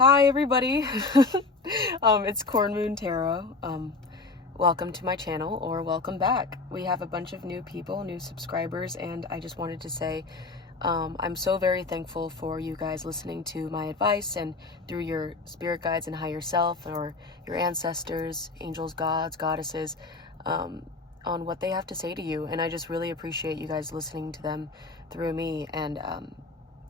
Hi everybody. It's Cornmoon Tarot. Welcome to my channel, or welcome back. We have a bunch of new people, new subscribers, and I just wanted to say I'm so very thankful for you guys listening to my advice and through your spirit guides and higher self, or your ancestors, angels, gods, goddesses, on what they have to say to you. And I just really appreciate you guys listening to them through me. And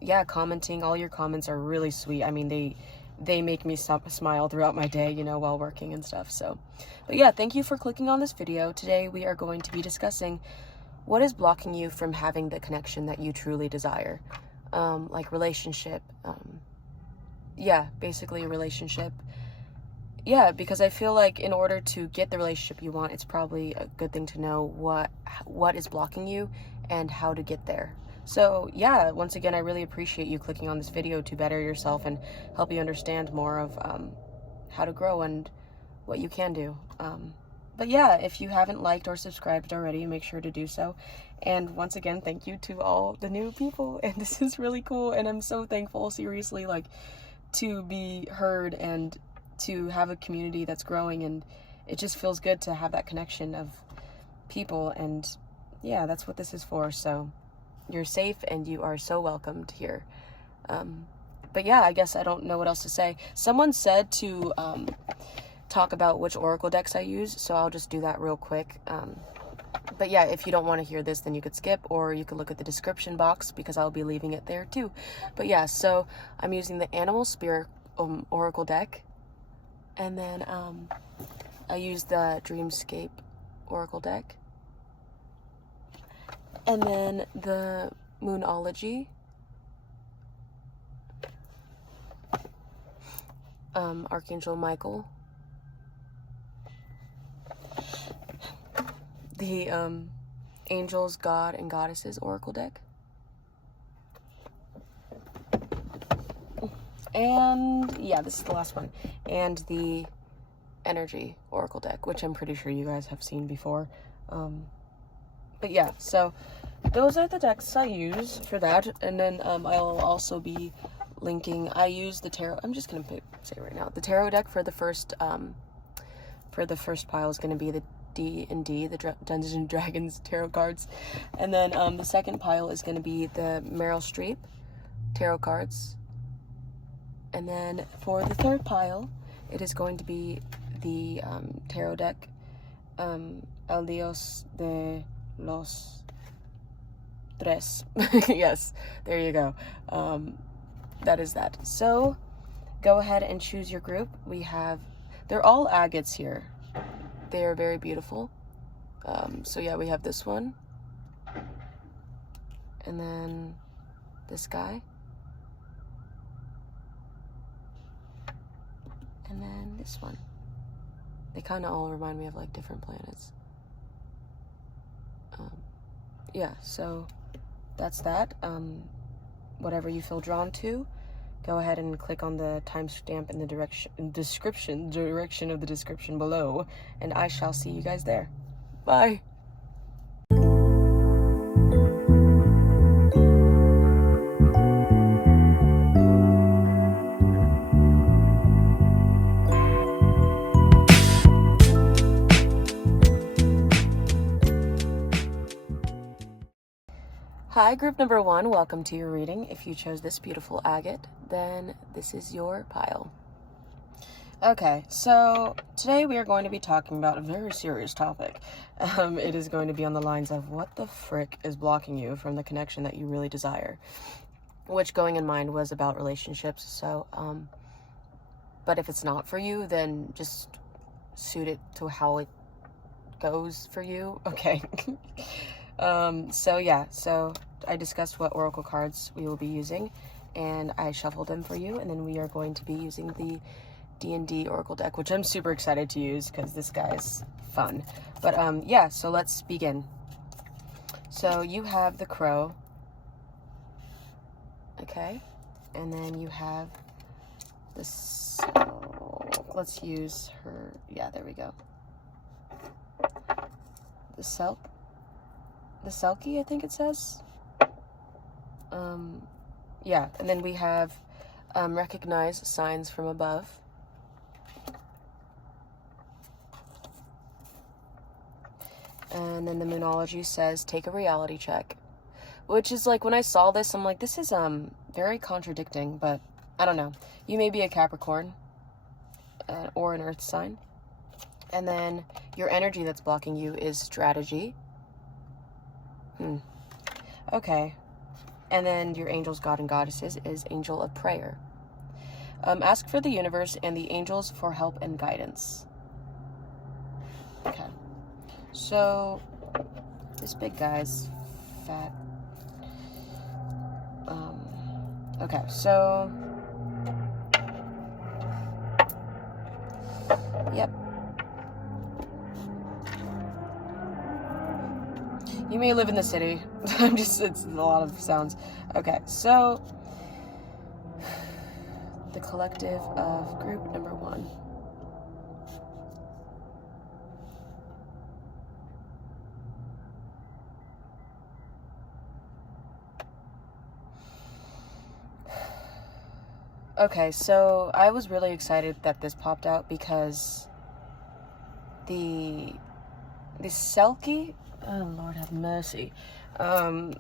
yeah, commenting. All your comments are really sweet. I mean, they make me smile throughout my day, you know, while working and stuff. So, but yeah, thank you for clicking on this video. Today we are going to be discussing what is blocking you from having the connection that you truly desire. Like relationship. Yeah, basically a relationship. Yeah, because I feel like in order to get the relationship you want, it's probably a good thing to know what is blocking you and how to get there. So yeah, once again, I really appreciate you clicking on this video to better yourself and help you understand more of how to grow and what you can do. But yeah, if you haven't liked or subscribed already, make sure to do so. And once again, thank you to all the new people. And this is really cool. And I'm so thankful, seriously, like, to be heard and to have a community that's growing. And it just feels good to have that connection of people. And yeah, that's what this is for. So you're safe and you are so welcomed here. But yeah, I guess I don't know what else to say. Someone said to talk about which oracle decks I use, so I'll just do that real quick. But yeah, if you don't want to hear this, then you could skip, or you could look at the description box because I'll be leaving it there too. But yeah, so I'm using the Animal Spirit oracle deck, and then I use the Dreamscape oracle deck, and then the Moonology, Archangel Michael, the Angels, God, and Goddesses oracle deck, and yeah, this is the last one, and the Energy oracle deck, which I'm pretty sure you guys have seen before. But yeah, so those are the decks I use for that. And then I'll also be linking, I use the tarot, I'm just gonna say right now, the tarot deck for the first pile is gonna be the D&D, the Dungeons and Dragons tarot cards. And then the second pile is gonna be the Meryl tarot cards. And then for the third pile, it is going to be the tarot deck, El Dios de los Tres. Yes, there you go. That is that. So go ahead and choose your group. They're all agates here. They are very beautiful. So yeah, we have this one, and then this guy, and then this one. They kind of all remind me of like different planets. Yeah, so that's that. Whatever you feel drawn to, go ahead and click on the timestamp in the direction of the description below, and I shall see you guys there. Bye. Hi, group number 1, welcome to your reading. If you chose this beautiful agate, then this is your pile. Okay, so today we are going to be talking about a very serious topic. It is going to be on the lines of what the frick is blocking you from the connection that you really desire, which going in mind was about relationships. So, but if it's not for you, then just suit it to how it goes for you. Okay. So yeah, so I discussed what oracle cards we will be using, and I shuffled them for you, and then we are going to be using the D&D oracle deck, which I'm super excited to use because this guy's fun. But yeah, so let's begin. So you have the Crow, okay, and then you have this, let's use her, yeah, there we go, the Selkie, I think it says. Yeah, and then we have Recognize signs from above. And then the Moonology says, take a reality check. Which is like, when I saw this, I'm like, this is very contradicting, but I don't know. You may be a Capricorn or an Earth sign. And then your energy that's blocking you is strategy. Okay. And then your angels, God, and goddesses is angel of prayer. Ask for the universe and the angels for help and guidance. Okay. So, this big guy's fat. Okay, so... Yep. You may live in the city. It's a lot of sounds. Okay, so... The collective of group number 1. Okay, so I was really excited that this popped out because the Selkie, oh Lord have mercy, I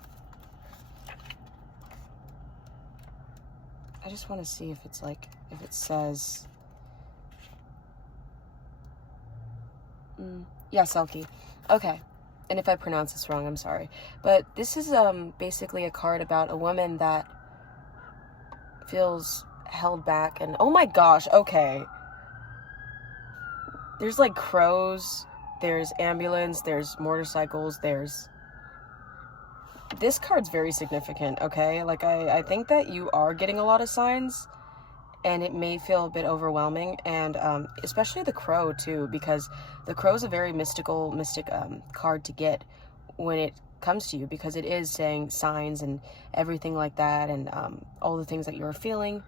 just want to see if it's like, if it says, yeah, Selkie, okay, and if I pronounce this wrong, I'm sorry, but this is basically a card about a woman that feels held back, and oh my gosh, okay, there's like crows, there's ambulance, there's motorcycles, this card's very significant, okay? Like, I think that you are getting a lot of signs, and it may feel a bit overwhelming, and especially the crow too, because the crow is a very mystic card to get when it comes to you, because it is saying signs and everything like that, and all the things that you're feeling.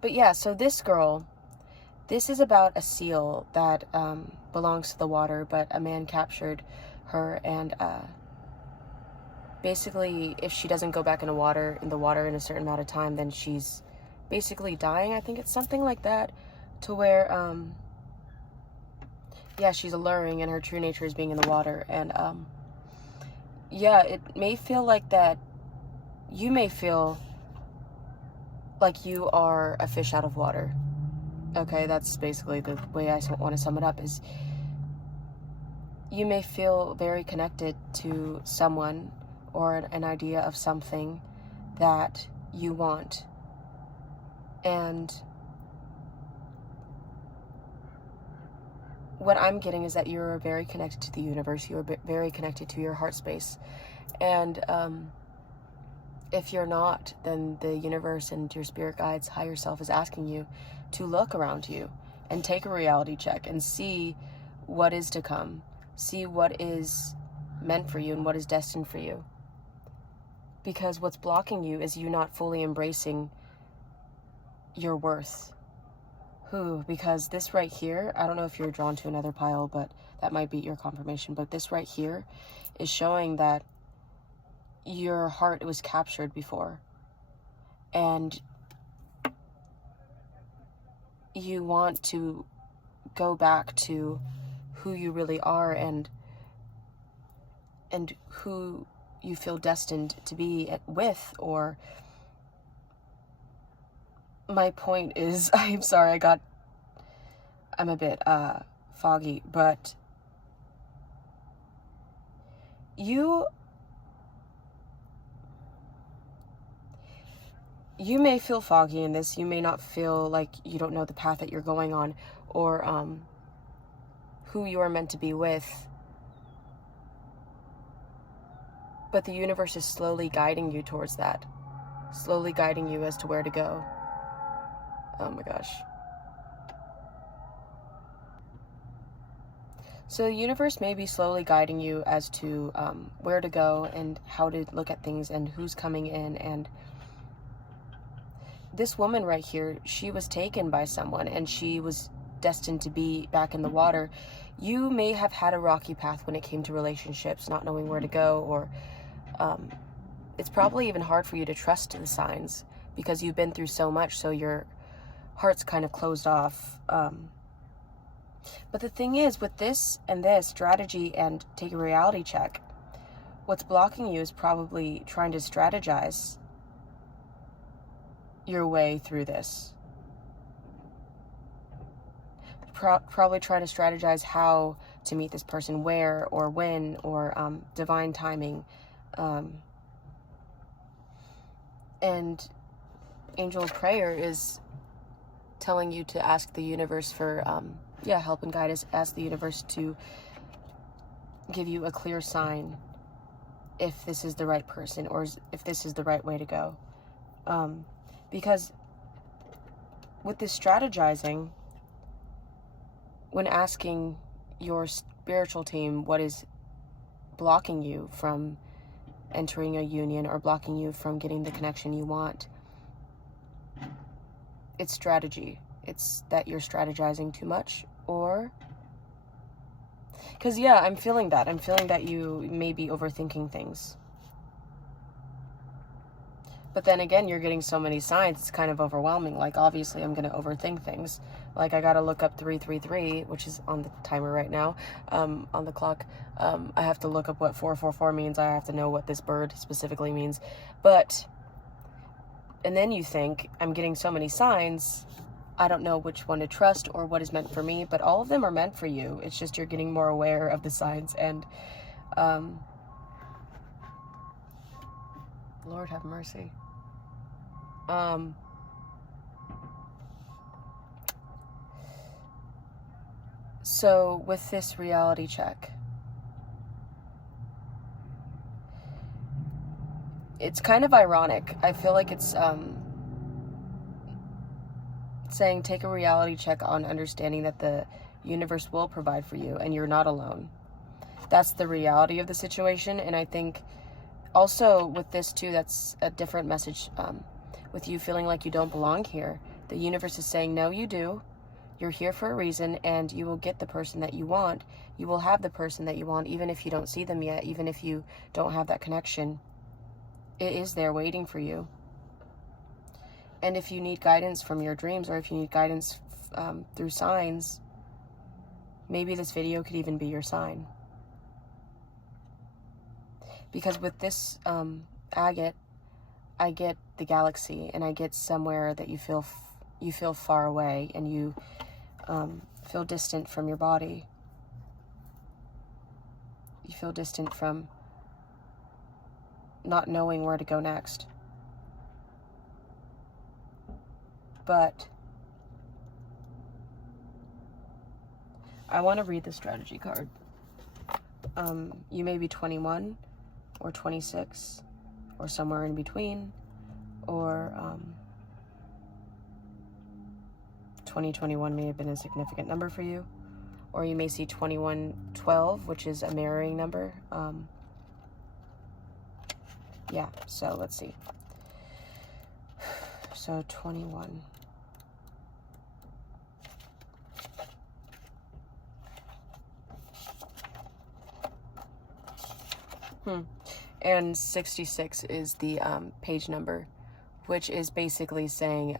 But yeah, so this girl, this is about a seal that belongs to the water, but a man captured her, and basically, if she doesn't go back in the water in a certain amount of time, then she's basically dying. I think it's something like that, to where yeah, she's alluring, and her true nature is being in the water. And yeah, it may feel like that. You may feel like you are a fish out of water. Okay, that's basically the way I want to sum it up, is you may feel very connected to someone or an idea of something that you want. And what I'm getting is that you're very connected to the universe. You're very connected to your heart space. And if you're not, then the universe and your spirit guides, higher self, is asking you to look around you and take a reality check and see what is to come. See what is meant for you and what is destined for you. Because what's blocking you is you not fully embracing your worth. Because this right here, I don't know if you're drawn to another pile, but that might be your confirmation, but this right here is showing that your heart was captured before, and you want to go back to who you really are, and who you feel destined to be with. Or my point is, I'm sorry, I'm a bit foggy, but you may feel foggy in this. You may not feel like you don't know the path that you're going on, or who you are meant to be with. But the universe is slowly guiding you towards that. Slowly guiding you as to where to go. Oh my gosh. So the universe may be slowly guiding you as to where to go and how to look at things and who's coming in. And this woman right here, she was taken by someone, and she was destined to be back in the water. You may have had a rocky path when it came to relationships, not knowing where to go, or it's probably even hard for you to trust the signs because you've been through so much, so your heart's kind of closed off. But the thing is, with this and this strategy and take a reality check, what's blocking you is probably trying to strategize your way through this. Probably trying to strategize how to meet this person, where or when, or divine timing. And angel prayer is telling you to ask the universe for help and guidance. Ask the universe to give you a clear sign if this is the right person or if this is the right way to go. Because with this strategizing, when asking your spiritual team what is blocking you from entering a union or blocking you from getting the connection you want, it's strategy. It's that you're strategizing too much, or... Because, yeah, I'm feeling that. I'm feeling that you may be overthinking things. But then again, you're getting so many signs, it's kind of overwhelming. Like, obviously, I'm going to overthink things. Like, I got to look up 333, which is on the timer right now, on the clock. I have to look up what 444 means. I have to know what this bird specifically means. But, and then you think, I'm getting so many signs, I don't know which one to trust or what is meant for me, but all of them are meant for you. It's just you're getting more aware of the signs, and Lord have mercy. So with this reality check, it's kind of ironic. I feel like it's saying take a reality check on understanding that the universe will provide for you and you're not alone. That's the reality of the situation. And I think also with this too, that's a different message. With you feeling like you don't belong here, the universe is saying, no, you do. You're here for a reason, and you will get the person that you want. You will have the person that you want, even if you don't see them yet, even if you don't have that connection. It is there waiting for you. And if you need guidance from your dreams, or if you need guidance through signs, maybe this video could even be your sign. Because with this agate, I get the galaxy, and I get somewhere that you feel far away, and you feel distant from your body. You feel distant from not knowing where to go next. But I want to read the strategy card. You may be 21 or 26 or somewhere in between, or 2021 may have been a significant number for you, or you may see 2112, which is a mirroring number. Yeah, so let's see. So 21. And 66 is the page number, which is basically saying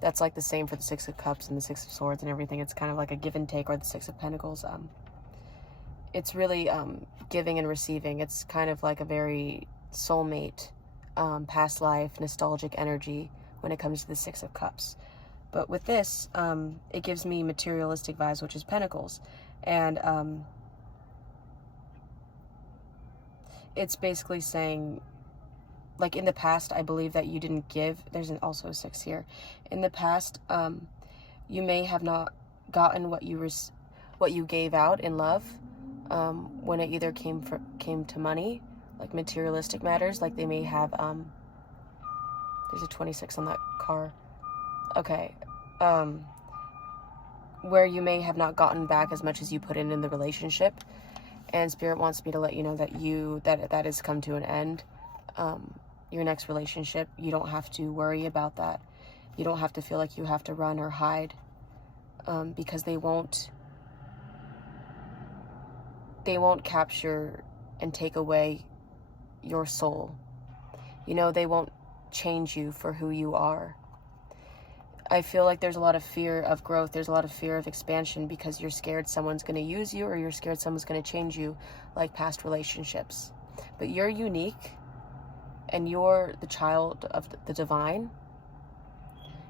that's like the same for the Six of Cups and the Six of Swords and everything. It's kind of like a give and take, or the Six of Pentacles. It's really giving and receiving. It's kind of like a very soulmate, past life, nostalgic energy when it comes to the Six of Cups. But with this, it gives me materialistic vibes, which is Pentacles. And it's basically saying, like, in the past, I believe that you didn't give. There's also a 6 here. In the past, you may have not gotten what you gave out in love, when it either came to money, like materialistic matters. Like they may have, there's a 26 on that car. Okay. Where you may have not gotten back as much as you put in the relationship. And Spirit wants me to let you know that that has come to an end. Your next relationship, you don't have to worry about that. You don't have to feel like you have to run or hide, because they won't capture and take away your soul. You know, they won't change you for who you are. I feel like there's a lot of fear of growth. There's a lot of fear of expansion because you're scared someone's going to use you, or you're scared someone's going to change you, like past relationships. But you're unique, and you're the child of the divine,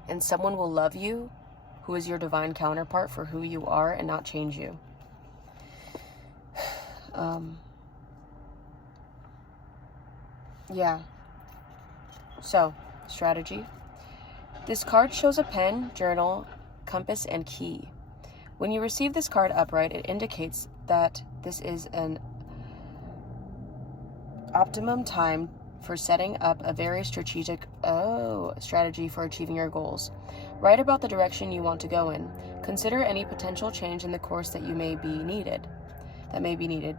and someone will love you who is your divine counterpart for who you are and not change you. Yeah. So, strategy. This card shows a pen, journal, compass, and key. When you receive this card upright, it indicates that this is an optimum time for setting up a very strategic strategy for achieving your goals. Write about the direction you want to go in. Consider any potential change in the course that may be needed.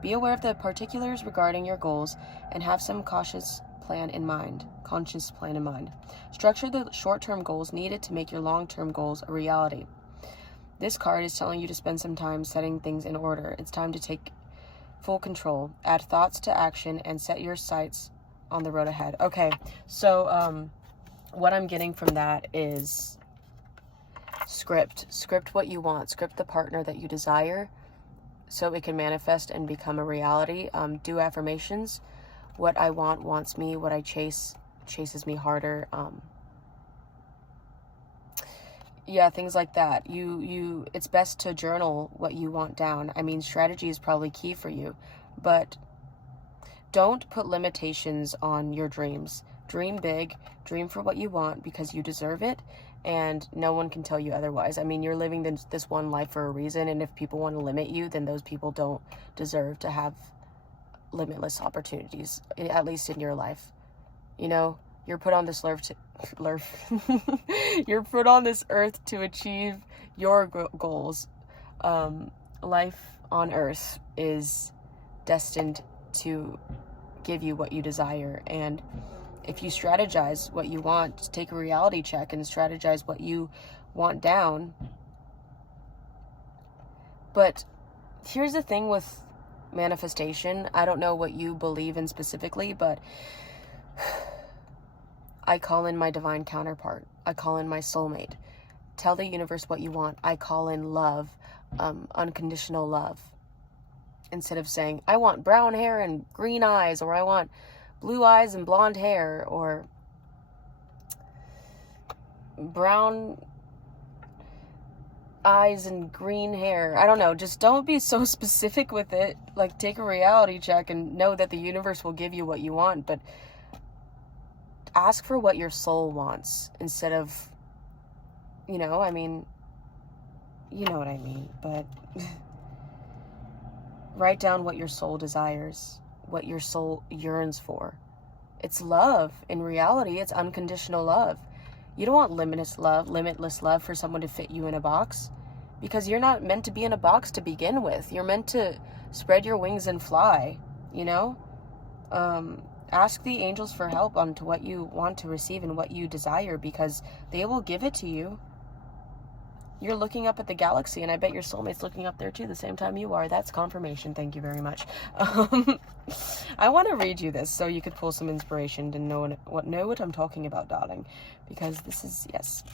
Be aware of the particulars regarding your goals and have some conscious plan in mind. Structure the short-term goals needed to make your long-term goals a reality. This card is telling you to spend some time setting things in order. It's time to take full control. Add thoughts to action and set your sights on the road ahead. Okay, so what I'm getting from that is script what you want. Script the partner that you desire so it can manifest and become a reality. Do affirmations. What I want wants me. What I chase chases me harder. Yeah, things like that. It's best to journal what you want down. I mean, strategy is probably key for you, but don't put limitations on your dreams. Dream big, dream for what you want because you deserve it, and no one can tell you otherwise. I mean, you're living this one life for a reason, and if people want to limit you, then those people don't deserve to have limitless opportunities, at least in your life. You know, you're put on this you're put on this earth to achieve your goals. Life on earth is destined to give you what you desire, and if you strategize what you want, take a reality check and strategize what you want down. But here's the thing with manifestation. I don't know what you believe in specifically, but I call in my divine counterpart. I call in my soulmate. Tell the universe what you want. I call in love, unconditional love. Instead of saying, I want brown hair and green eyes, or I want blue eyes and blonde hair, or brown eyes and green hair. I don't know. Just don't be so specific with it. Like, take a reality check and know that the universe will give you what you want, but ask for what your soul wants instead of, you know what I mean, but write down what your soul desires, what your soul yearns for. It's love. In reality, it's unconditional love. You don't want limitless love for someone to fit you in a box, because you're not meant to be in a box to begin with. You're meant to spread your wings and fly, you know? Ask the angels for help on to what you want to receive and what you desire, because they will give it to you. You're looking up at the galaxy, and I bet your soulmate's looking up there too the same time you are. That's confirmation. Thank you very much. I want to read you this so you could pull some inspiration to know what I'm talking about, darling, because this is, yes.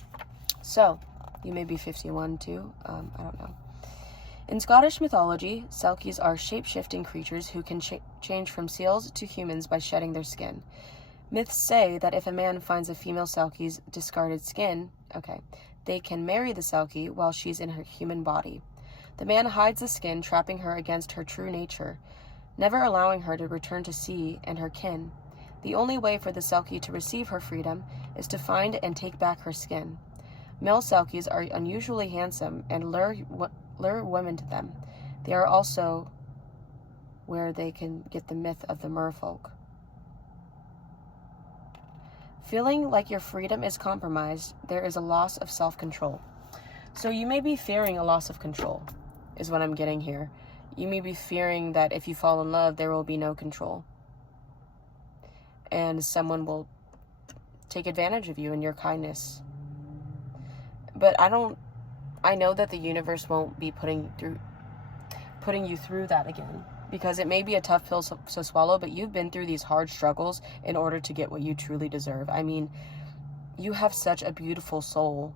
So, you may be 51 too. I don't know. In Scottish mythology, selkies are shape-shifting creatures who can change from seals to humans by shedding their skin. Myths say that if a man finds a female selkie's discarded skin, they can marry the selkie while she's in her human body. The man hides the skin, trapping her against her true nature, never allowing her to return to sea and her kin. The only way for the selkie to receive her freedom is to find and take back her skin. Male selkies are unusually handsome and lure women to them. They are also where they can get the myth of the merfolk. Feeling like your freedom is compromised, there is a loss of self-control. So you may be fearing a loss of control, is what I'm getting here. You may be fearing that if you fall in love, there will be no control. And someone will take advantage of you and your kindness. But I know that the universe won't be putting you through that again. Because it may be a tough pill to swallow, but you've been through these hard struggles in order to get what you truly deserve. I mean, you have such a beautiful soul.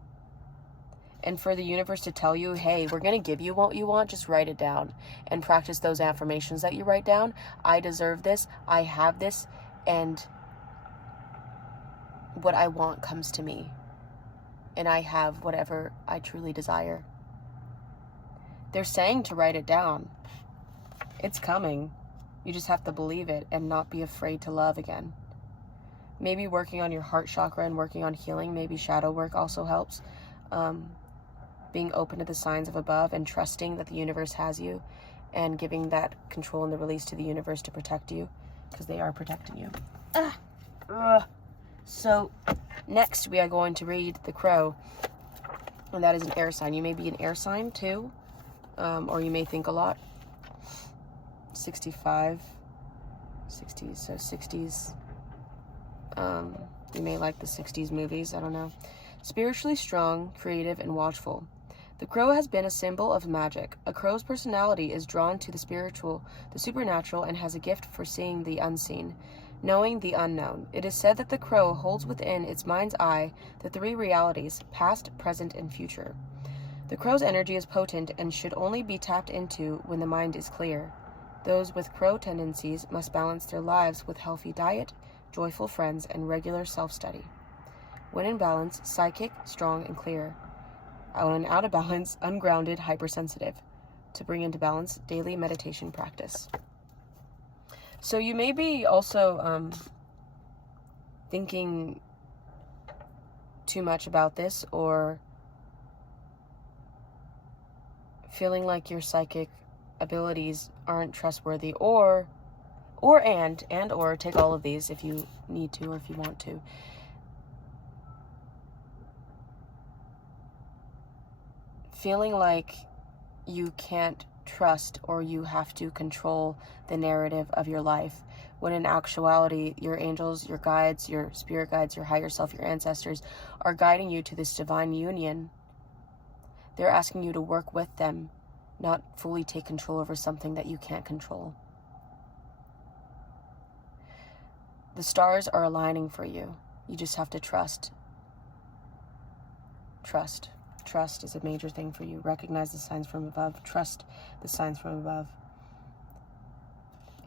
And for the universe to tell you, hey, we're going to give you what you want, just write it down and practice those affirmations that you write down. I deserve this. I have this. And what I want comes to me. And I have whatever I truly desire. They're saying to write it down. It's coming. You just have to believe it and not be afraid to love again. Maybe working on your heart chakra and working on healing, maybe shadow work also helps. Being open to the signs of above and trusting that the universe has you and giving that control and the release to the universe to protect you, because they are protecting you. So next we are going to read the Crow, and that is an air sign. You may be an air sign too, or you may think a lot. 65, 60s, so 60s. You may like the 60s movies, I don't know. Spiritually strong, creative, and watchful. The crow has been a symbol of magic. A crow's personality is drawn to the spiritual, the supernatural, and has a gift for seeing the unseen, knowing the unknown. It is said that the crow holds within its mind's eye the three realities, past, present, and future. The crow's energy is potent and should only be tapped into when the mind is clear. Those with crow tendencies must balance their lives with healthy diet, joyful friends, and regular self-study. When in balance, psychic, strong, and clear. When out of balance, ungrounded, hypersensitive. To bring into balance, daily meditation practice. So you may be also thinking too much about this, or feeling like your psychic abilities aren't trustworthy, or take all of these if you need to or if you want to. Feeling like you can't trust or you have to control the narrative of your life, when in actuality your angels, your guides, your spirit guides, your higher self, your ancestors are guiding you to this divine union. They're asking you to work with them, not fully take control over something that you can't control. The stars are aligning for you. You just have to trust. Trust is a major thing for you. Recognize the signs from above. Trust the signs from above.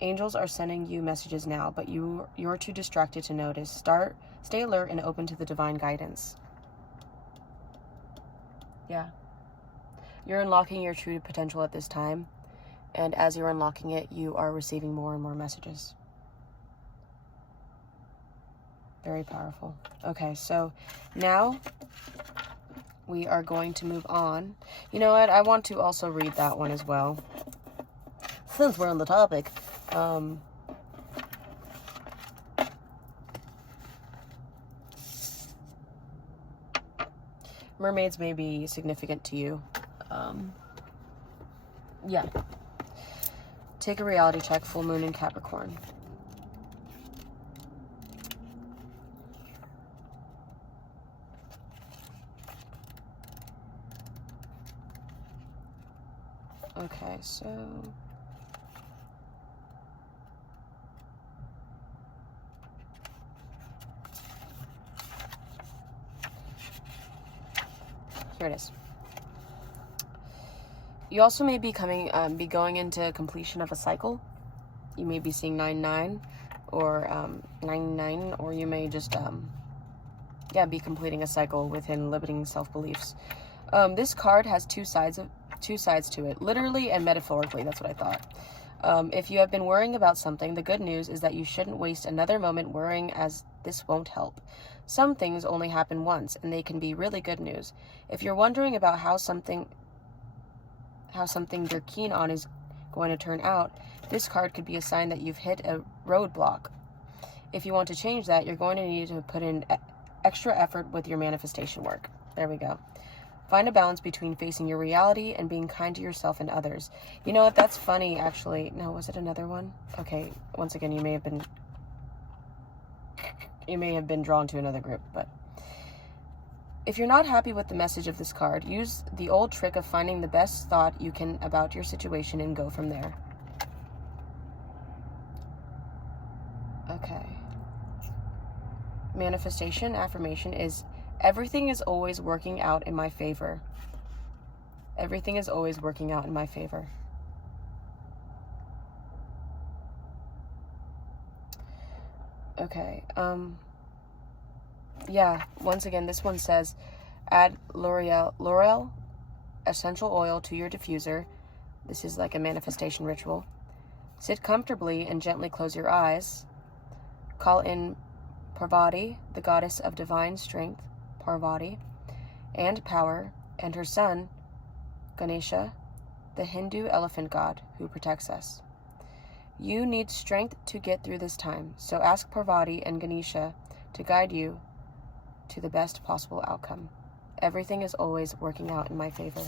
Angels are sending you messages now, but you're too distracted to notice. Stay alert and open to the divine guidance. Yeah. You're unlocking your true potential at this time, and as you're unlocking it, you are receiving more and more messages. Very powerful. Okay, so now we are going to move on. You know what? I want to also read that one as well, since we're on the topic. Mermaids may be significant to you. Yeah. Take a reality check, full moon in Capricorn. Okay, so here it is. You also may be going into completion of a cycle. You may be seeing 9-9 or 9-9, or you may just be completing a cycle within limiting self-beliefs. This card has two sides to it, literally and metaphorically. That's what I thought. If you have been worrying about something, the good news is that you shouldn't waste another moment worrying, as this won't help. Some things only happen once, and they can be really good news. If you're wondering about how something you're keen on is going to turn out, this card could be a sign that you've hit a roadblock. If you want to change that, you're going to need to put in extra effort with your manifestation work. There we go. Find a balance between facing your reality and being kind to yourself and others. You know what? That's funny, actually. No, was it another one? Okay, once again, you may have been drawn to another group, but if you're not happy with the message of this card, use the old trick of finding the best thought you can about your situation and go from there. Okay. Manifestation, affirmation is, everything is always working out in my favor. Everything is always working out in my favor. Okay. Yeah, once again, this one says, add L'Oreal essential oil to your diffuser. This is like a manifestation ritual. Sit comfortably and gently close your eyes. Call in Parvati, the goddess of divine strength, Parvati, and power, and her son, Ganesha, the Hindu elephant god who protects us. You need strength to get through this time, so ask Parvati and Ganesha to guide you to the best possible outcome. Everything is always working out in my favor.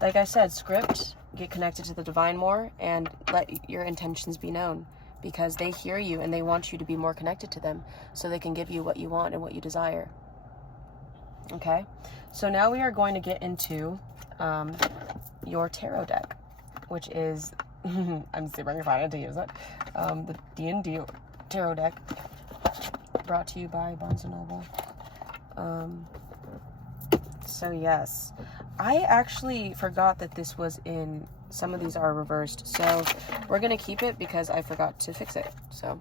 Like I said, script, get connected to the divine more, and let your intentions be known, because they hear you and they want you to be more connected to them so they can give you what you want and what you desire. Okay, so now we are going to get into your tarot deck, which is, I'm super excited to use it, the D&D tarot deck, brought to you by Barnes & Noble. So yes, I actually forgot that this was in, some of these are reversed, so we're gonna keep it because I forgot to fix it. So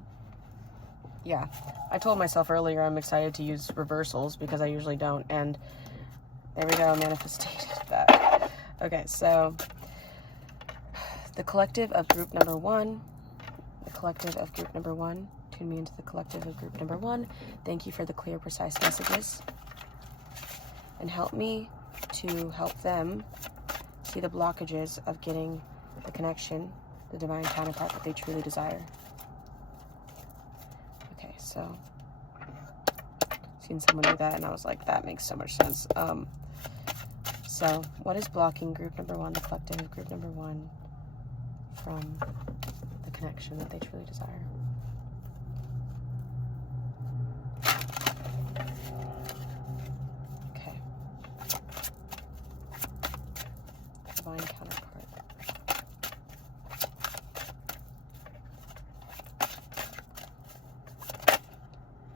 yeah, I told myself earlier I'm excited to use reversals because I usually don't, and there we go, manifested that. Okay, so the collective of group number one, the collective of group number one, tune me into the collective of group number one. Thank you for the clear, precise messages. And help me to help them see the blockages of getting the connection, the divine counterpart that they truly desire. Okay, so seen someone do that and I was like, that makes so much sense. So what is blocking group number one, the collective of group number one, from the connection that they truly desire? Divine counterpart.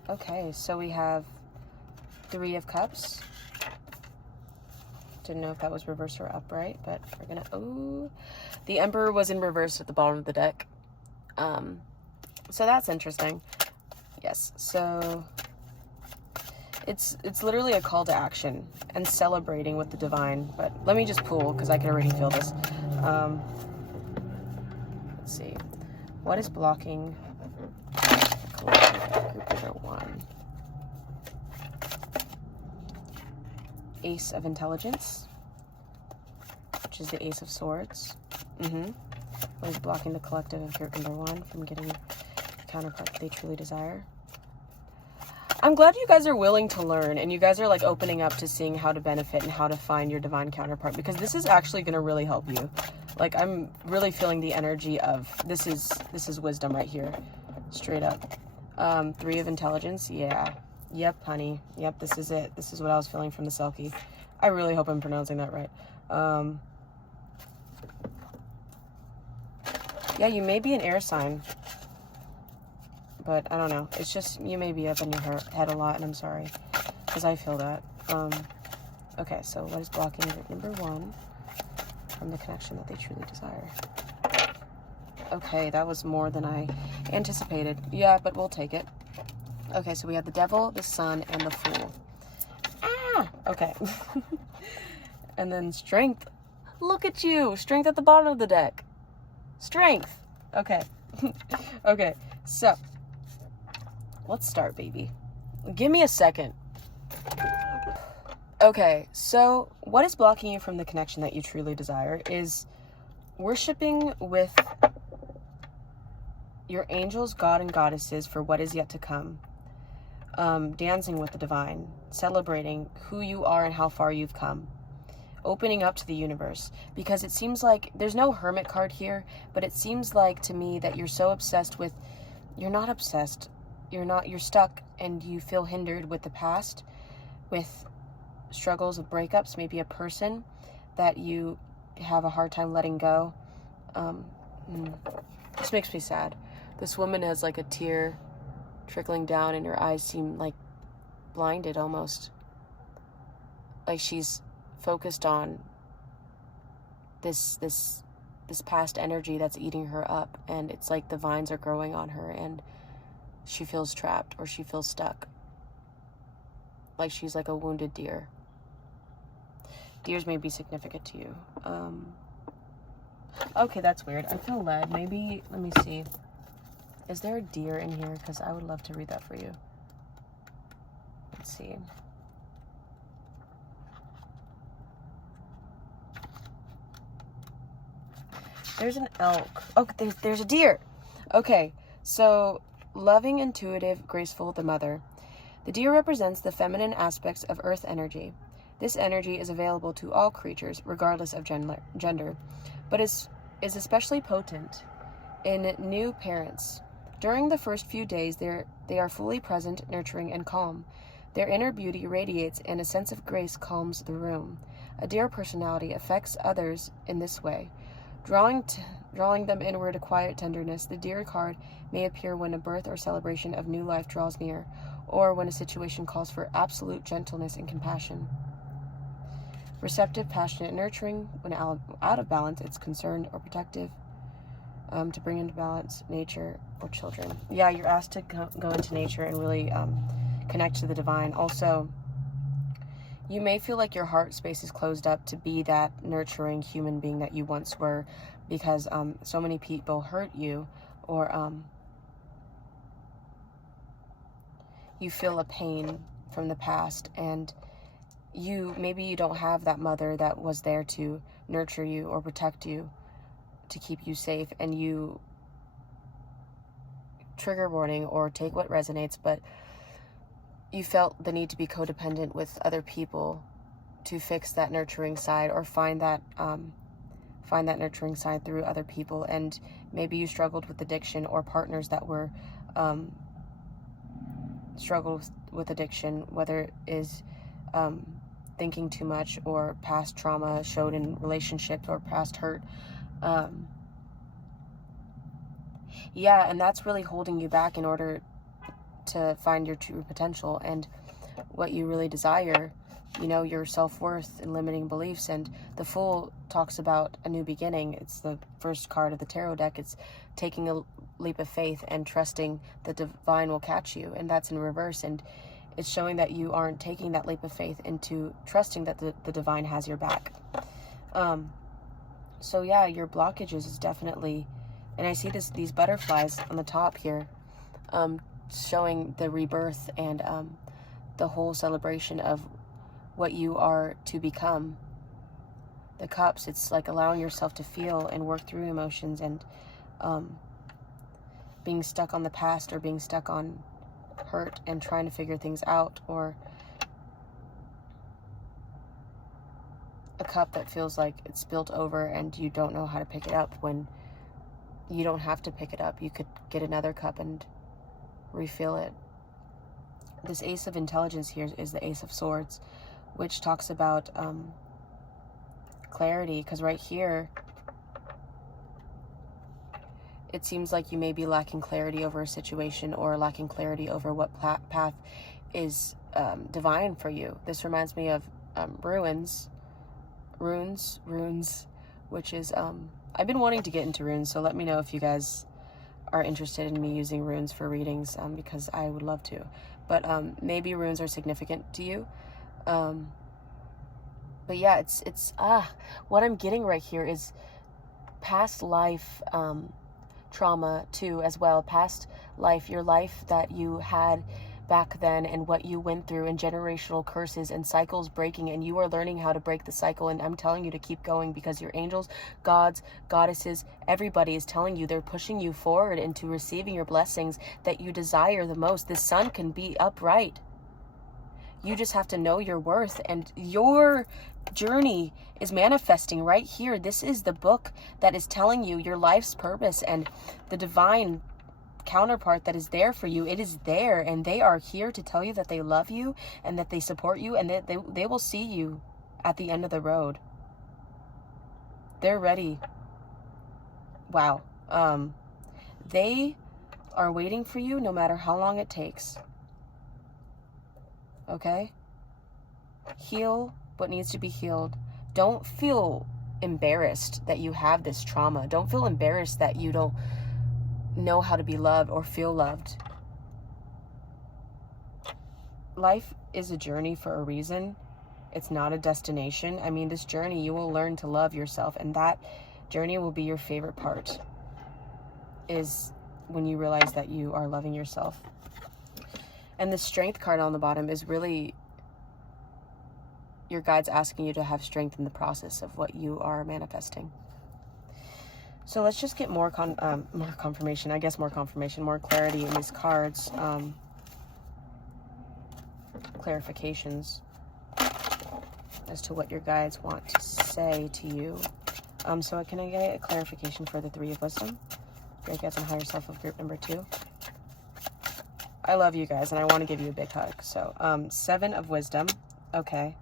Okay, so we have 3 of Cups. Didn't know if that was reversed or upright, but we're gonna, oh, the Emperor was in reverse at the bottom of the deck. So that's interesting. Yes, so it's literally a call to action and celebrating with the divine. But let me just pull because I can already feel this. Let's see. What is blocking group number one? Ace of Intelligence, which is the Ace of Swords. What is blocking the collective of group number one from getting the counterpart that they truly desire? I'm glad you guys are willing to learn and you guys are like opening up to seeing how to benefit and how to find your divine counterpart, because this is actually going to really help you. Like, I'm really feeling the energy of this is wisdom right here, straight up. 3 of Intelligence. Yeah. Yep, honey. Yep, this is it. This is what I was feeling from the Selkie. I really hope I'm pronouncing that right. Yeah, you may be an air sign, but I don't know. It's just, you may be up in your head a lot, and I'm sorry, because I feel that. Okay, so what is blocking group number one from the connection that they truly desire? Okay, that was more than I anticipated. Yeah, but we'll take it. Okay, so we have the Devil, the Sun, and the Fool. Ah! Okay. And then Strength. Look at you! Strength at the bottom of the deck. Strength! Okay. Okay, so let's start, baby. Give me a second. Okay, so what is blocking you from the connection that you truly desire is worshiping with your angels, God, and goddesses for what is yet to come. Dancing with the divine, celebrating who you are and how far you've come. Opening up to the universe, because it seems like there's no Hermit card here, but it seems like to me that you're so obsessed with, you're not obsessed, you're stuck, and you feel hindered with the past, with struggles with breakups, maybe a person that you have a hard time letting go. This makes me sad. This woman has like a tear trickling down, and her eyes seem like blinded almost. Like she's focused on this past energy that's eating her up, and it's like the vines are growing on her, and she feels trapped, or she feels stuck. Like she's like a wounded deer. Deers may be significant to you. Okay, that's weird. I feel led. Maybe, let me see. Is there a deer in here? Because I would love to read that for you. Let's see. There's an elk. Oh, there's a deer. Okay, so loving, intuitive, graceful, the mother. The deer represents the feminine aspects of earth energy. This energy is available to all creatures, regardless of gender, but is especially potent in new parents. During the first few days, they are fully present, nurturing, and calm. Their inner beauty radiates, and a sense of grace calms the room. A deer personality affects others in this way. Drawing them inward a quiet tenderness, the deer card may appear when a birth or celebration of new life draws near, or when a situation calls for absolute gentleness and compassion. Receptive, passionate, nurturing. When out of balance, it's concerned or protective, to bring into balance nature or children. Yeah, you're asked to go into nature and really connect to the divine. Also, you may feel like your heart space is closed up to be that nurturing human being that you once were, because so many people hurt you, or you feel a pain from the past, and maybe you don't have that mother that was there to nurture you or protect you, to keep you safe, and you, trigger warning, or take what resonates, but you felt the need to be codependent with other people to fix that nurturing side, or find that nurturing side through other people. And maybe you struggled with addiction, or partners that were struggled with addiction, whether it is thinking too much, or past trauma showed in relationships, or past hurt. Yeah, and that's really holding you back in order to find your true potential and what you really desire, your self-worth and limiting beliefs. And the Fool talks about a new beginning. It's the first card of the tarot deck. It's taking a leap of faith and trusting the divine will catch you, and that's in reverse. And it's showing that you aren't taking that leap of faith into trusting that the divine has your back. So yeah, your blockages is definitely, and I see these butterflies on the top here, showing the rebirth and the whole celebration of what you are to become. The Cups, it's like allowing yourself to feel and work through emotions, and being stuck on the past, or being stuck on hurt and trying to figure things out, or a cup that feels like it's spilled over and you don't know how to pick it up, when you don't have to pick it up. You could get another cup and refill it. This Ace of Intelligence here is the Ace of Swords, which talks about clarity, because right here it seems like you may be lacking clarity over a situation, or lacking clarity over what path is divine for you. This reminds me of runes, which is I've been wanting to get into runes, so let me know if you guys are interested in me using runes for readings, because I would love to. But maybe runes are significant to you. But yeah, it's what I'm getting right here is past life trauma too, as well. Past life, your life that you had back then, and what you went through, and generational curses and cycles breaking, and you are learning how to break the cycle. And I'm telling you to keep going, because your angels, gods, goddesses, everybody is telling you, they're pushing you forward into receiving your blessings that you desire the most. The sun can be upright. You just have to know your worth, and your journey is manifesting right here. This is the book that is telling you your life's purpose, and the divine counterpart that is there for you. It is there, and they are here to tell you that they love you, and that they support you, and that they will see you at the end of the road. They're ready. Wow. They are waiting for you no matter how long it takes. Okay? Heal what needs to be healed. Don't feel embarrassed that you have this trauma. Don't feel embarrassed that you don't know how to be loved or feel loved. Life is a journey for a reason. It's not a destination. I mean, this journey, you will learn to love yourself, and that journey will be your favorite part, is when you realize that you are loving yourself. And the strength card on the bottom is really your guides asking you to have strength in the process of what you are manifesting. So let's just get more confirmation, more clarity in these cards, clarifications as to what your guides want to say to you. So can I get a clarification for the Three of Wisdom? Spirit Guides and Higher Self of group number 2. I love you guys, and I want to give you a big hug. So, Seven of Wisdom. Okay.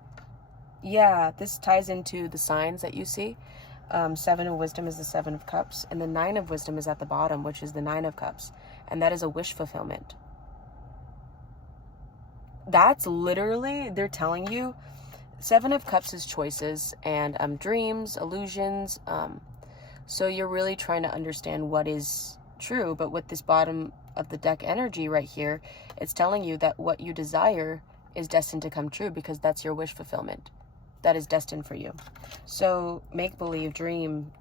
Yeah, this ties into the signs that you see. Seven of Wisdom is the Seven of Cups, and the Nine of Wisdom is at the bottom, which is the Nine of Cups, and that is a wish fulfillment. That's literally, they're telling you, Seven of Cups is choices and dreams, illusions. So you're really trying to understand what is true, but with this bottom of the deck energy right here, it's telling you that what you desire is destined to come true, because that's your wish fulfillment. That is destined for you. So make believe, dream.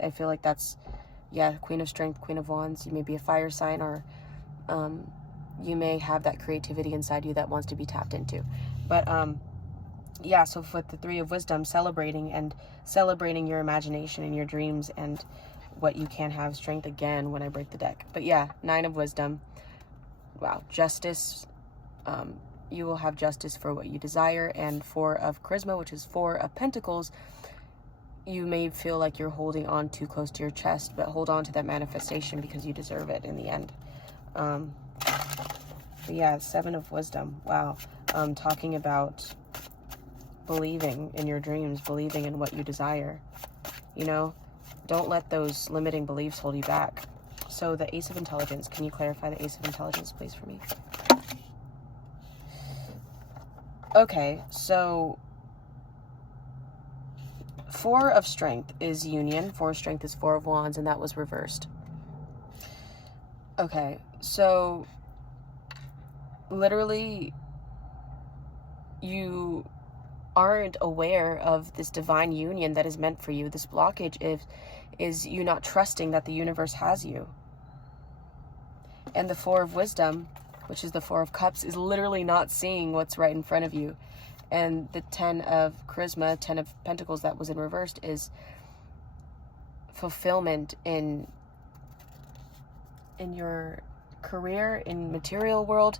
I feel like that's, yeah, Queen of Strength, Queen of Wands. You may be a fire sign, or you may have that creativity inside you that wants to be tapped into. But yeah, so with the Three of Wisdom, celebrating your imagination and your dreams and what you can have strength again when I break the deck. But yeah, Nine of Wisdom. Wow, justice. You will have justice for what you desire. And Four of Charisma, which is Four of Pentacles. You may feel like you're holding on too close to your chest, but hold on to that manifestation because you deserve it in the end. But yeah, Seven of Wisdom. Wow. Talking about believing in your dreams, believing in what you desire. You know, don't let those limiting beliefs hold you back. So the Ace of Intelligence, can you clarify the Ace of Intelligence, please, for me? Okay, so Four of Strength is union. Four of Strength is Four of Wands, and that was reversed. Okay, so literally you aren't aware of this divine union that is meant for you. This blockage is you not trusting that the universe has you. And the Four of Wisdom, which is the Four of Cups, is literally not seeing what's right in front of you. And the Ten of Charisma, Ten of Pentacles that was in reversed, is fulfillment in your career, in material world.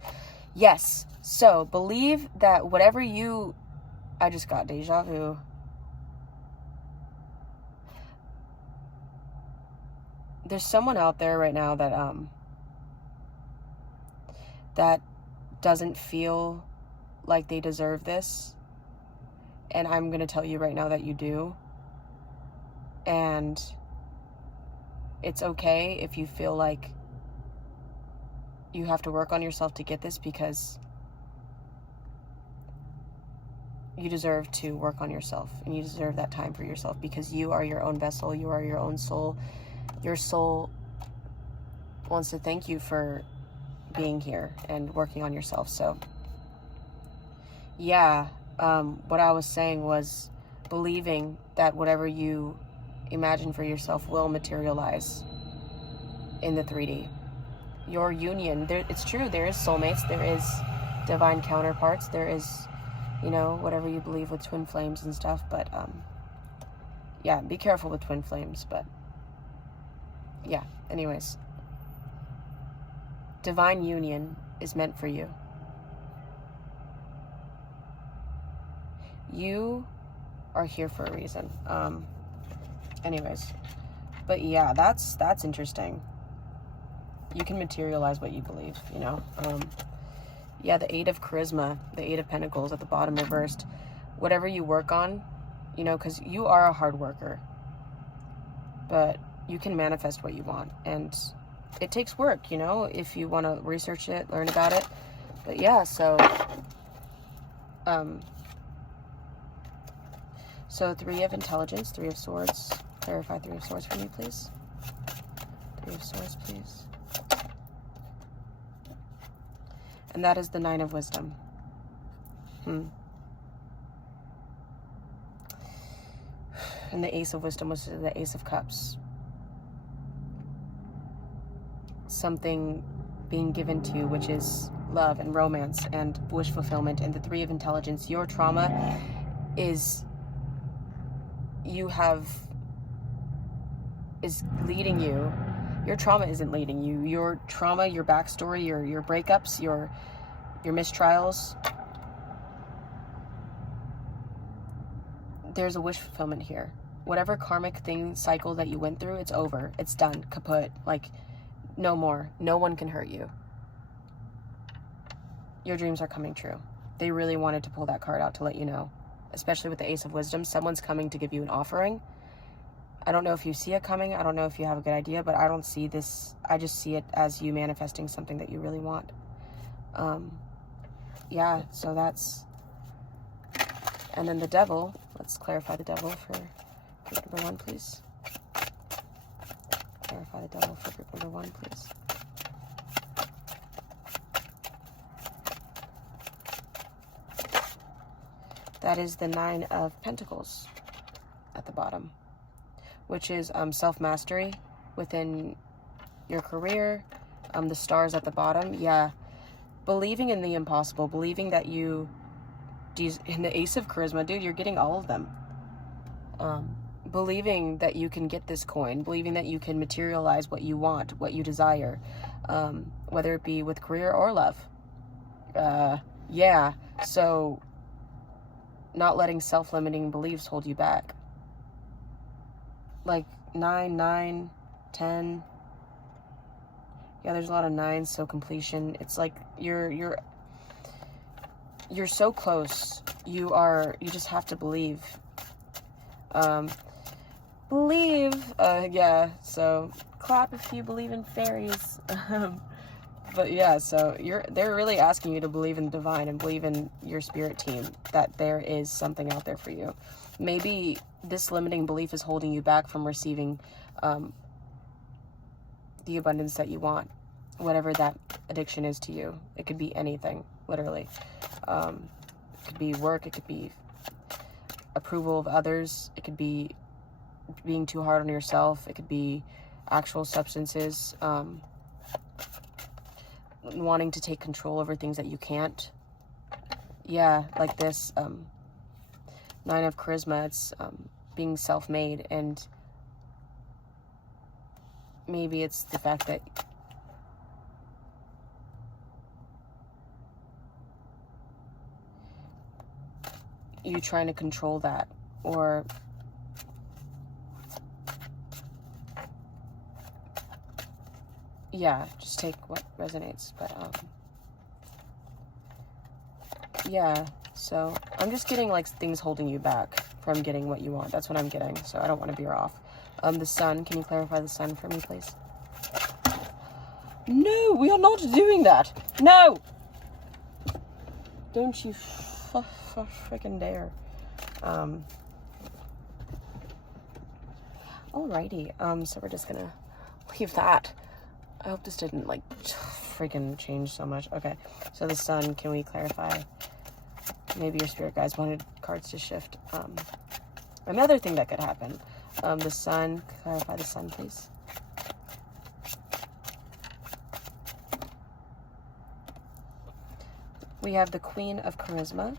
Yes, so believe that whatever you... I just got deja vu. There's someone out there right now that doesn't feel like they deserve this. And I'm going to tell you right now that you do. And it's okay if you feel like you have to work on yourself to get this, because you deserve to work on yourself, and you deserve that time for yourself, because you are your own vessel. You are your own soul. Your soul wants to thank you for being here and working on yourself. So yeah, what I was saying was believing that whatever you imagine for yourself will materialize in the 3D. Your union, it's true, there is soulmates, there is divine counterparts, there is, you know, whatever you believe with twin flames and stuff, but yeah, be careful with twin flames. But yeah, anyways, divine union is meant for you. You are here for a reason. Anyways, but yeah, that's interesting. You can materialize what you believe, you know. Yeah, the Eight of Charisma, the Eight of Pentacles at the bottom reversed. Whatever you work on, you know, because you are a hard worker, but you can manifest what you want. And it takes work, you know, if you want to research it, learn about it. But yeah, so Three of Intelligence, Three of Swords. Clarify Three of Swords for me, please. Three of Swords, please. And that is the Nine of Wisdom. And the Ace of Wisdom was the Ace of Cups. Something being given to you, which is love and romance and wish fulfillment. And the Three of Intelligence, your trauma is leading you. Your trauma isn't leading you. Your trauma, your backstory, your breakups, your mistrials. There's a wish fulfillment here. Whatever karmic cycle that you went through, it's over. It's done. Kaput. Like, no more. No one can hurt you. Your dreams are coming true. They really wanted to pull that card out to let you know. Especially with the Ace of Wisdom. Someone's coming to give you an offering. I don't know if you see it coming. I don't know if you have a good idea, but I don't see this. I just see it as you manifesting something that you really want. Yeah, so that's... And then the Devil. Let's clarify the Devil for group number 1, please. Clarify the Devil for group number 1, please. That is the Nine of Pentacles at the bottom, which is self-mastery within your career. The stars at the bottom. Yeah. Believing in the impossible. Believing that you... In the Ace of Charisma, dude, you're getting all of them. Believing that you can get this coin. Believing that you can materialize what you want, what you desire. Whether it be with career or love. Yeah. So, not letting self-limiting beliefs hold you back. Like 9, 9, 10. Yeah, there's a lot of 9s, so completion. It's like you're so close. You just have to believe. Yeah, so clap if you believe in fairies. But yeah, so they're really asking you to believe in the divine and believe in your spirit team, that there is something out there for you. Maybe this limiting belief is holding you back from receiving the abundance that you want, whatever that addiction is to you. It could be anything, literally. It could be work, it could be approval of others, it could be being too hard on yourself, it could be actual substances, wanting to take control over things that you can't. Yeah, like this Nine of Charisma, it's being self-made, and maybe it's the fact that you trying to control that, or yeah, just take what resonates. But yeah, so I'm just getting like things holding you back from getting what you want. That's what I'm getting, so I don't want to veer off. The Sun, can you clarify the Sun for me, please? No, we are not doing that. No, don't you freaking dare. Alrighty, so we're just gonna leave that. I hope this didn't like freaking change so much. Okay, so the Sun, can we clarify? Maybe your spirit guides wanted cards to shift. Another thing that could happen. The Sun, clarify the Sun, please. We have the Queen of Charisma.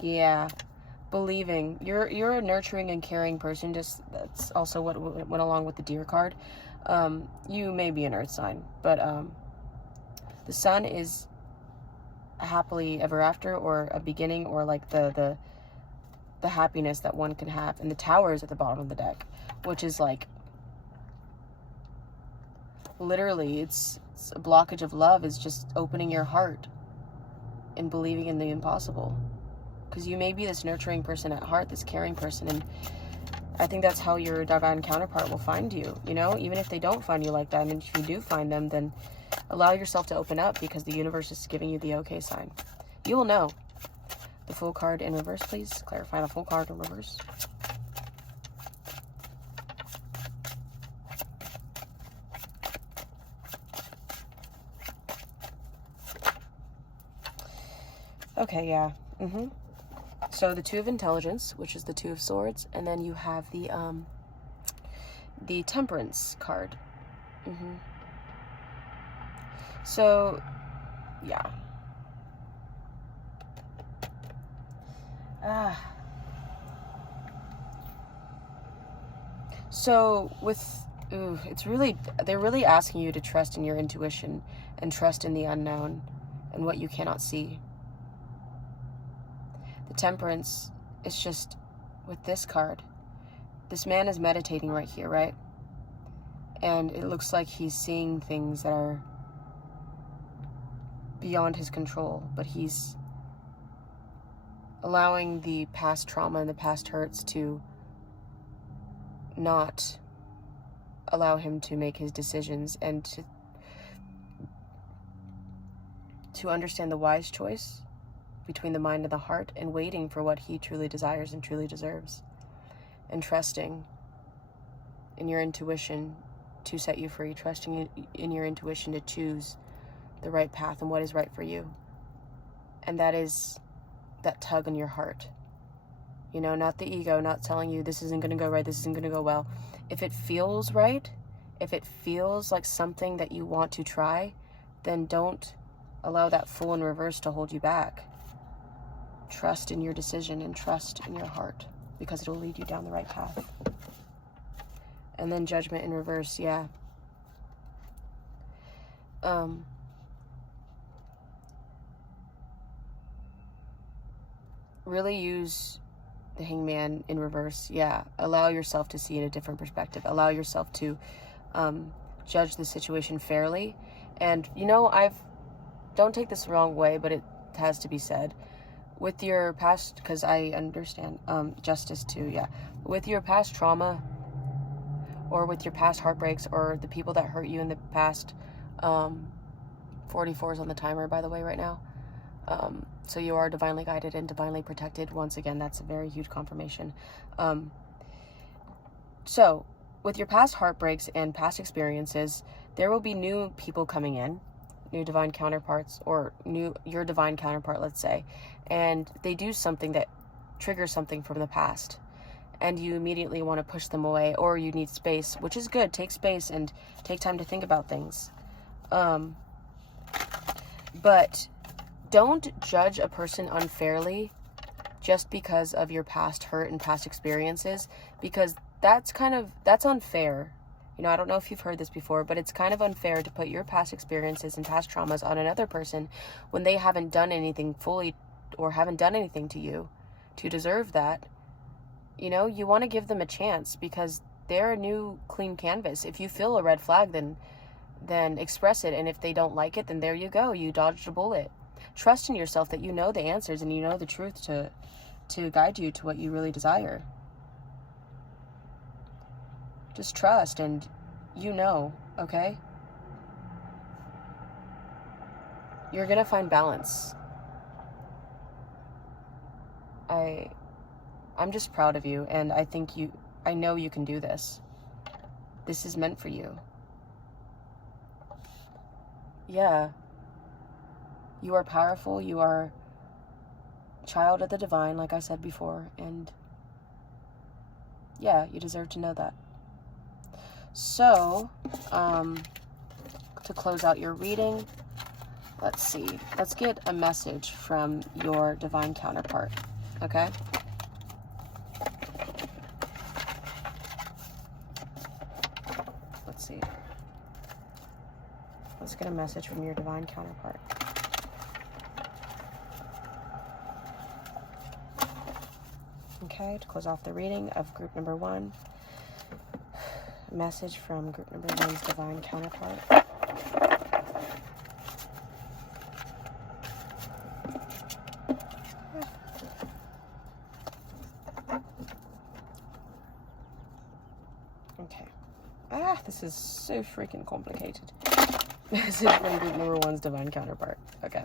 Yeah, believing. You're a nurturing and caring person. Just that's also what went along with the Deer card. You may be an Earth sign, but the Sun is a happily ever after, or a beginning, or like the happiness that one can have. And the Tower is at the bottom of the deck, which is like literally it's a blockage of love. Is just opening your heart and believing in the impossible. Because you may be this nurturing person at heart, this caring person, and I think that's how your divine counterpart will find you, you know, even if they don't find you like that. And if you do find them, then allow yourself to open up, because the universe is giving you the okay sign. You will know. The Fool card in reverse, please. Clarify the Fool card in reverse. Okay, yeah. So the Two of Intelligence, which is the Two of Swords, and then you have the Temperance card. So, yeah. So they're really asking you to trust in your intuition and trust in the unknown and what you cannot see. The Temperance is just, with this card, this man is meditating right here, right? And it looks like he's seeing things that are beyond his control, but he's allowing the past trauma and the past hurts to not allow him to make his decisions, and to understand the wise choice between the mind and the heart, and waiting for what he truly desires and truly deserves, and trusting in your intuition to set you free, trusting in your intuition to choose the right path and what is right for you. And that is that tug in your heart, you know, not the ego, not telling you this isn't going to go right, this isn't going to go well. If it feels right, if it feels like something that you want to try, then don't allow that Fool in reverse to hold you back. Trust in your decision and trust in your heart, because it'll lead you down the right path. And then Judgment in reverse, yeah. Really use the Hangman in reverse, yeah. Allow yourself to see in a different perspective. Allow yourself to judge the situation fairly. And, you know, don't take this the wrong way, but it has to be said. With your past, because I understand justice too, yeah. With your past trauma, or with your past heartbreaks, or the people that hurt you in the past, 44 is on the timer, by the way, right now. So you are divinely guided and divinely protected. Once again, that's a very huge confirmation. So with your past heartbreaks and past experiences, there will be new people coming in, new divine counterparts, or your divine counterpart, let's say, and they do something that triggers something from the past, and you immediately want to push them away, or you need space, which is good. Take space and take time to think about things. But don't judge a person unfairly just because of your past hurt and past experiences, because that's unfair. You know, I don't know if you've heard this before, but it's kind of unfair to put your past experiences and past traumas on another person when they haven't done anything fully, or haven't done anything to you to deserve that. You know, you want to give them a chance, because they're a new clean canvas. If you feel a red flag, then express it. And if they don't like it, then there you go. You dodged a bullet. Trust in yourself that you know the answers and you know the truth to guide you to what you really desire. Just trust, and you know, okay? You're gonna find balance. I'm just proud of you, and I know you can do this. This is meant for you. Yeah. You are powerful. You are a child of the divine, like I said before, and yeah, you deserve to know that. So, to close out your reading, let's see. Let's get a message from your divine counterpart, okay? Let's see. Let's get a message from your divine counterpart. Okay, to close off the reading of group number 1. Message from group number 1's divine counterpart. Okay. Ah, this is so freaking complicated. This is from group number 1's divine counterpart. Okay.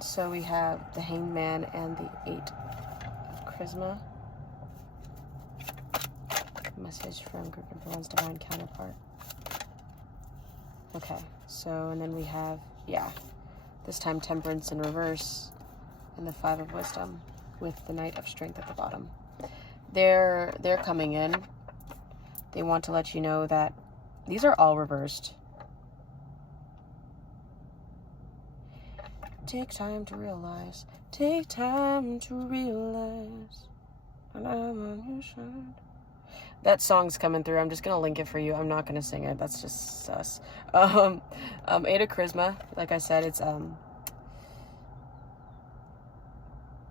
So we have the Hanged Man and the 8 of Charisma. Message from group number 1's divine counterpart. Okay, so, and then we have, yeah, this time Temperance in reverse and the 5 of Wisdom with the Knight of Strength at the bottom. They're coming in. They want to let you know that these are all reversed. Take time to realize. Take time to realize. And I'm on your side. That song's coming through. I'm just going to link it for you. I'm not going to sing it. That's just sus. 8 of Charisma. Like I said, it's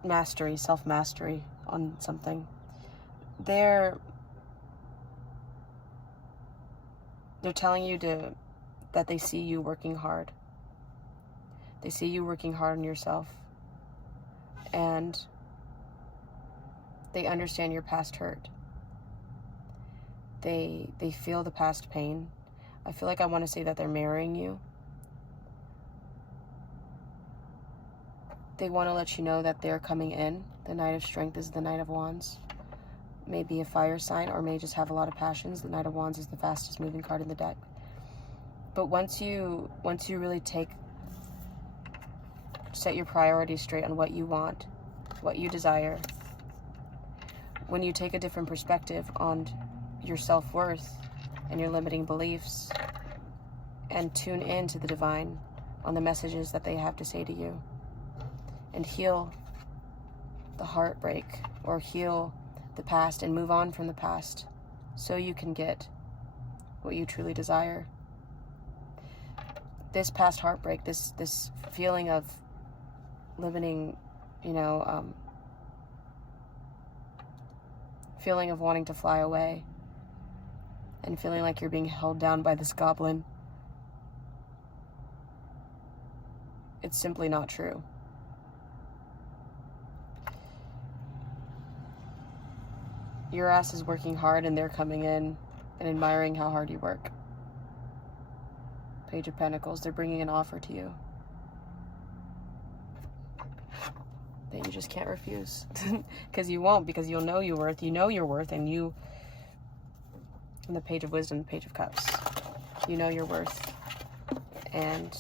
mastery, self-mastery on something. They're telling you that they see you working hard. They see you working hard on yourself. And they understand your past hurt. They feel the past pain. I feel like I want to say that they're marrying you. They want to let you know that they're coming in. The Knight of Strength is the Knight of Wands. May be a fire sign or may just have a lot of passions. The Knight of Wands is the fastest moving card in the deck. But once you really set your priorities straight on what you want, what you desire, when you take a different perspective on your self-worth and your limiting beliefs and tune in to the divine on the messages that they have to say to you and heal the heartbreak or heal the past and move on from the past so you can get what you truly desire. This past heartbreak, this feeling of limiting, feeling of wanting to fly away and feeling like you're being held down by this goblin. It's simply not true. Your ass is working hard and they're coming in and admiring how hard you work. Page of Pentacles, they're bringing an offer to you that you just can't refuse. Because you won't, because you'll know your worth. You know your worth, and the Page of Wisdom, the Page of Cups, you know your worth. And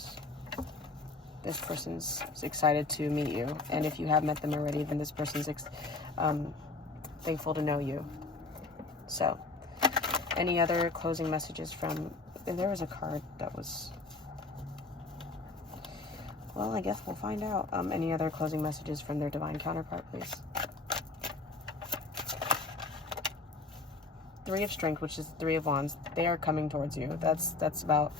this person's excited to meet you. And if you have met them already, then this person's thankful to know you. So, any other closing messages from... There was a card that was... Well, I guess we'll find out. Any other closing messages from their divine counterpart, please? 3 of Strength, which is 3 of Wands. They are coming towards you. That's about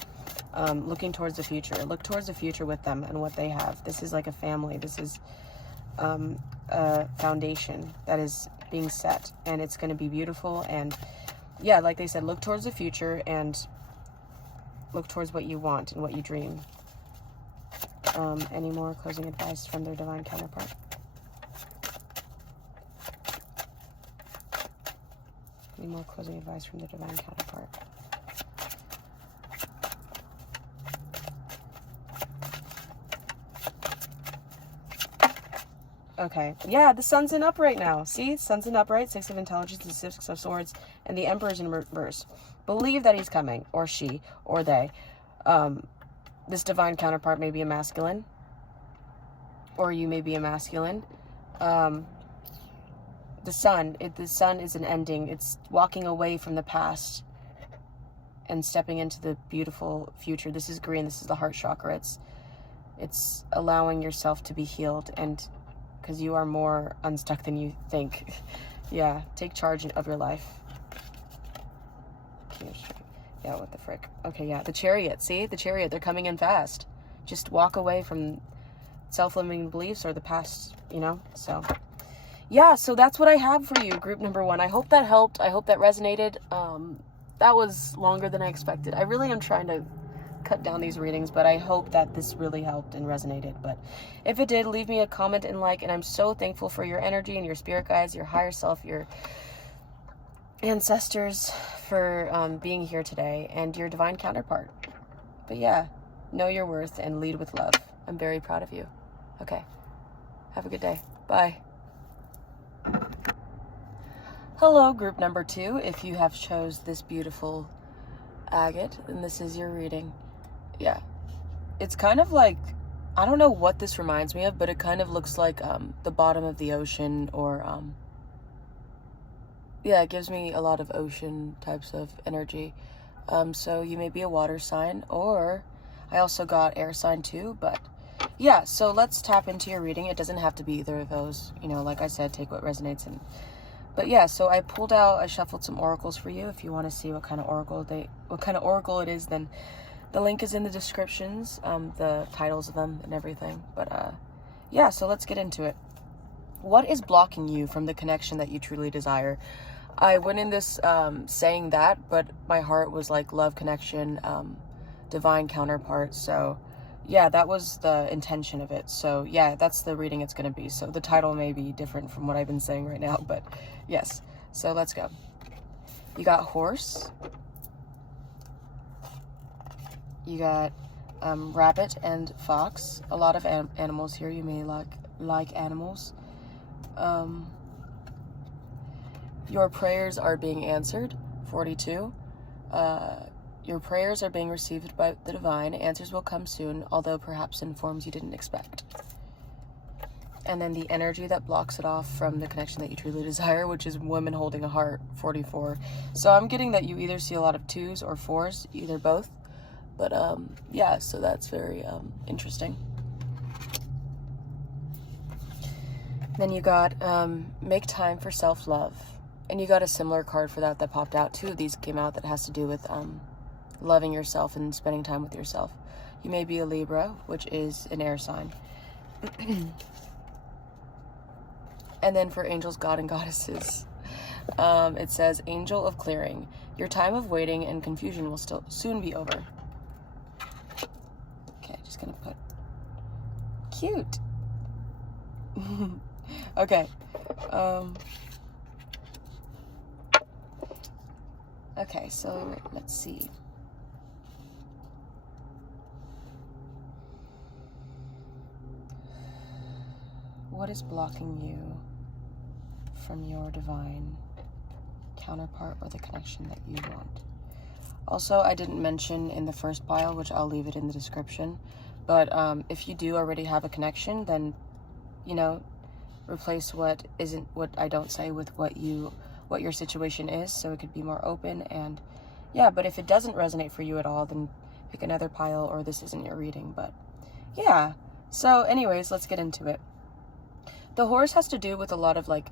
looking towards the future. Look towards the future with them and what they have. This is like a family. This is a foundation that is being set, and it's going to be beautiful. And yeah, like they said, look towards the future and look towards what you want and what you dream. Any more closing advice from their divine counterpart? Any more closing advice from their divine counterpart? Okay, yeah, the Sun's in upright now. See, Sun's in upright, 6 of Intelligence, the 6 of Swords, and the Emperor's in reverse. Believe that he's coming, or she, or they. This divine counterpart may be a masculine, or you may be a masculine. The sun is an ending. It's walking away from the past and stepping into the beautiful future. This is green. This is the heart chakra. It's allowing yourself to be healed, and because you are more unstuck than you think. Yeah, take charge of your life. Yeah, what the frick? Okay, yeah, the Chariot. See? The Chariot. They're coming in fast. Just walk away from self-limiting beliefs or the past, So, yeah, so that's what I have for you, group number 1. I hope that helped. I hope that resonated. That was longer than I expected. I really am trying to cut down these readings, but I hope that this really helped and resonated. But if it did, leave me a comment and like, and I'm so thankful for your energy and your spirit guides, your higher self, your ancestors for being here today, and your divine counterpart. But yeah, know your worth and lead with love. I'm very proud of you. Okay, have a good day. Bye. Hello, group number 2. If you have chose this beautiful agate, then this is your reading. Yeah, it's kind of like, I don't know what this reminds me of, but it kind of looks like the bottom of the ocean, or yeah, it gives me a lot of ocean types of energy. So you may be a water sign, or I also got air sign too. But yeah, so let's tap into your reading. It doesn't have to be either of those, you know, like I said, take what resonates. But yeah, so I shuffled some oracles for you. If you want to see what kind of oracle it is, then the link is in the descriptions, the titles of them and everything. But yeah, so let's get into it. What is blocking you from the connection that you truly desire? I went in this saying that, but my heart was like love, connection, divine counterpart. So yeah, that was the intention of it. So yeah, that's the reading it's going to be. So the title may be different from what I've been saying right now, but yes. So let's go. You got horse. You got rabbit and fox. A lot of animals here. You may like animals. Your prayers are being answered. 42. Your prayers are being received by the divine. Answers will come soon, although perhaps in forms you didn't expect. And then the energy that blocks it off from the connection that you truly desire, which is women holding a heart. 44. So I'm getting that you either see a lot of 2s or 4s, either both. But yeah, so that's very interesting. Then you got make time for self-love. And you got a similar card for that popped out. 2 of these came out that has to do with loving yourself and spending time with yourself. You may be a Libra, which is an air sign. And then for angels, God, and goddesses, it says, Angel of Clearing. Your time of waiting and confusion will soon be over. Okay, just gonna put cute. Okay. Okay, so let's see. What is blocking you from your divine counterpart or the connection that you want? Also, I didn't mention in the first pile, which I'll leave it in the description, but if you do already have a connection, then, you know, replace what isn't what I don't say with what your situation is, so it could be more open. And yeah, but if it doesn't resonate for you at all, then pick another pile, or this isn't your reading. But yeah, so anyways, let's get into it. The horse has to do with a lot of like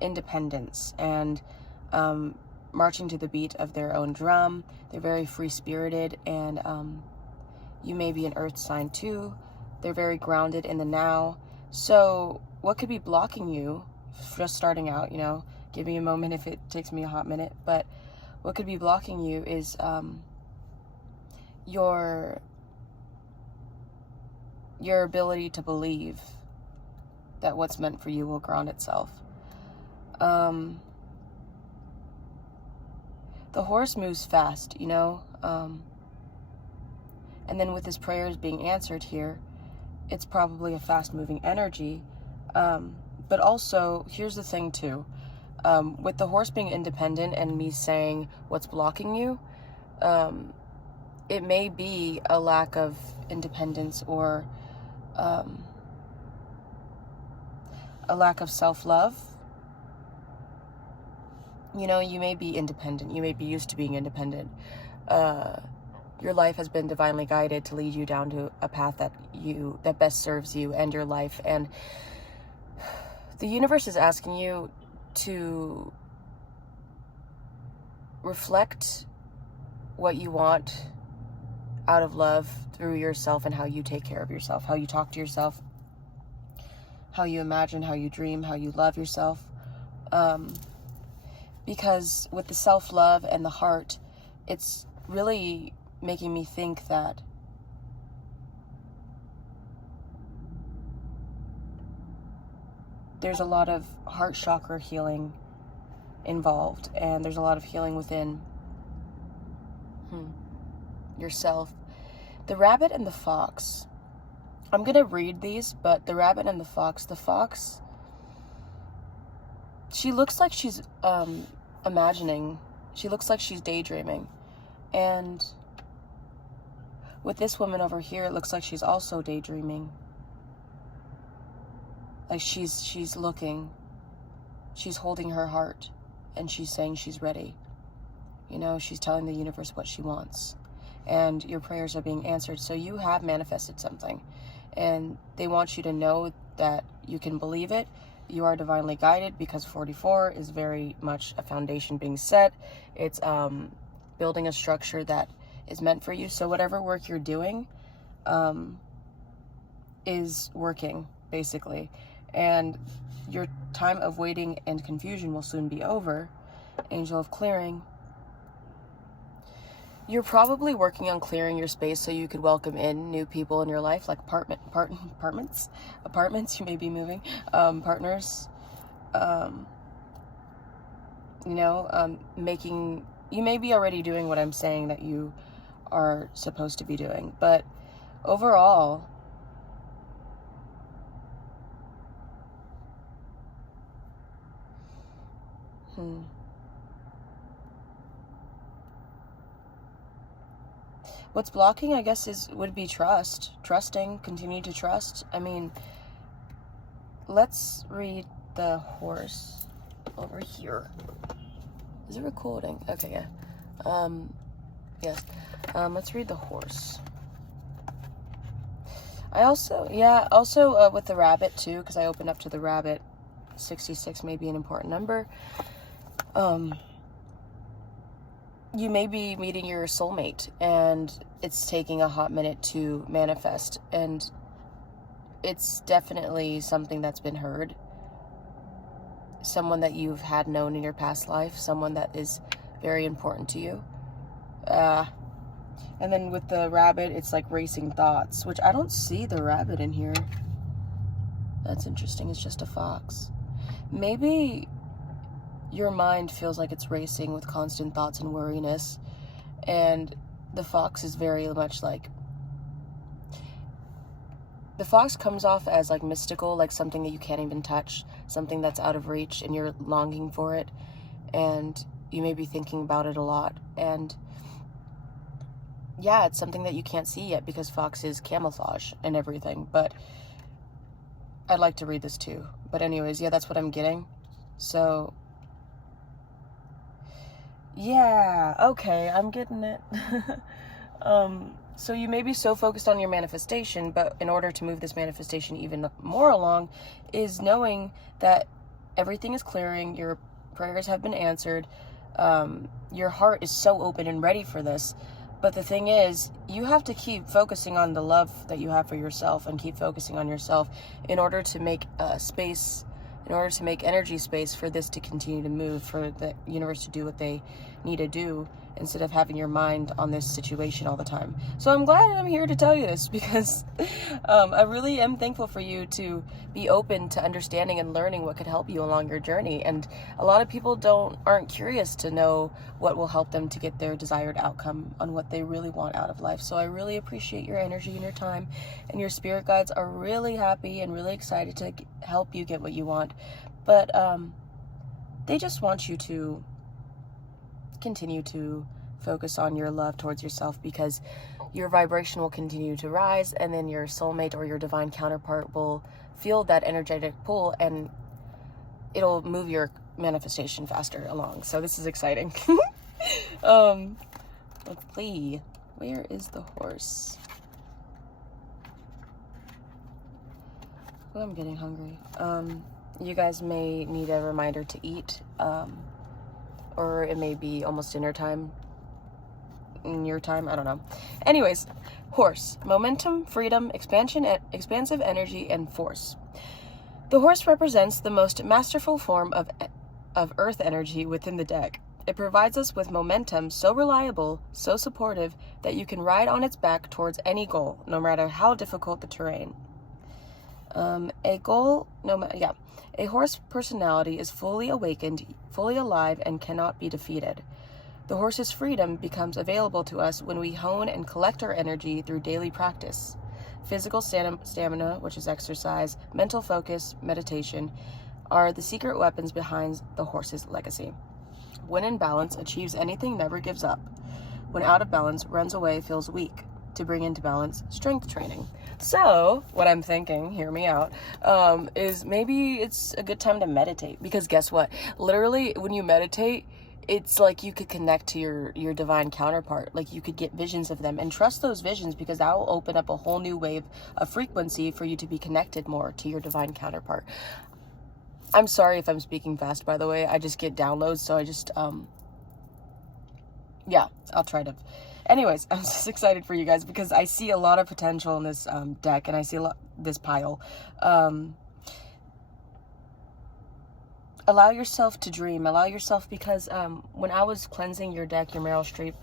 independence and marching to the beat of their own drum. They're very free-spirited, and you may be an earth sign too. They're very grounded in the now. So what could be blocking you just starting out, you know, give me a moment if it takes me a hot minute, but what could be blocking you is your ability to believe that what's meant for you will ground itself. The horse moves fast, you know, and then with his prayers being answered here, it's probably a fast-moving energy. But also, here's the thing too. With the horse being independent and me saying what's blocking you, it may be a lack of independence, or a lack of self-love. You know, you may be independent. You may be used to being independent. Your life has been divinely guided to lead you down to a path that best serves you and your life. And the universe is asking you to reflect what you want out of love through yourself, and how you take care of yourself, how you talk to yourself, how you imagine, how you dream, how you love yourself. Because with the self-love and the heart, it's really making me think that there's a lot of heart chakra healing involved, and there's a lot of healing within yourself. The rabbit and the fox. I'm gonna read these, but the rabbit and the fox, she looks like she's imagining. She looks like she's daydreaming. And with this woman over here, it looks like she's also daydreaming. Like she's looking, she's holding her heart, and she's saying she's ready. You know, she's telling the universe what she wants. And your prayers are being answered. So you have manifested something. And they want you to know that you can believe it. You are divinely guided, because 44 is very much a foundation being set. It's building a structure that is meant for you. So whatever work you're doing is working, basically. And your time of waiting and confusion will soon be over. Angel of clearing. You're probably working on clearing your space so you could welcome in new people in your life, like apartments you may be moving, partners, making, you may be already doing what I'm saying that you are supposed to be doing, but overall, what's blocking, I guess, would be trusting, continue to trust. I mean, let's read the horse over here. Is it recording? Okay, yeah. Yes. Let's read the horse. I also, with the rabbit too, because I opened up to the rabbit. 66 may be an important number. You may be meeting your soulmate, and it's taking a hot minute to manifest, and it's definitely something that's been heard. Someone that you've had known in your past life, someone that is very important to you. And then with the rabbit, it's like racing thoughts, which I don't see the rabbit in here. That's interesting. It's just a fox. Maybe your mind feels like it's racing with constant thoughts and worriness, and the fox is very much like, the fox comes off as like mystical, like something that you can't even touch, something that's out of reach, and you're longing for it, and you may be thinking about it a lot. And yeah, it's something that you can't see yet, because fox is camouflage and everything. But I'd like to read this too. But anyways, yeah, that's what I'm getting. So yeah, okay, I'm getting it. So you may be so focused on your manifestation, but in order to move this manifestation even more along is knowing that everything is clearing, your prayers have been answered, your heart is so open and ready for this. But the thing is, you have to keep focusing on the love that you have for yourself, and keep focusing on yourself in order to make space, in order to make energy space for this to continue to move, for the universe to do what they need to do, instead of having your mind on this situation all the time. So I'm glad I'm here to tell you this, because I really am thankful for you to be open to understanding and learning what could help you along your journey. And a lot of people aren't curious to know what will help them to get their desired outcome on what they really want out of life. So I really appreciate your energy and your time, and your spirit guides are really happy and really excited to help you get what you want. But they just want you to continue to focus on your love towards yourself, because your vibration will continue to rise, and then your soulmate or your divine counterpart will feel that energetic pull, and it'll move your manifestation faster along. So this is exciting. Let's see, where is the horse? Oh, I'm getting hungry. You guys may need a reminder to eat, or it may be almost dinner time in your time, I don't know. Anyways, horse, momentum, freedom, expansion, expansive energy, and force. The horse represents the most masterful form of earth energy within the deck. It provides us with momentum so reliable, so supportive, that you can ride on its back towards any goal, no matter how difficult the terrain. A horse personality is fully awakened, fully alive, and cannot be defeated. The horse's freedom becomes available to us when we hone and collect our energy through daily practice. Physical stamina, which is exercise, mental focus, meditation, are the secret weapons behind the horse's legacy. When in balance, achieves anything, never gives up. When out of balance, runs away, feels weak. To bring into balance, strength training. So, what I'm thinking, hear me out, is maybe it's a good time to meditate. Because guess what? Literally, when you meditate, it's like you could connect to your divine counterpart. Like you could get visions of them, and trust those visions, because that will open up a whole new wave of frequency for you to be connected more to your divine counterpart. I'm sorry if I'm speaking fast, by the way. I just get downloads, so I just, yeah, I'll try to. Anyways, I'm just excited for you guys because I see a lot of potential in this deck, and I see this pile. Allow yourself to dream. Allow yourself, because when I was cleansing your deck, your Meryl Streep,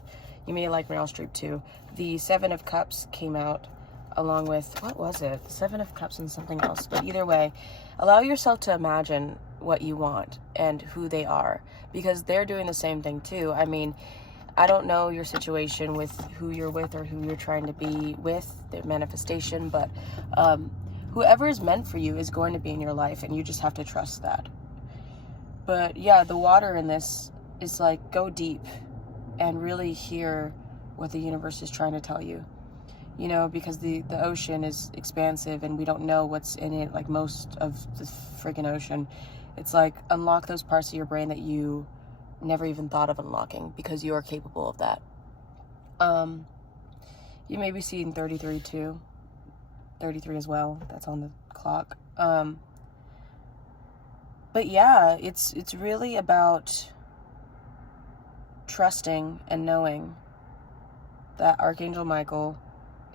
you may like Meryl Streep too, the Seven of Cups came out along with, what was it? Seven of Cups and something else. But either way, allow yourself to imagine what you want and who they are, because they're doing the same thing too. I mean, I don't know your situation with who you're with or who you're trying to be with, the manifestation, but whoever is meant for you is going to be in your life, and you just have to trust that. But yeah, the water in this is like, go deep and really hear what the universe is trying to tell you. You know, because the ocean is expansive and we don't know what's in it, like most of the freaking ocean. It's like, unlock those parts of your brain that you never even thought of unlocking, because you are capable of that. You may be seeing 33 too. 33 as well. That's on the clock. But yeah, it's really about trusting and knowing that Archangel Michael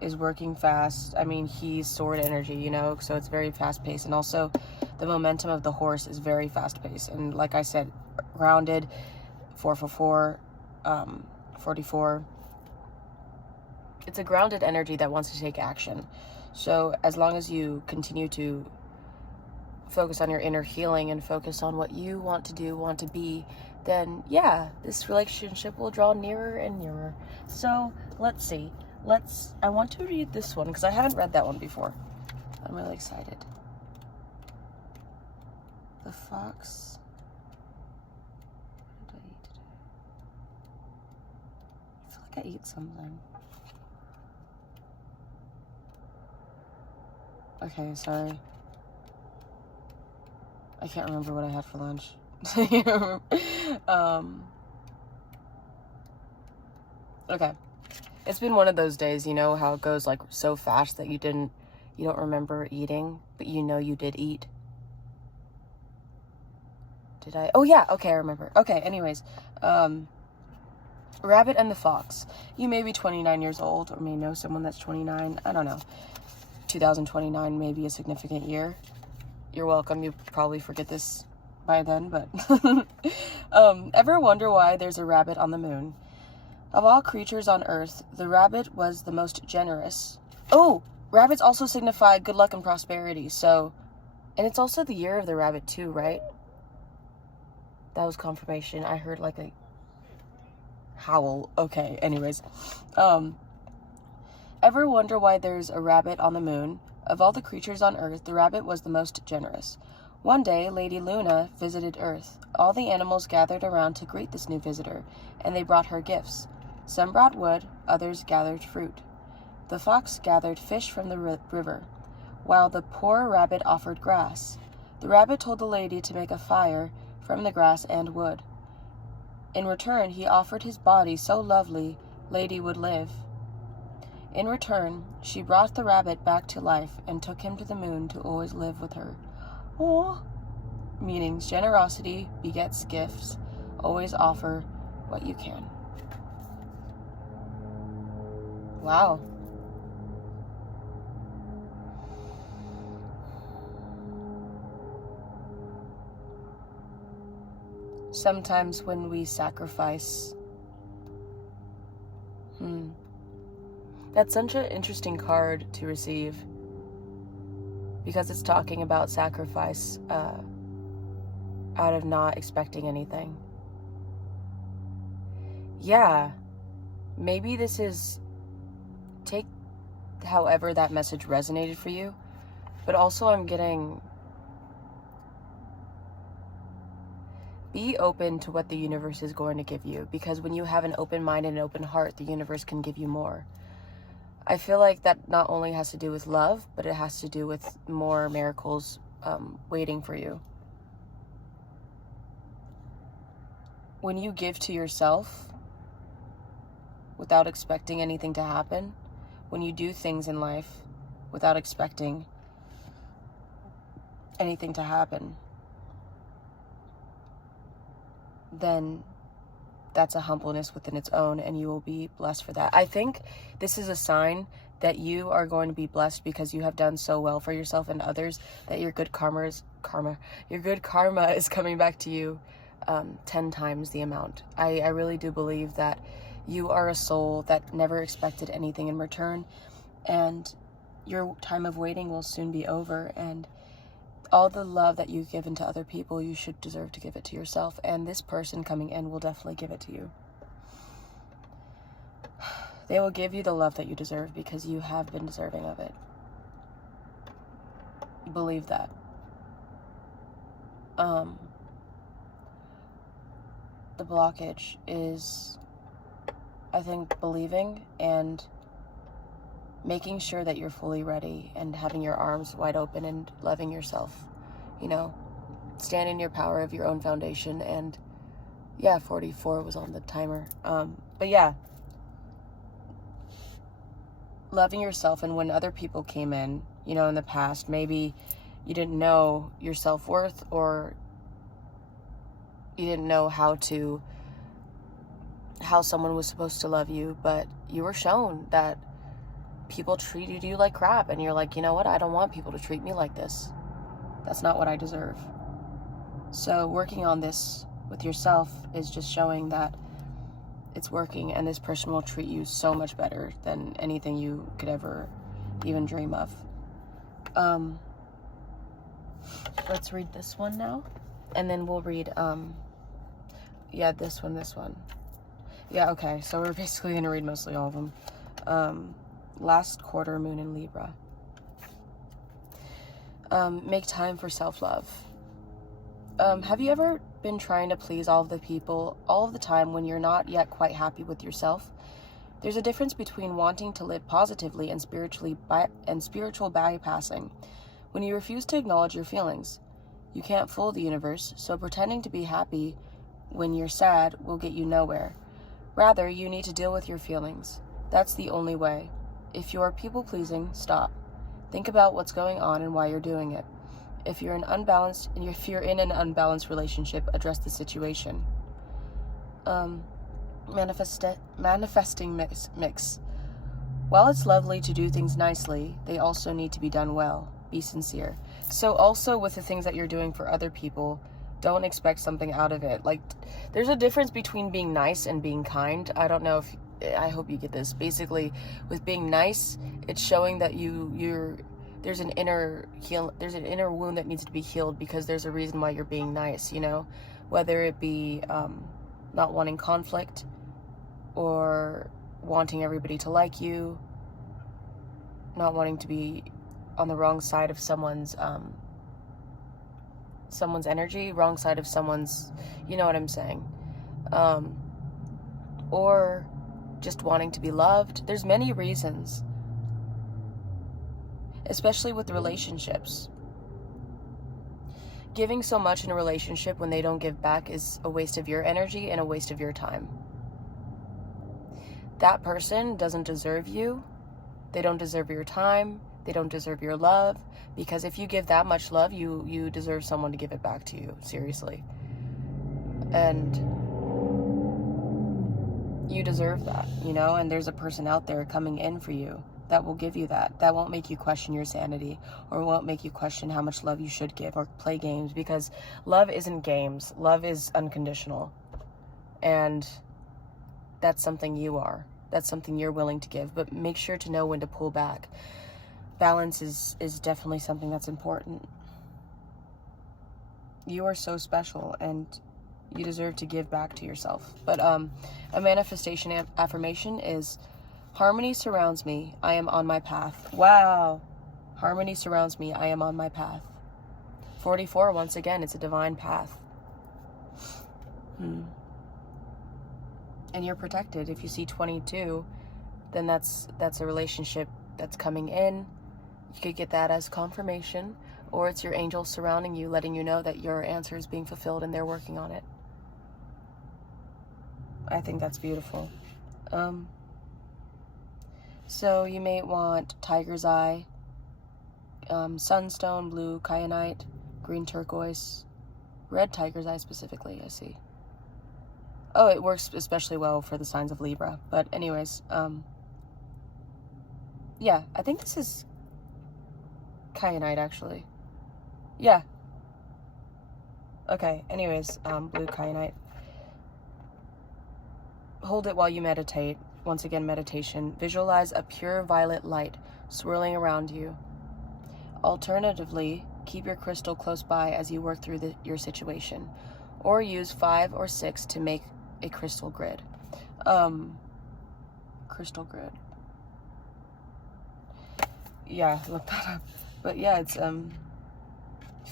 is working fast. I mean, he's sword energy, you know, so it's very fast paced. And also the momentum of the horse is very fast paced. And like I said, grounded, 444, 44. It's a grounded energy that wants to take action. So as long as you continue to focus on your inner healing and focus on what you want to do, want to be, then yeah, this relationship will draw nearer and nearer. So let's see. I want to read this one because I haven't read that one before. I'm really excited. The fox. What did I eat today? I feel like I ate something. Okay, sorry. I can't remember what I had for lunch. Okay. It's been one of those days, you know how it goes like so fast that you don't remember eating, but you know you did eat. Did I? Oh yeah, okay, I remember. Okay, anyways, Rabbit and the Fox. You may be 29 years old, or may know someone that's 29. I don't know. 2029 may be a significant year. You're welcome. You probably forget this by then, but ever wonder why there's a rabbit on the moon? Of all creatures on Earth, the rabbit was the most generous. Oh, rabbits also signify good luck and prosperity, so... And it's also the year of the rabbit too, right? That was confirmation. I heard like a howl. Okay, anyways. Ever wonder why there's a rabbit on the moon? Of all the creatures on Earth, the rabbit was the most generous. One day, Lady Luna visited Earth. All the animals gathered around to greet this new visitor, and they brought her gifts. Some brought wood, others gathered fruit. The fox gathered fish from the river, while the poor rabbit offered grass. The rabbit told the lady to make a fire from the grass and wood. In return, he offered his body so lovely, Lady would live. In return, she brought the rabbit back to life and took him to the moon to always live with her. Oh, meaning generosity begets gifts. Always offer what you can. Wow. sometimes when we sacrifice, that's such an interesting card to receive, because it's talking about sacrifice out of not expecting anything. Yeah, maybe this is, take however that message resonated for you, but also I'm getting, be open to what the universe is going to give you, because when you have an open mind and an open heart, the universe can give you more. I feel like that not only has to do with love, but it has to do with more miracles waiting for you. When you give to yourself without expecting anything to happen, when you do things in life without expecting anything to happen, then that's a humbleness within its own, and you will be blessed for that. I think this is a sign that you are going to be blessed because you have done so well for yourself and others, that your good karma is coming back to you 10 times the amount. I really do believe that you are a soul that never expected anything in return, and your time of waiting will soon be over, and all the love that you've given to other people, you should deserve to give it to yourself, and this person coming in will definitely give it to you. They will give you the love that you deserve because you have been deserving of it. Believe that. The blockage is, I think, believing and making sure that you're fully ready and having your arms wide open and loving yourself, you know, stand in your power of your own foundation. And yeah, 44 was on the timer. But yeah, loving yourself. And when other people came in, you know, in the past, maybe you didn't know your self-worth, or you didn't know how someone was supposed to love you, but you were shown that people treated you like crap, and you're like, you know what, I don't want people to treat me like this. That's not what I deserve. So working on this with yourself is just showing that it's working, and this person will treat you so much better than anything you could ever even dream of. Let's read this one now, and then we'll read yeah, this one. Yeah, okay, so we're basically gonna read mostly all of them. Last quarter moon in Libra. Make time for self-love. Have you ever been trying to please all of the people all of the time when you're not yet quite happy with yourself? There's a difference between wanting to live positively and spiritual bypassing. When you refuse to acknowledge your feelings, you can't fool the universe, so pretending to be happy when you're sad will get you nowhere. Rather, you need to deal with your feelings. That's the only way. If you're people-pleasing, stop. Think about what's going on and why you're doing it. If you're in an unbalanced relationship, address the situation. Manifesting mix. While it's lovely to do things nicely, they also need to be done well. Be sincere. So also with the things that you're doing for other people, don't expect something out of it. Like, there's a difference between being nice and being kind. I don't know if, I hope you get this. Basically, with being nice, it's showing that there's an inner wound that needs to be healed, because there's a reason why you're being nice, you know, whether it be not wanting conflict, or wanting everybody to like you, not wanting to be on the wrong side of someone's energy, wrong side of someone's, you know what I'm saying, or just wanting to be loved. There's many reasons, especially with relationships. Giving so much in a relationship when they don't give back is a waste of your energy and a waste of your time. That person doesn't deserve you. They don't deserve your time. They don't deserve your love, because if you give that much love, you deserve someone to give it back to you, seriously. And you deserve that, you know, and there's a person out there coming in for you that will give you that. That won't make you question your sanity, or won't make you question how much love you should give or play games, because love isn't games. Love is unconditional. And that's something you are. That's something you're willing to give. But make sure to know when to pull back. Balance is definitely something that's important. You are so special, and you deserve to give back to yourself. But a manifestation affirmation is, harmony surrounds me, I am on my path. Wow. Harmony surrounds me, I am on my path. 44, once again, it's a divine path. And you're protected. If you see 22, then that's a relationship that's coming in. You could get that as confirmation, or it's your angels surrounding you, letting you know that your answer is being fulfilled and they're working on it. I think that's beautiful. So you may want tiger's eye, sunstone, blue kyanite, green turquoise, red tiger's eye specifically, I see. Oh, it works especially well for the signs of Libra. But anyways, yeah, I think this is kyanite, actually. Yeah. Okay, anyways, blue kyanite. Hold it while you meditate. Once again, meditation. Visualize a pure violet light swirling around you. Alternatively, keep your crystal close by as you work through your situation. Or use 5 or 6 to make a crystal grid. Crystal grid. Yeah, look that up. But yeah, it's,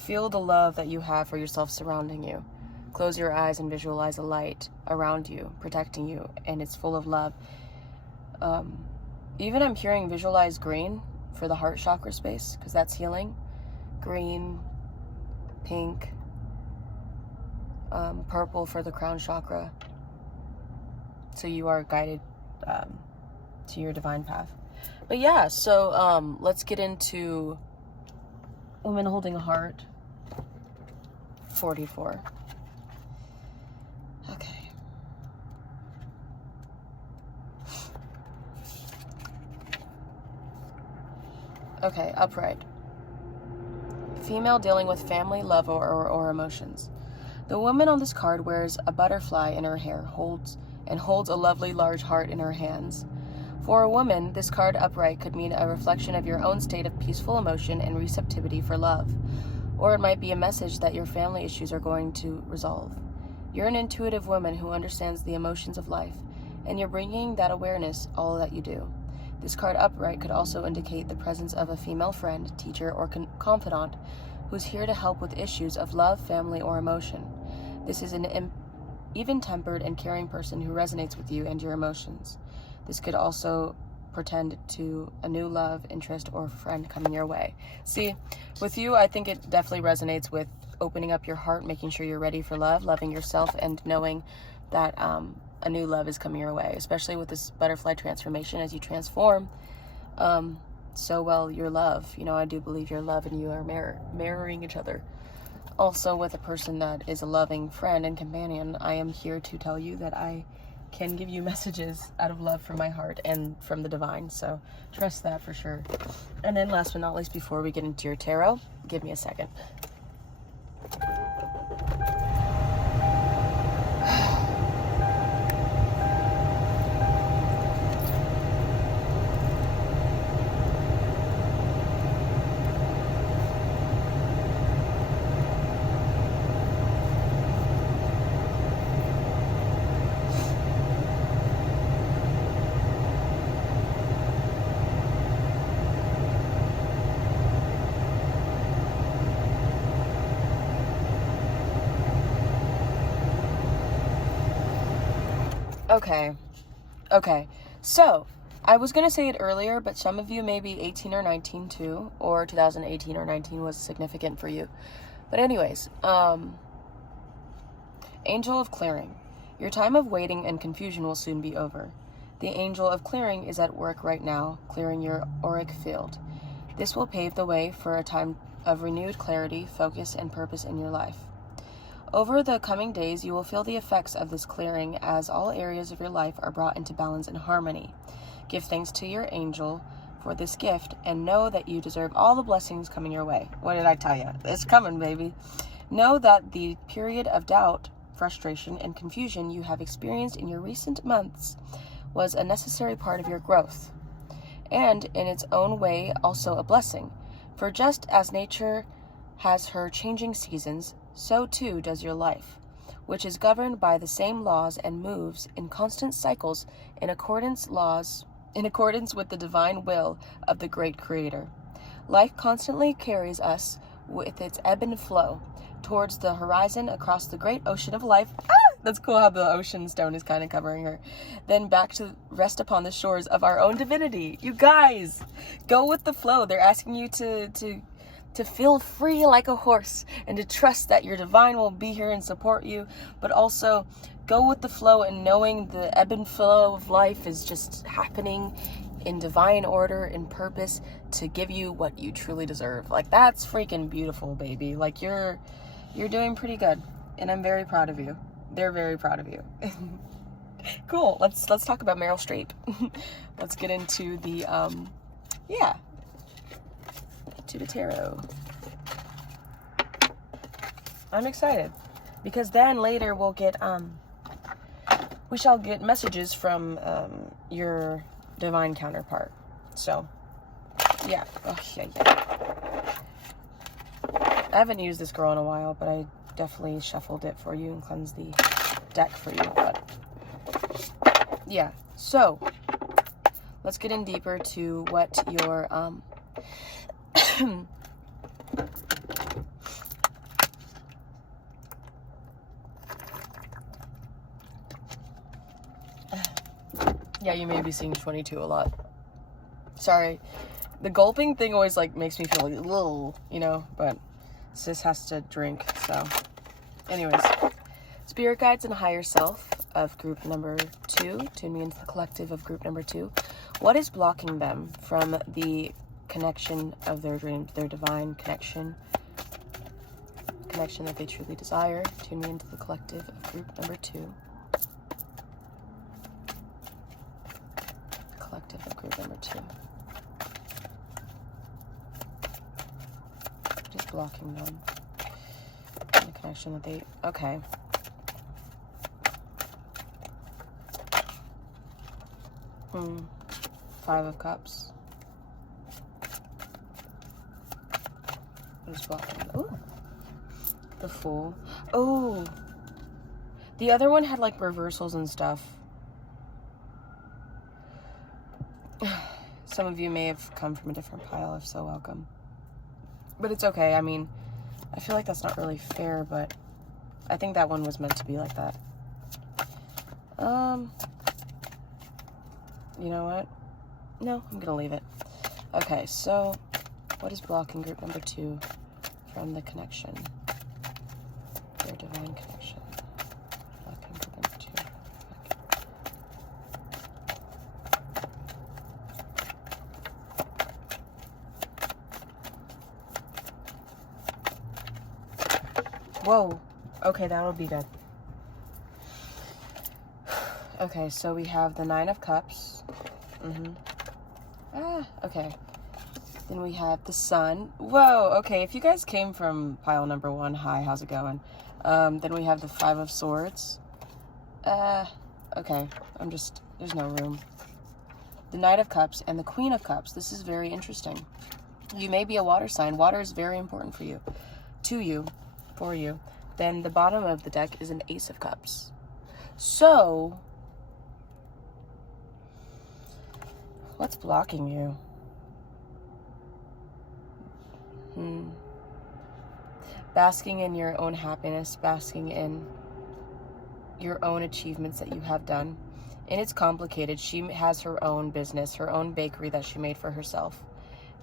feel the love that you have for yourself surrounding you. Close your eyes and visualize a light around you, protecting you, and it's full of love. Even I'm hearing visualize green for the heart chakra space, because that's healing. Green, pink, purple for the crown chakra. So you are guided to your divine path. But yeah, so let's get into women holding a heart. 44. Okay. Okay, upright. Female dealing with family, love, or emotions. The woman on this card wears a butterfly in her hair, holds a lovely large heart in her hands. For a woman, this card upright could mean a reflection of your own state of peaceful emotion and receptivity for love. Or it might be a message that your family issues are going to resolve. You're an intuitive woman who understands the emotions of life, and you're bringing that awareness all that you do. This card upright could also indicate the presence of a female friend, teacher, or confidant who's here to help with issues of love, family, or emotion. This is an even-tempered and caring person who resonates with you and your emotions. This could also portend to a new love, interest, or friend coming your way. See, with you, I think it definitely resonates with opening up your heart, making sure you're ready for love, loving yourself, and knowing that a new love is coming your way, especially with this butterfly transformation as you transform so well your love. You know, I do believe your love and you are mirroring each other. Also, with a person that is a loving friend and companion, I am here to tell you that I can give you messages out of love from my heart and from the divine, so trust that for sure. And then last but not least, before we get into your tarot, give me a second. Okay, so I was going to say it earlier, but some of you may be 18 or 19 too, or 2018 or 19 was significant for you. But anyways, Angel of Clearing. Your time of waiting and confusion will soon be over. The Angel of Clearing is at work right now, clearing your auric field. This will pave the way for a time of renewed clarity, focus, and purpose in your life. Over the coming days, you will feel the effects of this clearing as all areas of your life are brought into balance and harmony. Give thanks to your angel for this gift and know that you deserve all the blessings coming your way. What did I tell you? It's coming, baby. Know that the period of doubt, frustration, and confusion you have experienced in your recent months was a necessary part of your growth, and in its own way also a blessing. For just as nature has her changing seasons, so too does your life, which is governed by the same laws and moves in constant cycles in accordance with the divine will of the great Creator. Life constantly carries us with its ebb and flow towards the horizon across the great ocean of life. That's cool how the ocean stone is kind of covering her. Then back to rest upon the shores of our own divinity. You guys, go with the flow. They're asking you to feel free like a horse and to trust that your divine will be here and support you, but also go with the flow and knowing the ebb and flow of life is just happening in divine order and purpose to give you what you truly deserve. Like, that's freaking beautiful, baby. Like, you're doing pretty good, and I'm very proud of you. They're very proud of you. Cool. Let's talk about Meryl Streep. Let's get into the to the tarot. I'm excited because then later we'll get we shall get messages from your divine counterpart. So yeah. Oh, yeah. I haven't used this girl in a while, but I definitely shuffled it for you and cleansed the deck for you. But yeah, so let's get in deeper to what your yeah, you may be seeing 22 a lot. Sorry, the gulping thing always like makes me feel like a little, but sis has to drink. So anyways, Spirit Guides and Higher Self of group number 2, tune me into the collective of group number 2. What is blocking them from the connection of their dreams, their divine connection that they truly desire? Tune me into the collective of group number 2. Collective of group number 2. Just blocking them. The connection that they... Okay. Five of Cups. Who's blocking? Ooh. The Fool. Oh. The other one had like reversals and stuff. Some of you may have come from a different pile, if so, welcome. But it's okay. I mean, I feel like that's not really fair, but I think that one was meant to be like that. You know what? No, I'm gonna leave it. Okay, so what is blocking group number 2 from the connection? Their divine connection. Blocking group number 2. Whoa. Okay, that'll be good. Okay, so we have the 9 of Cups. Okay. Then we have the Sun. Whoa, okay, if you guys came from pile number 1, hi, how's it going? Then we have the 5 of Swords. Okay, there's no room. The Knight of Cups and the Queen of Cups. This is very interesting. You may be a water sign. Water is very important for you. For you. Then the bottom of the deck is an Ace of Cups. So, what's blocking you? Basking in your own happiness, basking in your own achievements that you have done. And it's complicated. She has her own business, her own bakery that she made for herself.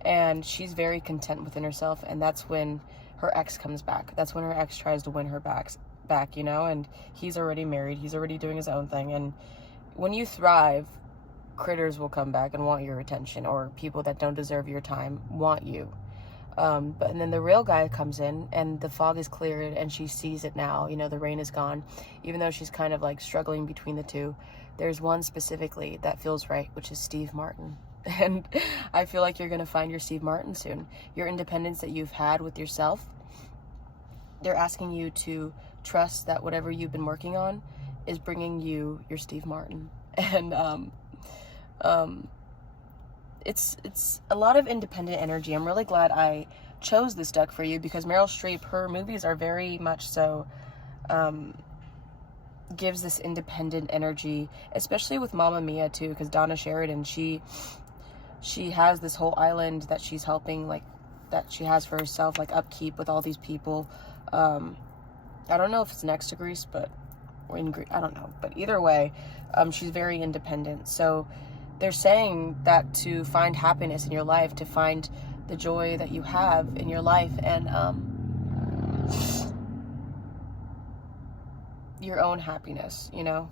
And she's very content within herself, and that's when her ex comes back. That's when her ex tries to win her back, and he's already married. He's already doing his own thing. And when you thrive, critters will come back and want your attention, or people that don't deserve your time want you. And then the real guy comes in, and the fog is cleared, and she sees it now. The rain is gone. Even though she's kind of like struggling between the two, there's one specifically that feels right, which is Steve Martin. And I feel like you're going to find your Steve Martin soon. Your independence that you've had with yourself, they're asking you to trust that whatever you've been working on is bringing you your Steve Martin. And it's a lot of independent energy. I'm really glad I chose this deck for you, because Meryl Streep, her movies are very much so gives this independent energy, especially with Mamma Mia too, because Donna Sheridan, she has this whole island that she's helping, like, that she has for herself, like upkeep with all these people. I don't know if it's next to Greece, but or in Greece, I don't know, but either way, she's very independent. So they're saying that to find happiness in your life, to find the joy that you have in your life, and your own happiness, you know,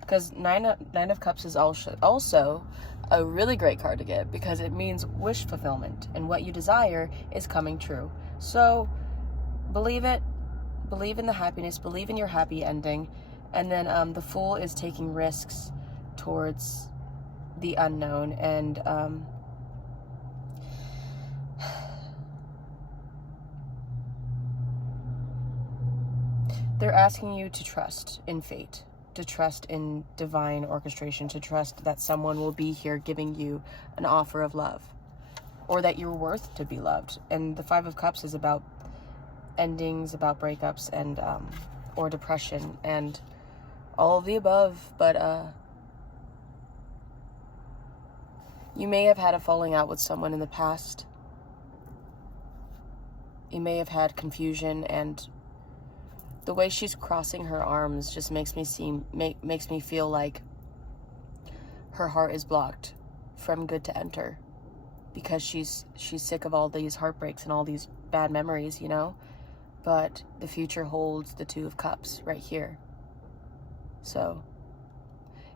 because Nine of Cups is also a really great card to get, because it means wish fulfillment, and what you desire is coming true. So believe it, believe in the happiness, believe in your happy ending. And then the Fool is taking risks towards the unknown, and they're asking you to trust in fate, to trust in divine orchestration, to trust that someone will be here giving you an offer of love, or that you're worth to be loved. And the Five of Cups is about endings, about breakups, and or depression, and all of the above. But you may have had a falling out with someone in the past. You may have had confusion, and the way she's crossing her arms just makes me feel like her heart is blocked from good to enter, because she's sick of all these heartbreaks and all these bad memories, you know. But the future holds the Two of Cups right here. So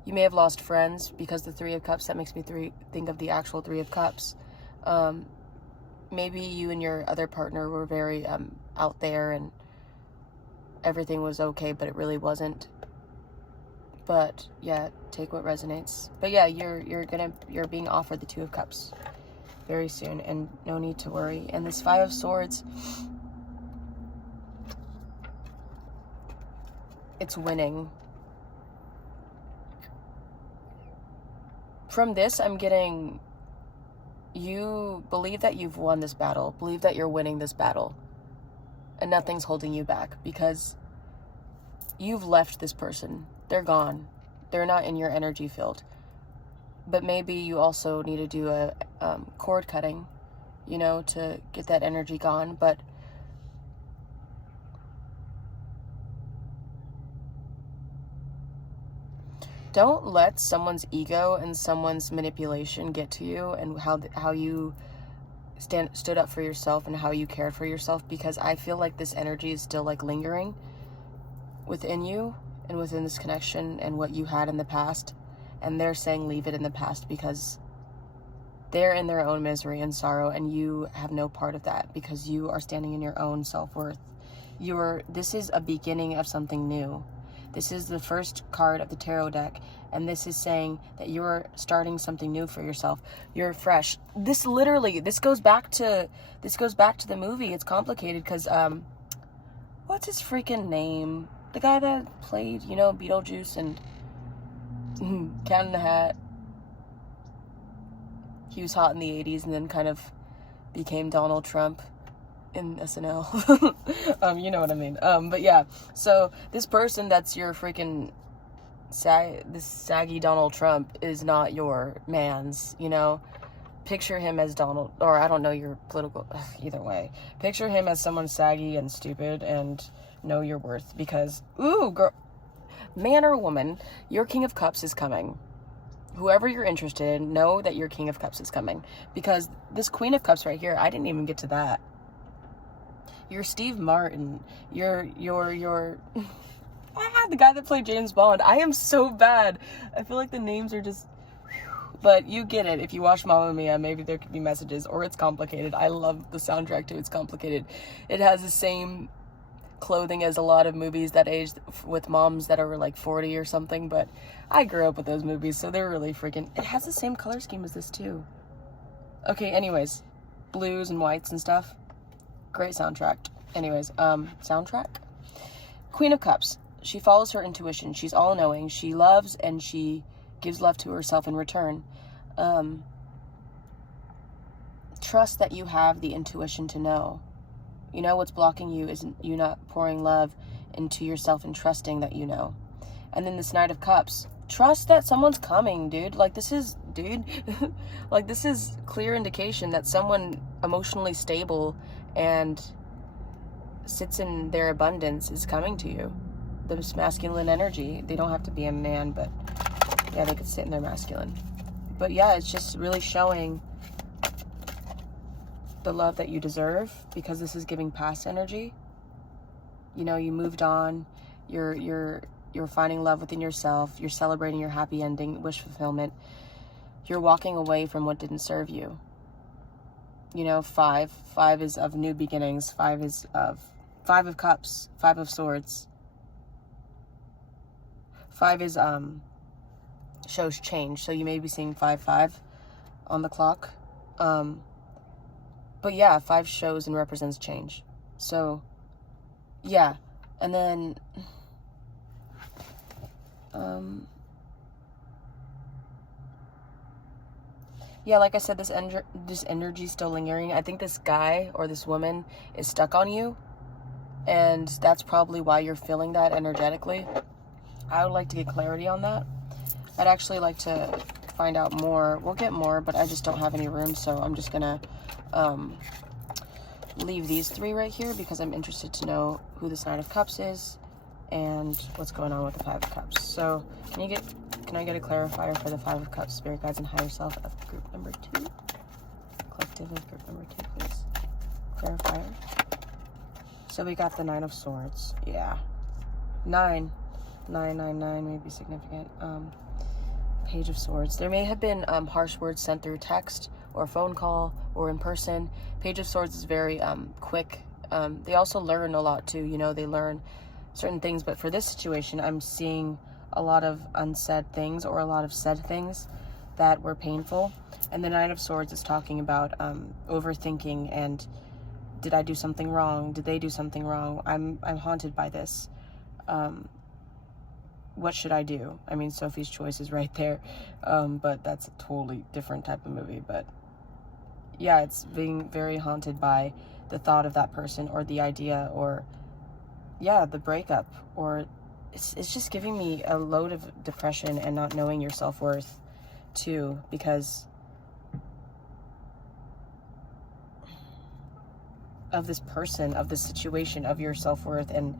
you may have lost friends, because the Three of Cups, that makes me think of the actual Three of Cups. Maybe you and your other partner were very out there, and everything was okay, but it really wasn't. But yeah, take what resonates. But yeah, you're being offered the Two of Cups very soon, and no need to worry. And this Five of Swords, it's winning. From this, I'm getting, you believe that you've won this battle, believe that you're winning this battle, and nothing's holding you back, because you've left this person. They're gone. They're not in your energy field. But maybe you also need to do a cord cutting, you know, to get that energy gone. But don't let someone's ego and someone's manipulation get to you, and how you stood up for yourself and how you cared for yourself, because I feel like this energy is still like lingering within you and within this connection and what you had in the past. And they're saying leave it in the past, because they're in their own misery and sorrow, and you have no part of that, because you are standing in your own self-worth. This is a beginning of something new. This is the first card of the tarot deck, and this is saying that you're starting something new for yourself. You're fresh. This goes back to the movie. It's complicated because what's his freaking name? The guy that played, you know, Beetlejuice and Cat in the Hat. He was hot in the 80s and then kind of became Donald Trump in SNL. You know what I mean. But yeah, so this person that's your freaking this saggy Donald Trump is not your man's, you know. Picture him as Donald, or I don't know your political, either way. Picture him as someone saggy and stupid, and know your worth, because, ooh, girl, man or woman, your King of Cups is coming. Whoever you're interested in, know that your King of Cups is coming, because this Queen of Cups right here, I didn't even get to that. You're Steve Martin. You're the guy that played James Bond. I am so bad. I feel like the names are just, but you get it. If you watch Mamma Mia, maybe there could be messages, or it's complicated. I love the soundtrack too. It's complicated. It has the same clothing as a lot of movies that age with moms that are like 40 or something, but I grew up with those movies, so they're really freaking... It has the same color scheme as this too. Okay, anyways, blues and whites and stuff. Great soundtrack. Anyways, soundtrack? Queen of Cups. She follows her intuition. She's all-knowing. She loves and she gives love to herself in return. Trust that you have the intuition to know. You know what's blocking you is you not pouring love into yourself and trusting that you know. And then this Knight of Cups. Trust that someone's coming, dude. Like, this is, dude, like, this is clear indication that someone emotionally stable and sits in their abundance is coming to you. This masculine energy. They don't have to be a man, but yeah, they could sit in their masculine. But yeah, it's just really showing the love that you deserve, because this is giving past energy. You know, you moved on, you're finding love within yourself, you're celebrating your happy ending, wish fulfillment, you're walking away from what didn't serve you. You know, five is of new beginnings, five of cups, 5 of swords. 5 is shows change, so you may be seeing 5 on the clock. But yeah, 5 shows and represents change. So, yeah. And then, yeah, like I said, this energy is still lingering. I think this guy or this woman is stuck on you. And that's probably why you're feeling that energetically. I would like to get clarity on that. I'd actually like to find out more. We'll get more, but I just don't have any room, so I'm just gonna leave these 3 right here because I'm interested to know who this Knight of Cups is and what's going on with the 5 of Cups. So can I get a clarifier for the 5 of Cups, Spirit Guides and Higher Self of group number 2? Collective of group number 2, please. Clarifier. So we got the 9 of Swords. Yeah. 9 may be significant. Page of Swords. There may have been harsh words sent through text or phone call or in person. Page of Swords is very quick. They also learn a lot too. You know, they learn certain things. But for this situation, I'm seeing a lot of unsaid things or a lot of said things that were painful. And the Knight of Swords is talking about overthinking and did I do something wrong? Did they do something wrong? I'm haunted by this. What should I do? I mean, Sophie's Choice is right there, but that's a totally different type of movie. But yeah, it's being very haunted by the thought of that person or the idea or, yeah, the breakup. Or it's just giving me a load of depression and not knowing your self-worth too, because of this person, of this situation, of your self-worth. And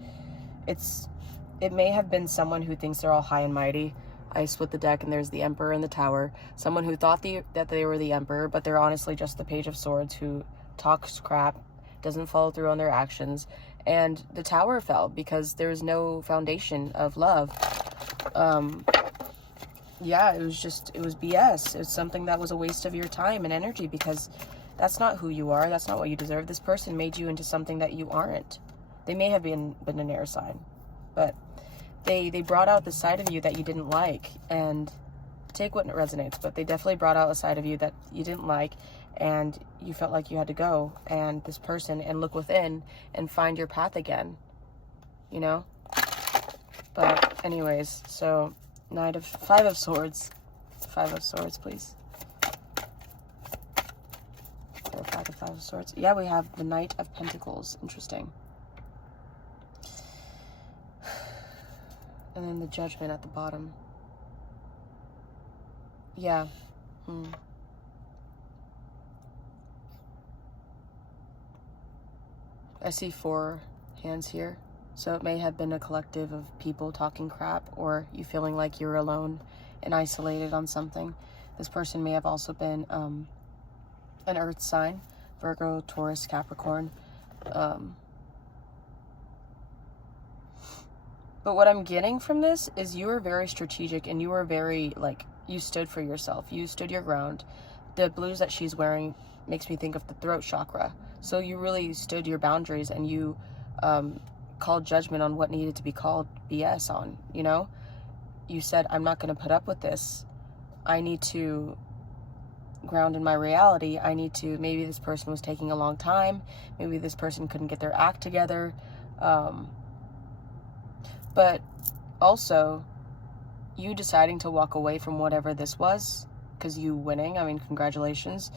it may have been someone who thinks they're all high and mighty. I split the deck and there's the Emperor and the Tower. Someone who thought that they were the Emperor, but they're honestly just the Page of Swords who talks crap, doesn't follow through on their actions. And the Tower fell because there's no foundation of love. Yeah, it was BS. It was something that was a waste of your time and energy because that's not who you are. That's not what you deserve. This person made you into something that you aren't. They may have been an air sign, but they brought out the side of you that you didn't like, and take what resonates, but they definitely brought out a side of you that you didn't like, and you felt like you had to go and this person and look within and find your path again, you know? But anyways, so 5 of Swords. 5 of Swords, please. Clarify the 5 of Swords. Yeah, we have the Knight of Pentacles. Interesting. And then the Judgment at the bottom. Yeah. I see 4 hands here. So it may have been a collective of people talking crap, or you feeling like you're alone and isolated on something. This person may have also been an earth sign, Virgo, Taurus, Capricorn. But what I'm getting from this is you were very strategic and you were very, like, you stood for yourself. You stood your ground. The blues that she's wearing makes me think of the throat chakra. So you really stood your boundaries and you called judgment on what needed to be called BS on, you know? You said, I'm not going to put up with this. I need to ground in my reality. I need to, maybe this person was taking a long time. Maybe this person couldn't get their act together. But also, you deciding to walk away from whatever this was, because you winning, I mean, congratulations.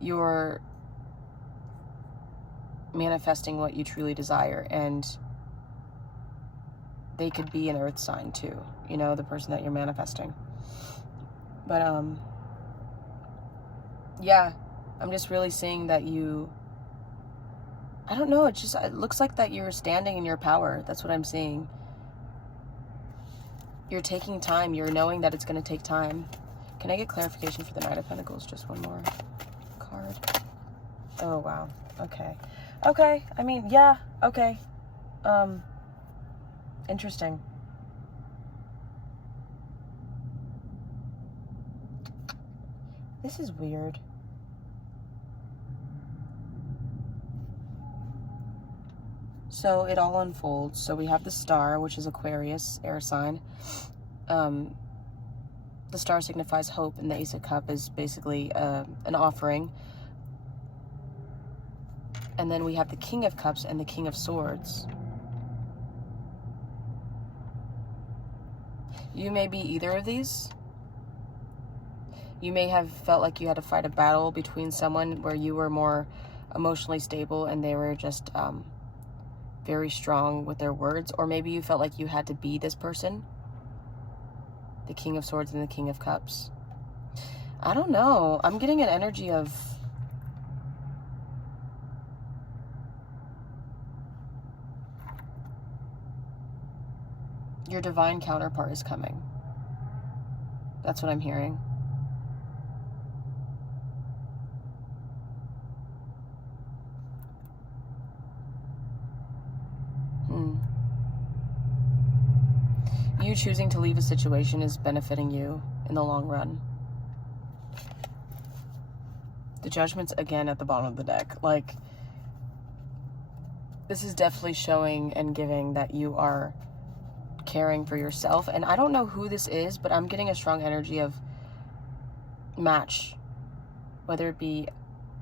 You're manifesting what you truly desire, and they could be an earth sign too, you know, the person that you're manifesting. But yeah, I'm just really seeing that you, I don't know, it looks like that you're standing in your power. That's what I'm seeing. You're taking time. You're knowing that it's going to take time. Can I get clarification for the Knight of Pentacles? Just one more card. Oh, wow. Okay. Okay. I mean, yeah. Okay. Interesting. This is weird. So it all unfolds. So we have the star, which is Aquarius, air sign. The star signifies hope, and the Ace of Cups is basically an offering. And then we have the King of Cups and the King of Swords. You may be either of these. You may have felt like you had to fight a battle between someone where you were more emotionally stable and they were just very strong with their words. Or maybe you felt like you had to be this person. The King of Swords and the King of Cups. I don't know. I'm getting an energy of your divine counterpart is coming. That's what I'm hearing. You choosing to leave a situation is benefiting you in the long run. The Judgment's again at the bottom of the deck. Like, this is definitely showing and giving that you are caring for yourself. And I don't know who this is, but I'm getting a strong energy of match. Whether it be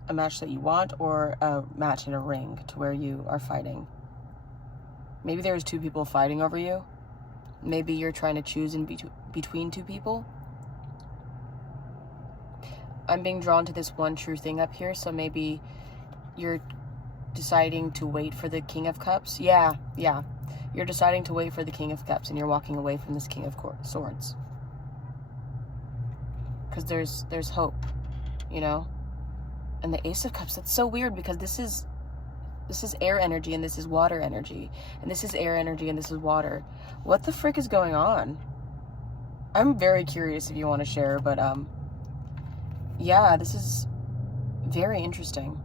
a match that you want or a match in a ring to where you are fighting. Maybe there's two people fighting over you. Maybe you're trying to choose in between two people. I'm being drawn to this one true thing up here, so maybe you're deciding to wait for the King of Cups. Yeah. You're deciding to wait for the King of Cups, and you're walking away from this King of Swords. Because there's hope, you know? And the Ace of Cups, that's so weird, because this is air energy, and this is water energy. And this is air energy, and this is water. What the frick is going on? I'm very curious if you want to share, but yeah, this is very interesting.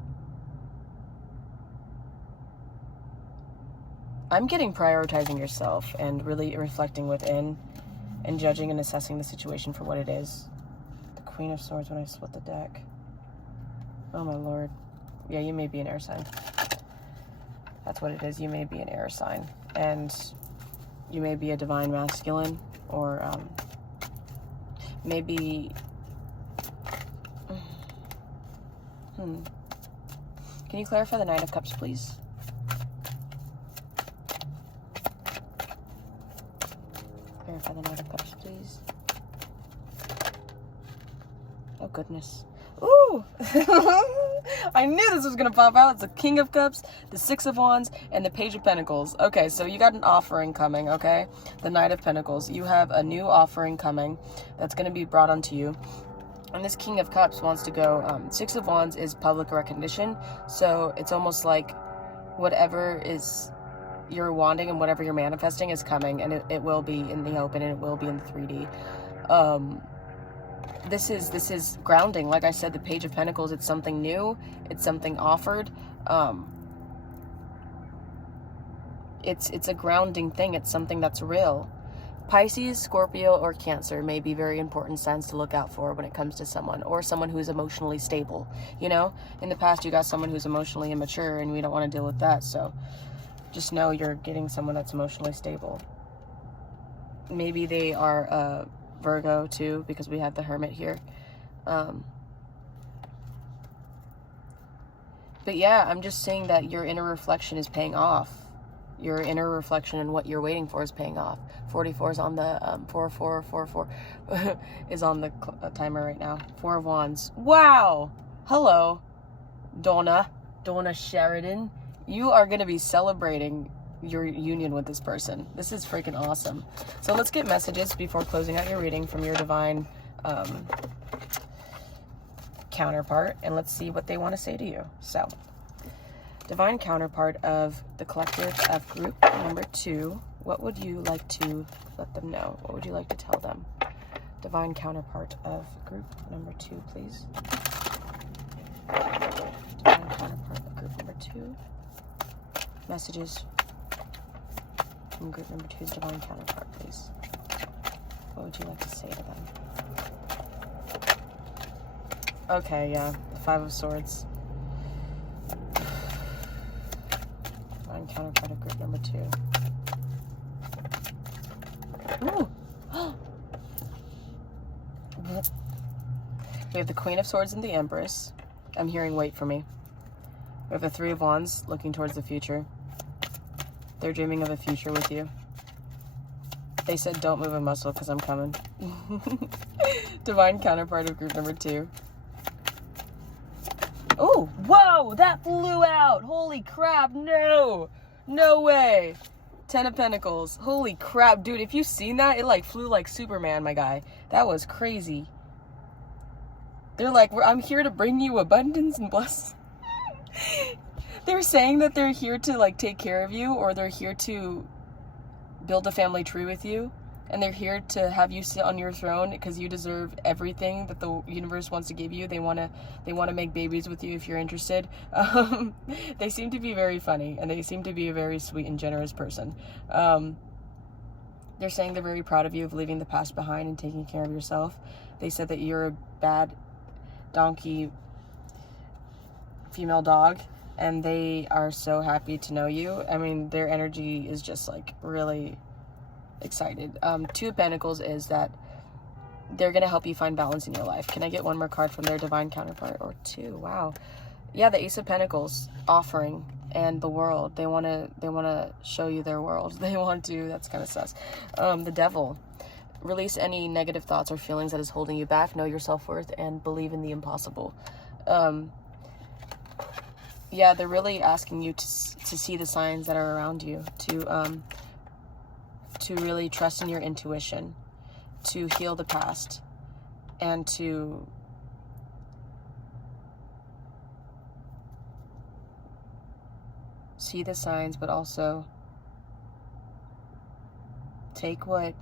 I'm getting prioritizing yourself and really reflecting within and judging and assessing the situation for what it is. The Queen of Swords when I split the deck. Oh my lord. Yeah, you may be an air sign. That's what it is. You may be an air sign. And you may be a divine masculine, or maybe... Can you clarify the Knight of Cups, please? Clarify the Knight of Cups, please. Oh, goodness. Ooh! I knew this was gonna pop out. It's the King of Cups, the Six of Wands, and the Page of Pentacles. Okay, so you got an offering coming, okay? The Knight of Pentacles. You have a new offering coming that's gonna be brought onto you. And this King of Cups wants to go, Six of Wands is public recognition. So it's almost like whatever is you're wanting and whatever you're manifesting is coming, and it will be in the open, and it will be in the 3D. This is grounding. Like I said, the Page of Pentacles, it's something new, it's something offered. It's a grounding thing. It's something that's real. Pisces, Scorpio, or Cancer may be very important signs to look out for when it comes to someone, or someone who's emotionally stable. You know, in the past you got someone who's emotionally immature, and we don't want to deal with that. So just know you're getting someone that's emotionally stable. Maybe they are Virgo too, because we have the Hermit here. But yeah, I'm just saying that your inner reflection is paying off. Your inner reflection and what you're waiting for is paying off. 44 is on the 4444 is on the timer right now. 4 of Wands. Wow. Hello, Donna Sheridan. You are going to be celebrating your union with this person. This is freaking awesome. So let's get messages before closing out your reading from your divine counterpart, and let's see what they want to say to you. So, divine counterpart of the collective of group number 2, what would you like to let them know? What would you like to tell them? Divine counterpart of group number 2, please. Divine counterpart of group number 2. Messages from group number 2's divine counterpart, please. What would you like to say to them? Okay, yeah, the 5 of Swords. Divine counterpart of group number 2. Ooh! We have the Queen of Swords and the Empress. I'm hearing wait for me. We have the 3 of Wands looking towards the future. They're dreaming of a future with you. They said don't move a muscle because I'm coming. Divine counterpart of group number 2. Oh, whoa, that flew out. Holy crap, no. No way. 10 of Pentacles. Holy crap, dude, if you've seen that, it like flew like Superman, my guy. That was crazy. They're like, I'm here to bring you abundance and bless. They're saying that they're here to like take care of you, or they're here to build a family tree with you. And they're here to have you sit on your throne because you deserve everything that the universe wants to give you. They want to make babies with you if you're interested. They seem to be very funny, and they seem to be a very sweet and generous person. They're saying they're very proud of you of leaving the past behind and taking care of yourself. They said that you're a bad donkey female dog, and they are so happy to know you. I mean, their energy is just like really excited. 2 of Pentacles is that they're going to help you find balance in your life. Can I get one more card from their divine counterpart? Or 2? Wow. Yeah, the Ace of Pentacles, offering, and the world. They want to show you their world. They want to, that's kind of sus. The Devil. Release any negative thoughts or feelings that is holding you back. Know your self-worth and believe in the impossible. Yeah, they're really asking you to see the signs that are around you, to really trust in your intuition, to heal the past, and to see the signs, but also take what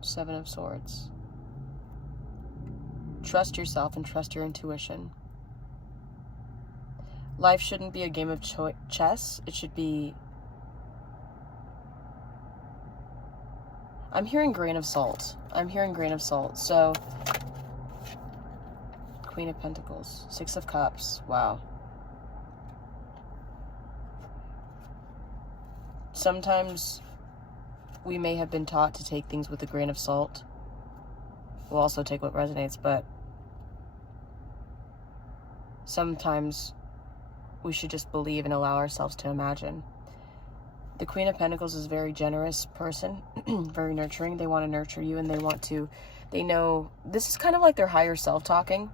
Seven of Swords. Trust yourself and trust your intuition. Life shouldn't be a game of chess. It should be... I'm hearing grain of salt. I'm hearing grain of salt. So, Queen of Pentacles. 6 of Cups. Wow. Sometimes we may have been taught to take things with a grain of salt. We'll also take what resonates, but sometimes we should just believe and allow ourselves to imagine. The Queen of Pentacles is a very generous person, very nurturing. They want to nurture you, and they know, this is kind of like their higher self talking,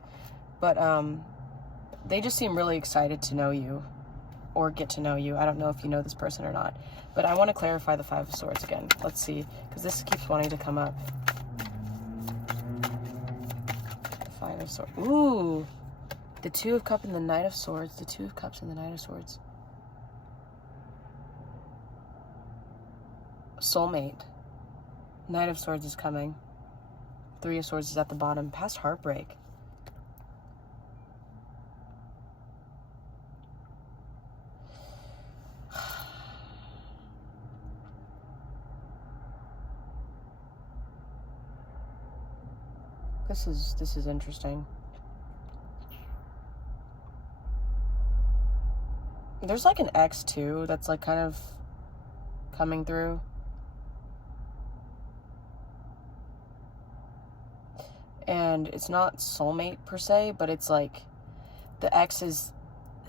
but they just seem really excited to know you or get to know you. I don't know if you know this person or not, but I want to clarify the 5 of Swords again. Let's see, because this keeps wanting to come up. The 5 of Swords. Ooh! The 2 of Cups and the Knight of Swords. The 2 of Cups and the Knight of Swords. Soulmate. Knight of Swords is coming. 3 of Swords is at the bottom. Past heartbreak. This is interesting. There's like an ex too that's like kind of coming through. And it's not soulmate per se, but it's like the ex is,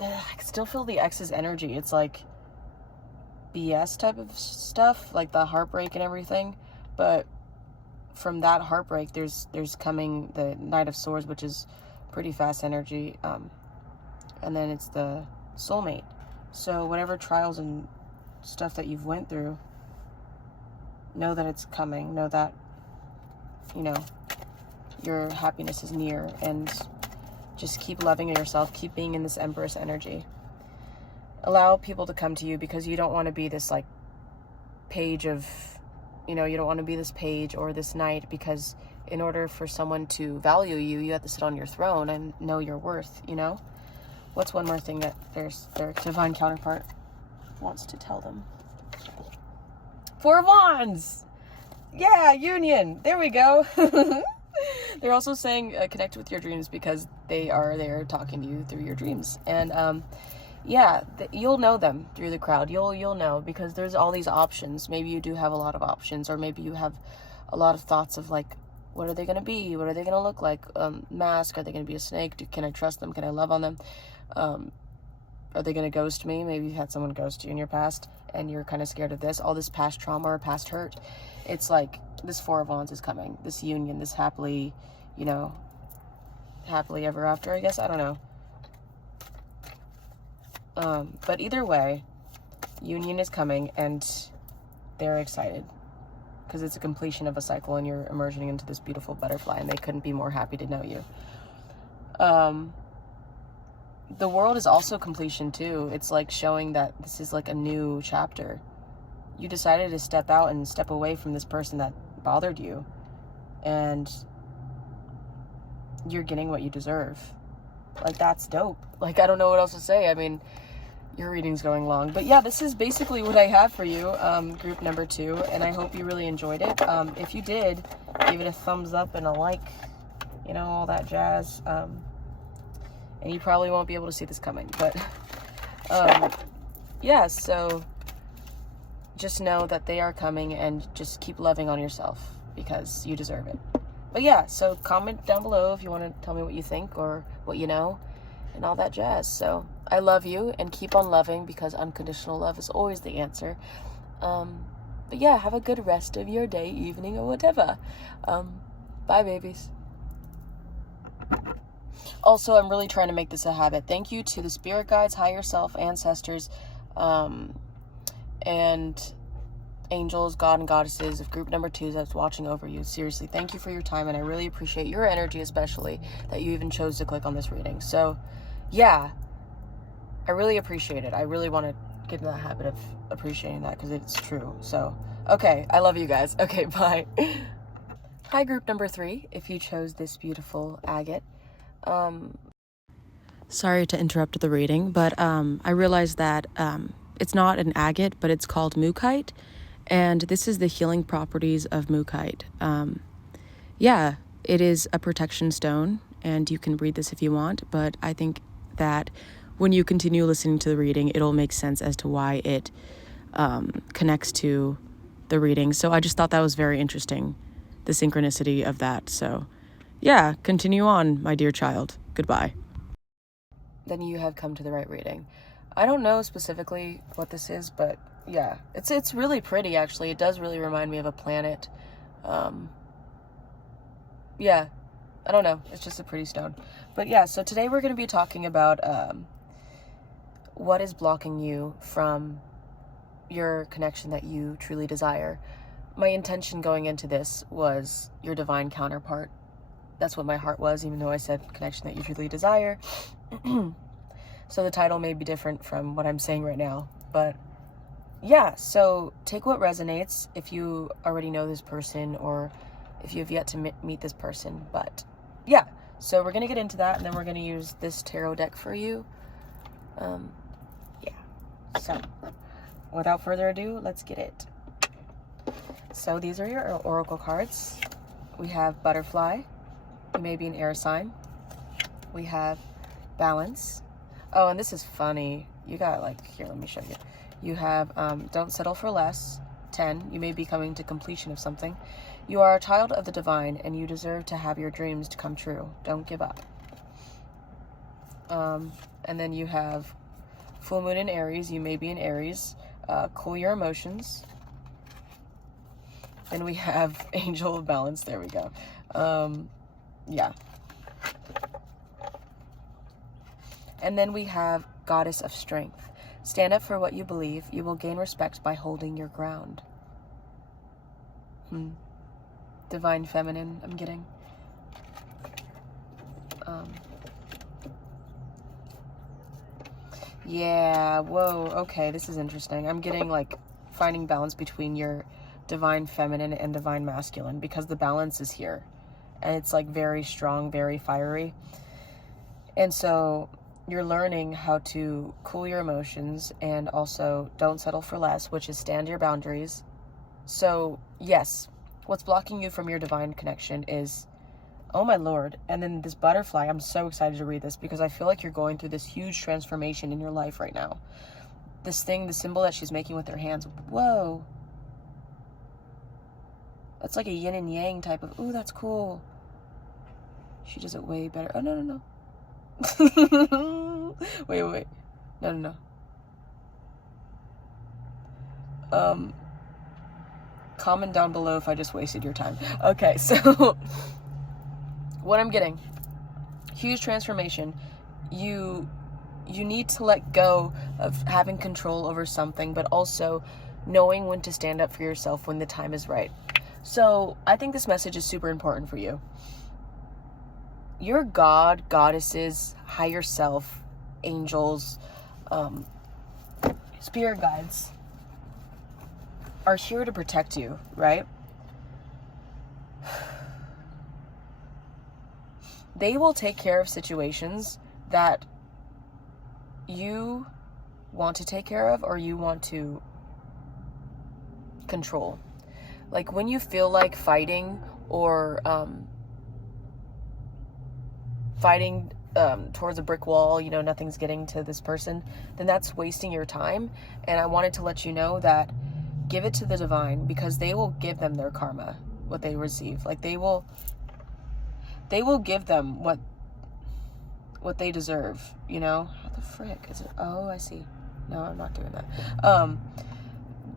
I can still feel the ex's energy. It's like BS type of stuff, like the heartbreak and everything. But from that heartbreak, there's coming the Knight of Swords, which is pretty fast energy. And then it's the soulmate. So whatever trials and stuff that you've went through, know that it's coming. Know that, you know, your happiness is near, and just keep loving yourself. Keep being in this Empress energy. Allow people to come to you, because you don't want to be this like page of, you know, you don't want to be this page or this knight, because in order for someone to value you, you have to sit on your throne and know your worth, you know? What's one more thing that their divine counterpart wants to tell them? Four of Wands! Yeah, union! There we go! They're also saying connect with your dreams, because they are there talking to you through your dreams. And yeah, you'll know them through the crowd. You'll know, because there's all these options. Maybe you do have a lot of options, or maybe you have a lot of thoughts of like, what are they going to be? What are they going to look like? Mask? Are they going to be a snake? Can I trust them? Can I love on them? Are they going to ghost me? Maybe you've had someone ghost you in your past and you're kind of scared of this. All this past trauma or past hurt. It's like this Four of Wands is coming. This union, this happily, you know, happily ever after, I guess. I don't know. But either way, union is coming, and they're excited because it's a completion of a cycle, and you're emerging into this beautiful butterfly, and they couldn't be more happy to know you. The world is also completion too. It's like showing that this is like a new chapter. You decided to step out and step away from this person that bothered you, and you're getting what you deserve. Like, that's dope. Like, I don't know what else to say. I mean, your reading's going long, but yeah, this is basically what I have for you, group number 2, and I hope you really enjoyed it. If you did, give it a thumbs up and a like, you know, all that jazz. And you probably won't be able to see this coming, but yeah, so just know that they are coming, and just keep loving on yourself, because you deserve it. But yeah, so comment down below if you want to tell me what you think or what you know and all that jazz. So I love you, and keep on loving, because unconditional love is always the answer. But yeah, have a good rest of your day, evening, or whatever. Bye, babies. Also, I'm really trying to make this a habit. Thank you to the spirit guides, higher self, ancestors, and angels, God and goddesses of group number 2 that's watching over you. Seriously, thank you for your time, and I really appreciate your energy, especially that you even chose to click on this reading. So yeah, I really appreciate it. I really want to get in that habit of appreciating that, because it's true. So okay, I love you guys. Okay, bye. Hi, group number 3, if you chose this beautiful agate. Sorry to interrupt the reading, but I realized that it's not an agate, but it's called mookaite, and this is the healing properties of mookaite. Yeah, it is a protection stone, and you can read this if you want, but I think that when you continue listening to the reading, it'll make sense as to why it connects to the reading. So I just thought that was very interesting, the synchronicity of that. So yeah, continue on, my dear child. Goodbye. Then you have come to the right reading. I don't know specifically what this is, but yeah, it's really pretty, actually. It does really remind me of a planet. Yeah, I don't know. It's just a pretty stone. But yeah, so today we're going to be talking about what is blocking you from your connection that you truly desire. My intention going into this was your divine counterpart. That's what my heart was, even though I said connection that you truly desire. So the title may be different from what I'm saying right now. But yeah, so take what resonates if you already know this person, or if you have yet to meet this person. But yeah, so we're going to get into that, and then we're going to use this tarot deck for you. Yeah, so without further ado, let's get it. So these are your oracle cards. We have butterfly. You may be an air sign. We have balance. Oh, and this is funny. You got like, here, let me show you. You have, don't settle for less. 10, you may be coming to completion of something. You are a child of the divine, and you deserve to have your dreams to come true. Don't give up. And then you have full moon in Aries. You may be in Aries. Cool your emotions. And we have angel of balance. There we go. Yeah. And then we have goddess of strength. Stand up for what you believe. You will gain respect by holding your ground. Divine feminine, I'm getting. Yeah, whoa, okay, this is interesting. I'm getting like finding balance between your divine feminine and divine masculine, because the balance is here. And it's like very strong, very fiery. And so you're learning how to cool your emotions, and also don't settle for less, which is stand your boundaries. So yes, what's blocking you from your divine connection is, oh my Lord. And then this butterfly, I'm so excited to read this because I feel like you're going through this huge transformation in your life right now. This thing, the symbol that she's making with her hands, whoa. That's like a yin and yang type of, ooh, that's cool. She does it way better. Oh, no. wait. No. Comment down below if I just wasted your time. Okay, so what I'm getting, huge transformation. You need to let go of having control over something, but also knowing when to stand up for yourself when the time is right. So I think this message is super important for you. Your God, goddesses, higher self, angels, spirit guides are here to protect you, right? They will take care of situations that you want to take care of or you want to control. Like when you feel like fighting or fighting towards a brick wall, you know, nothing's getting to this person, then that's wasting your time. And I wanted to let you know that give it to the divine, because they will give them their karma, what they receive. Like they will give them what they deserve, you know? How the frick is it? Oh, I see. No, I'm not doing that.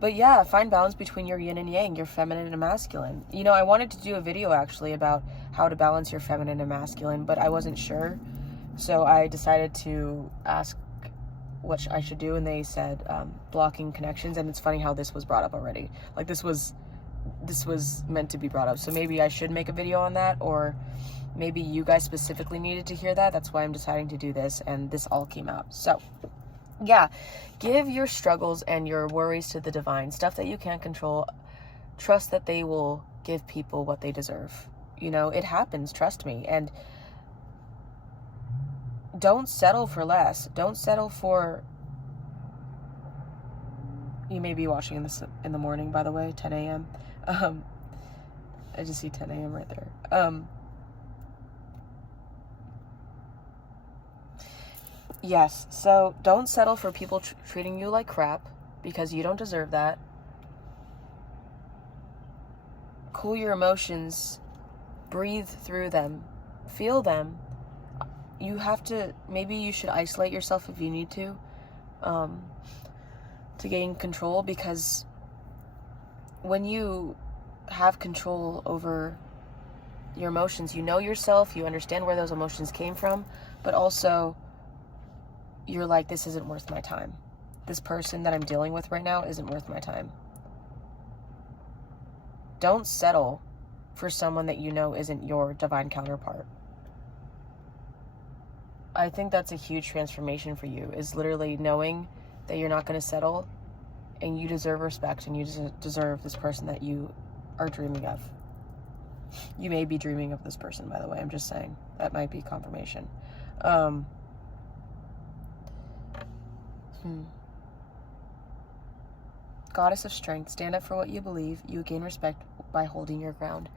But yeah, find balance between your yin and yang, your feminine and masculine. You know, I wanted to do a video actually about how to balance your feminine and masculine, but I wasn't sure. So I decided to ask what I should do, and they said blocking connections. And it's funny how this was brought up already. Like this was meant to be brought up. So maybe I should make a video on that, or maybe you guys specifically needed to hear that. That's why I'm deciding to do this, and this all came out. So yeah, give your struggles and your worries to the divine. Stuff that you can't control, trust that they will give people what they deserve. You know, it happens, trust me. And don't settle for less. Don't settle for... You may be watching this in the morning, by the way, 10 a.m. I just see 10 a.m. right there. Yes, so don't settle for people treating you like crap, because you don't deserve that. Cool your emotions. Breathe through them. Feel them. You have to, maybe you should isolate yourself if you need to gain control, because when you have control over your emotions, you know yourself, you understand where those emotions came from, but also you're like, this isn't worth my time. This person that I'm dealing with right now isn't worth my time. Don't settle for someone that you know isn't your divine counterpart. I think that's a huge transformation for you, is literally knowing that you're not going to settle, and you deserve respect, and you deserve this person that you are dreaming of. You may be dreaming of this person, by the way. I'm just saying. That might be confirmation. Goddess of strength. Stand up for what you believe. You gain respect by holding your ground.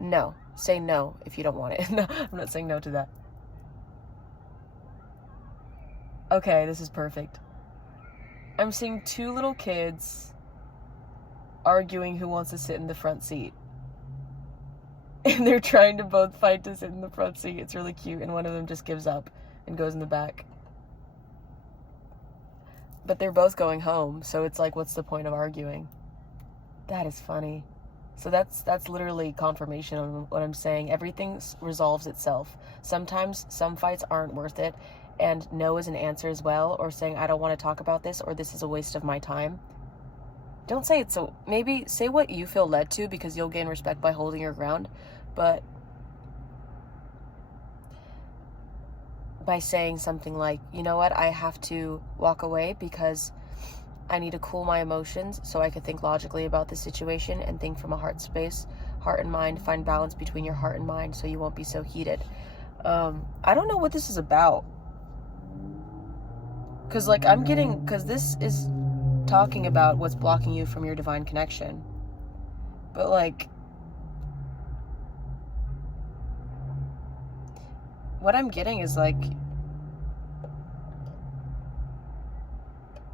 No. Say no if you don't want it. No, I'm not saying no to that. Okay, this is perfect. I'm seeing two little kids arguing who wants to sit in the front seat. And they're trying to both fight to sit in the front seat. It's really cute. And one of them just gives up and goes in the back. But they're both going home. So it's like, what's the point of arguing? That is funny. So that's literally confirmation on what I'm saying. Everything resolves itself. Sometimes some fights aren't worth it. And no is an answer as well. Or saying, I don't want to talk about this. Or this is a waste of my time. Don't say it. So maybe say what you feel led to, because you'll gain respect by holding your ground. But by saying something like, you know what, I have to walk away because I need to cool my emotions so I can think logically about the situation and think from a heart space, heart and mind, find balance between your heart and mind so you won't be so heated. I don't know what this is about. Because this is talking about what's blocking you from your divine connection. But like, what I'm getting is like,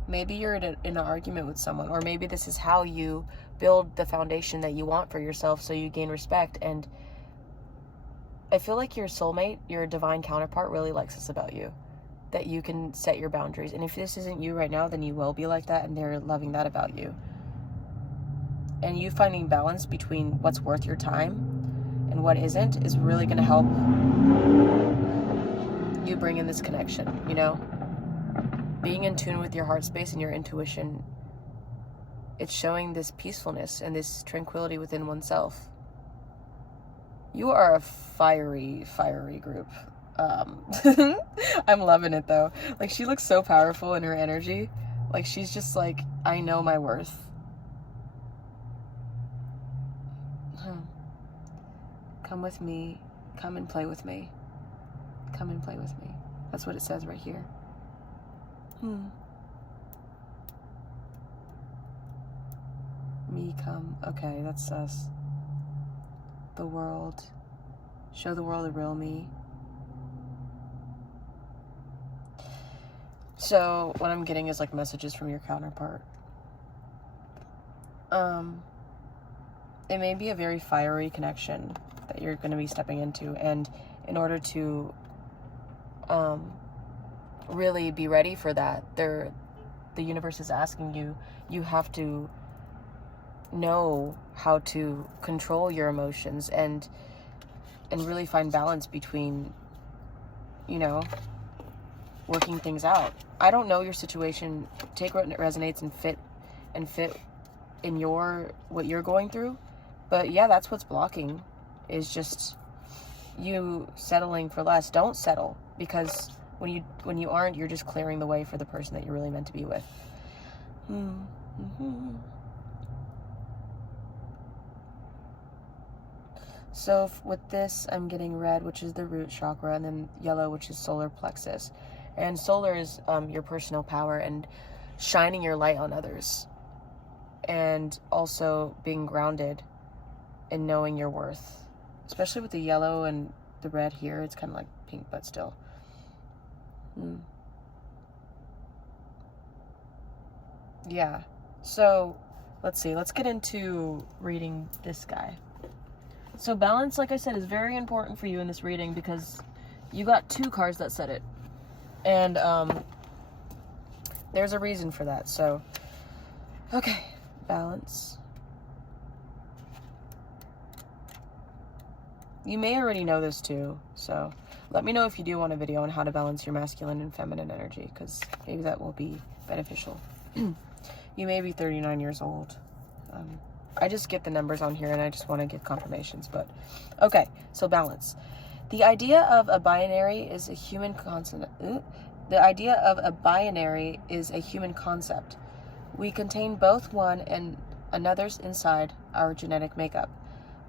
maybe you're in an argument with someone, or maybe this is how you build the foundation that you want for yourself so you gain respect. And I feel like your soulmate, your divine counterpart, really likes this about you, that you can set your boundaries. And if this isn't you right now, then you will be like that, and they're loving that about you. And you finding balance between what's worth your time and what isn't is really going to help you bring in this connection, you know? Being in tune with your heart space and your intuition, it's showing this peacefulness and this tranquility within oneself. You are a fiery group. I'm loving it though. Like, she looks so powerful in her energy. Like, she's just like, I know my worth. Come with me. Come and play with me. Come and play with me. That's what it says right here. Me come. Okay, that's us. The world. Show the world the real me. So what I'm getting is like messages from your counterpart. It may be a very fiery connection that you're going to be stepping into, and in order to really be ready for that, the universe is asking you, you have to know how to control your emotions and really find balance between, you know, working things out. I don't know your situation. Take what resonates and fit in what you're going through. But yeah, that's what's blocking, is just you settling for less. Don't settle, because when you aren't, you're just clearing the way for the person that you're really meant to be with. So with this, I'm getting red, which is the root chakra, and then yellow, which is solar plexus. And solar is your personal power and shining your light on others, and also being grounded and knowing your worth. Especially with the yellow and the red here, it's kind of like pink, but still. Yeah. So let's see. Let's get into reading this guy. So balance, like I said, is very important for you in this reading, because you got 2 cards that said it. And there's a reason for that. So, okay, balance. You may already know this too, so let me know if you do want a video on how to balance your masculine and feminine energy, because maybe that will be beneficial. You may be 39 years old. I just get the numbers on here and I just want to give confirmations, but okay, so balance. The idea of a binary is a human concept. The idea of a binary is a human concept. We contain both one and another's inside our genetic makeup.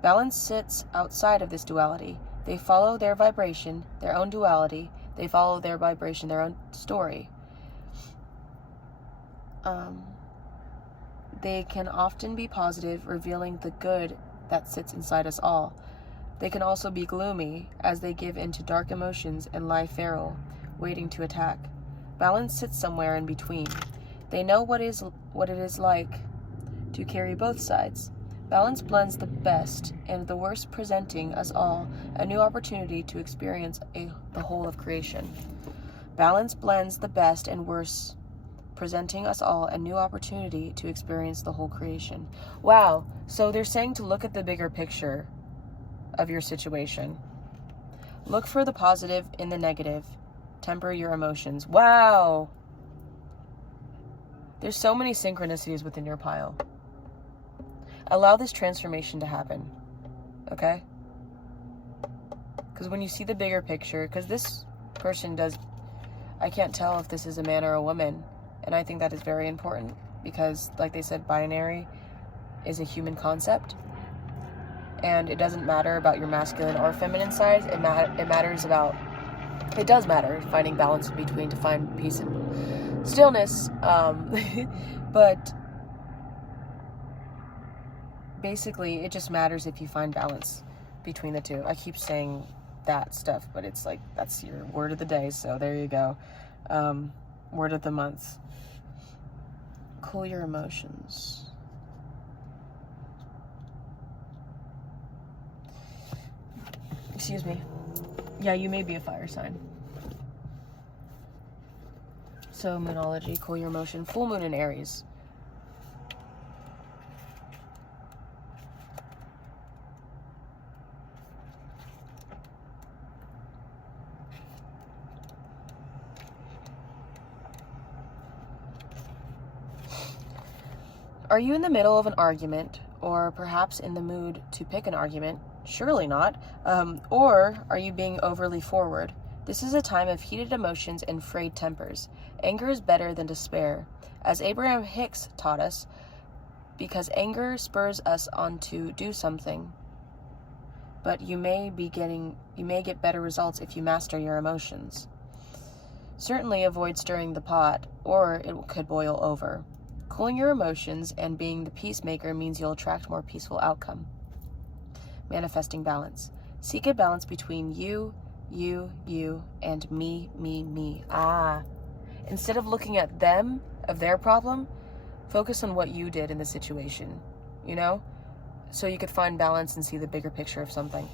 Balance sits outside of this duality. They follow their vibration, their own duality. They follow their vibration, their own story. They can often be positive, revealing the good that sits inside us all. They can also be gloomy, as they give into dark emotions and lie feral, waiting to attack. Balance sits somewhere in between. They know what it is like to carry both sides. Balance blends the best and the worst, presenting us all a new opportunity to experience the whole of creation. Balance blends the best and worst, presenting us all a new opportunity to experience the whole creation. Wow. So they're saying to look at the bigger picture of your situation. Look for the positive in the negative. Temper your emotions. Wow. There's so many synchronicities within your pile. Allow this transformation to happen. Okay? Because when you see the bigger picture, because this person does, I can't tell if this is a man or a woman. And I think that is very important because, like they said, binary is a human concept. And it doesn't matter about your masculine or feminine side. It does matter finding balance in between to find peace and stillness. But basically, it just matters if you find balance between the two. I keep saying that stuff, but it's like, that's your word of the day. So there you go. Word of the month. Cool your emotions. Excuse me. Yeah, you may be a fire sign. So, Moonology, cool your emotion. Full moon in Aries. Are you in the middle of an argument, or perhaps in the mood to pick an argument? Surely not. Or are you being overly forward? This is a time of heated emotions and frayed tempers. Anger is better than despair. As Abraham Hicks taught us, because anger spurs us on to do something. But you may get better results if you master your emotions. Certainly avoid stirring the pot, or it could boil over. Cooling your emotions and being the peacemaker means you'll attract more peaceful outcome. Manifesting balance. Seek a balance between you, and me. Instead of looking at them, of their problem, focus on what you did in the situation, you know? So you could find balance and see the bigger picture of something.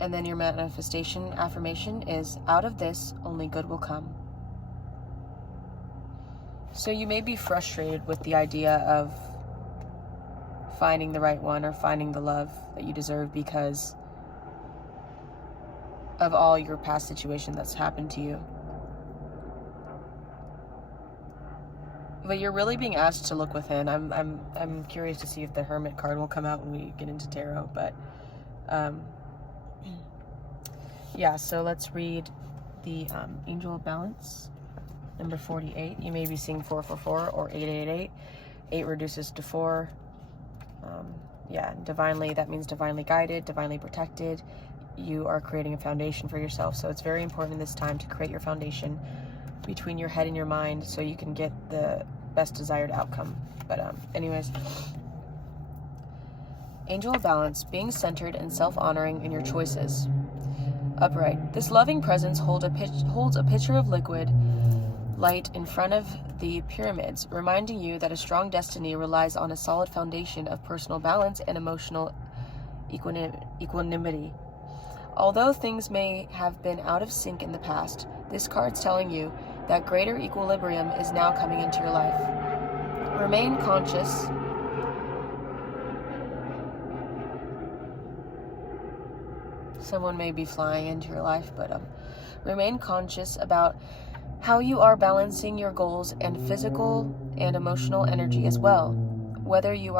And then your manifestation affirmation is, out of this, only good will come. So you may be frustrated with the idea of finding the right one or finding the love that you deserve because of all your past situation that's happened to you. But you're really being asked to look within. I'm curious to see if the Hermit card will come out when we get into tarot, but yeah, so let's read the Angel of Balance, number 48. You may be seeing 444 or 888. 8 reduces to 4. Yeah, divinely, that means divinely guided, divinely protected. You are creating a foundation for yourself. So it's very important in this time to create your foundation between your head and your mind so you can get the best desired outcome. But anyways, Angel of Balance, being centered and self-honoring in your choices. Upright. This loving presence holds a pitcher of liquid light in front of the pyramids, reminding you that a strong destiny relies on a solid foundation of personal balance and emotional equanimity. Although things may have been out of sync in the past, this card's telling you that greater equilibrium is now coming into your life. Remain conscious. Someone may be flying into your life, but remain conscious about how you are balancing your goals and physical and emotional energy as well. Whether you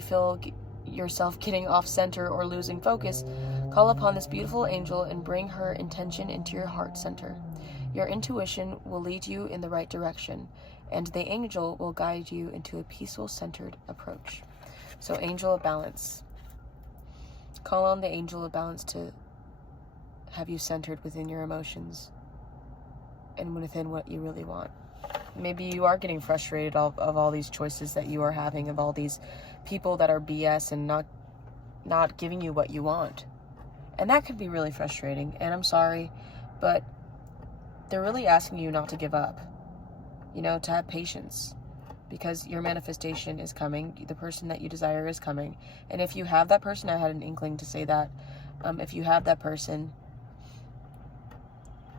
feel yourself getting off center or losing focus, call upon this beautiful angel and bring her intention into your heart center. Your intuition will lead you in the right direction, and the angel will guide you into a peaceful, centered approach. So, Angel of Balance. Call on the Angel of Balance to have you centered within your emotions and within what you really want. Maybe you are getting frustrated of all these choices that you are having, of all these people that are BS and not giving you what you want. And that could be really frustrating. And I'm sorry, but they're really asking you not to give up, you know, to have patience, because your manifestation is coming. The person that you desire is coming. And if you have that person, I had an inkling to say that, if you have that person,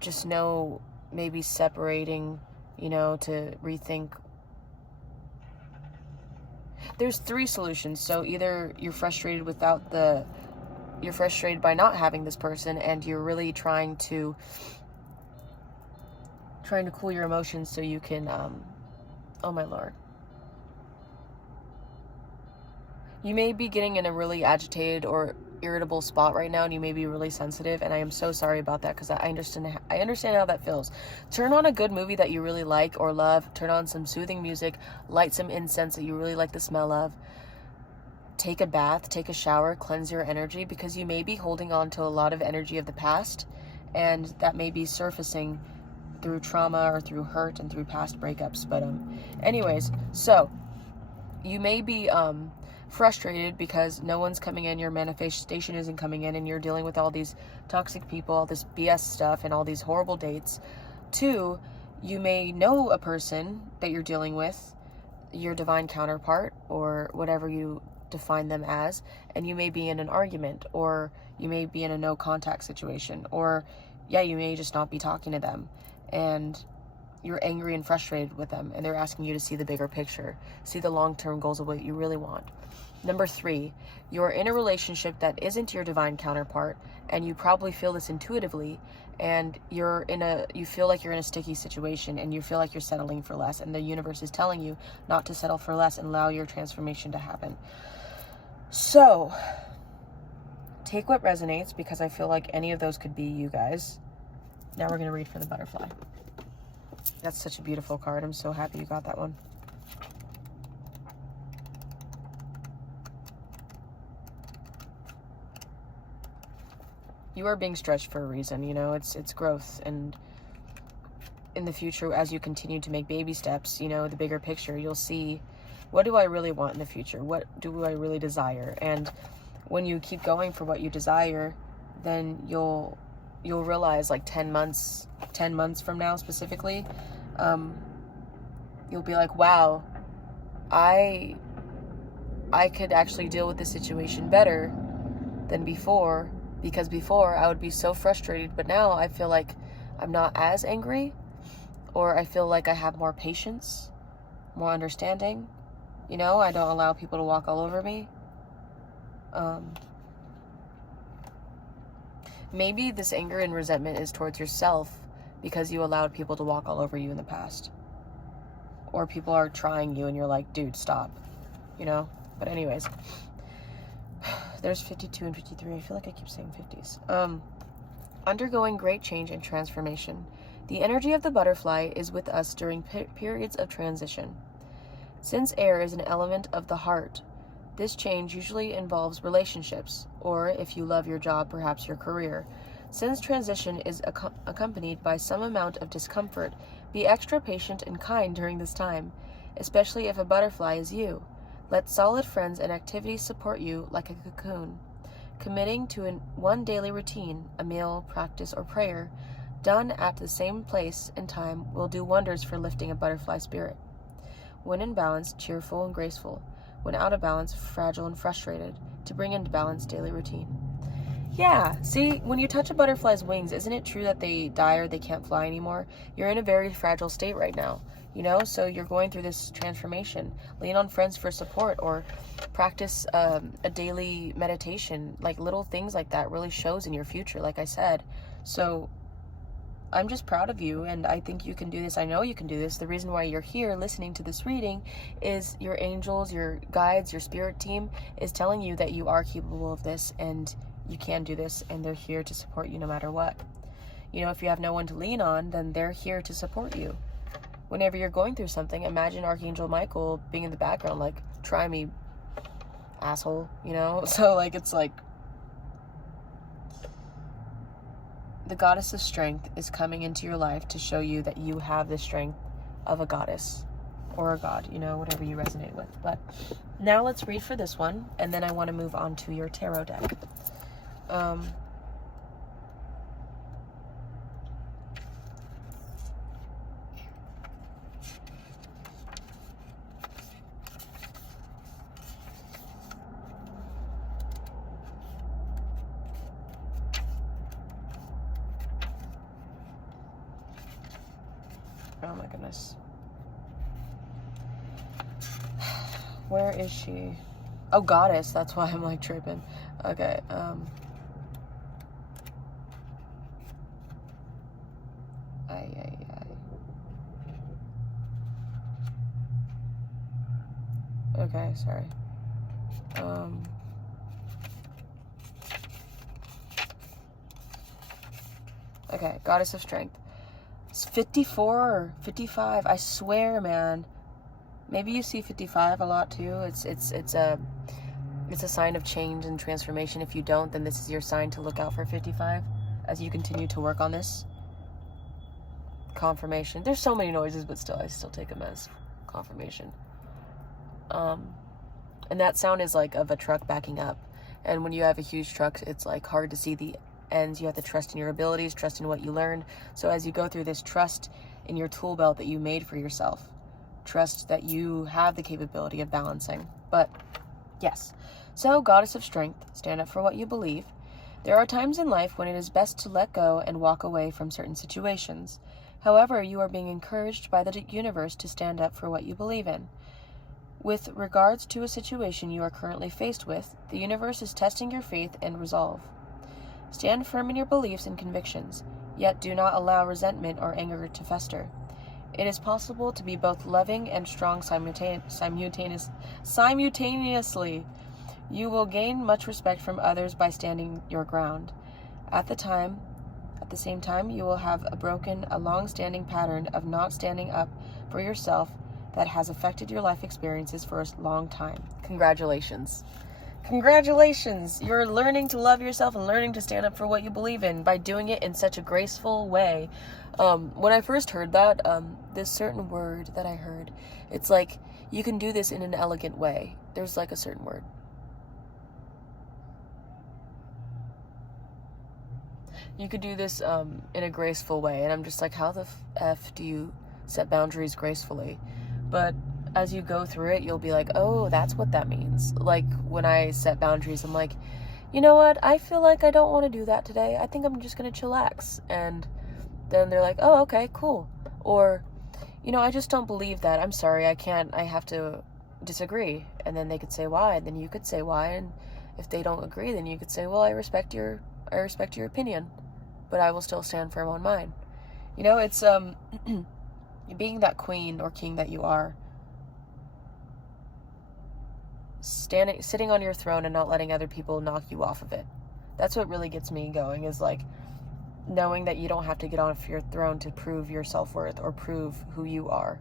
just know maybe separating, you know, to rethink. There's 3 solutions. So either you're frustrated you're frustrated by not having this person, and you're really trying to cool your emotions so you can, oh my Lord. You may be getting in a really agitated or irritable spot right now, and you may be really sensitive, and I am so sorry about that, because I understand how that feels. Turn on a good movie that you really like or love. Turn on some soothing music. Light some incense that you really like the smell of. Take a bath, take a shower, cleanse your energy, because you may be holding on to a lot of energy of the past, and that may be surfacing through trauma or through hurt and through past breakups. But anyways, so you may be frustrated because no one's coming in, your manifestation isn't coming in, and you're dealing with all these toxic people, all this BS stuff, and all these horrible dates. 2, you may know a person that you're dealing with, your divine counterpart, or whatever you define them as, and you may be in an argument, or you may be in a no contact situation, or you may just not be talking to them, and you're angry and frustrated with them, and they're asking you to see the bigger picture, see the long-term goals of what you really want. Number 3, you're in a relationship that isn't your divine counterpart, and you probably feel this intuitively, and you feel like you're in a sticky situation, and you feel like you're settling for less, and the universe is telling you not to settle for less and allow your transformation to happen. So, take what resonates, because I feel like any of those could be you guys. Now we're going to read for the butterfly. That's such a beautiful card. I'm so happy you got that one. You are being stretched for a reason, you know, it's growth, and in the future, as you continue to make baby steps, you know, the bigger picture, you'll see, what do I really want in the future? What do I really desire? And when you keep going for what you desire, then you'll realize, like 10 months from now specifically, you'll be like, wow, I could actually deal with the situation better than before, because before I would be so frustrated, but now I feel like I'm not as angry, or I feel like I have more patience, more understanding, you know, I don't allow people to walk all over me. Maybe this anger and resentment is towards yourself, because you allowed people to walk all over you in the past, or people are trying you and you're like, dude, stop, you know. But anyways, there's 52 and 53. I feel like I keep saying 50s. Undergoing great change and transformation. The energy of the butterfly is with us during periods of transition. Since air is an element of the heart, this change usually involves relationships, or if you love your job, perhaps your career. Since transition is accompanied by some amount of discomfort, be extra patient and kind during this time, especially if a butterfly is you. Let solid friends and activities support you like a cocoon. Committing to one daily routine, a meal, practice, or prayer, done at the same place and time, will do wonders for lifting a butterfly spirit. When in balance, cheerful and graceful. When out of balance, fragile and frustrated. To bring into balance, daily routine. Yeah, see, when you touch a butterfly's wings, isn't it true that they die or they can't fly anymore? You're in a very fragile state right now, you know, so you're going through this transformation. Lean on friends for support, or practice a daily meditation. Like, little things like that really shows in your future, like I said. So I'm just proud of you, and I think you can do this. I know you can do this. The reason why you're here listening to this reading is your angels, your guides, your spirit team is telling you that you are capable of this, and you can do this, and they're here to support you no matter what. You know, if you have no one to lean on, then they're here to support you. Whenever you're going through something, imagine Archangel Michael being in the background, like, try me, asshole, you know? So, like, it's like, the goddess of strength is coming into your life to show you that you have the strength of a goddess or a god, you know, whatever you resonate with. But now let's read for this one, and then I want to move on to your tarot deck. Oh my goodness. Where is she? Oh, goddess. That's why I'm like tripping. Okay. Okay, sorry. Okay, Goddess of Strength. It's 54 or 55. I swear, man. Maybe you see 55 a lot too. It's a sign of change and transformation. If you don't, then this is your sign to look out for 55 as you continue to work on this. Confirmation. There's so many noises, but still, I still take them as confirmation. And that sound is like of a truck backing up. And when you have a huge truck, it's like hard to see the ends. You have to trust in your abilities, trust in what you learned. So as you go through this, trust in your tool belt that you made for yourself. Trust that you have the capability of balancing. But yes. So, Goddess of Strength, stand up for what you believe. There are times in life when it is best to let go and walk away from certain situations. However, you are being encouraged by the universe to stand up for what you believe in. With regards to a situation you are currently faced with, the universe is testing your faith and resolve. Stand firm in your beliefs and convictions, yet do not allow resentment or anger to fester. It is possible to be both loving and strong simultaneously. You will gain much respect from others by standing your ground. At the same time, you will have a long-standing pattern of not standing up for yourself that has affected your life experiences for a long time. Congratulations. Congratulations! You're learning to love yourself and learning to stand up for what you believe in by doing it in such a graceful way. When I first heard that, this certain word that I heard, it's like, you can do this in an elegant way. There's like a certain word. You could do this in a graceful way, and I'm just like, how the F do you set boundaries gracefully? But as you go through it, you'll be like, oh, that's what that means. Like, when I set boundaries, I'm like, you know what? I feel like I don't want to do that today. I think I'm just going to chillax. And then they're like, oh, okay, cool. Or, you know, I just don't believe that. I'm sorry, I can't. I have to disagree. And then they could say why. And then you could say why. And if they don't agree, then you could say, well, I respect your opinion, but I will still stand firm on mine. You know, it's being that queen or king that you are, sitting on your throne and not letting other people knock you off of it. That's what really gets me going, is like knowing that you don't have to get off your throne to prove your self-worth or prove who you are.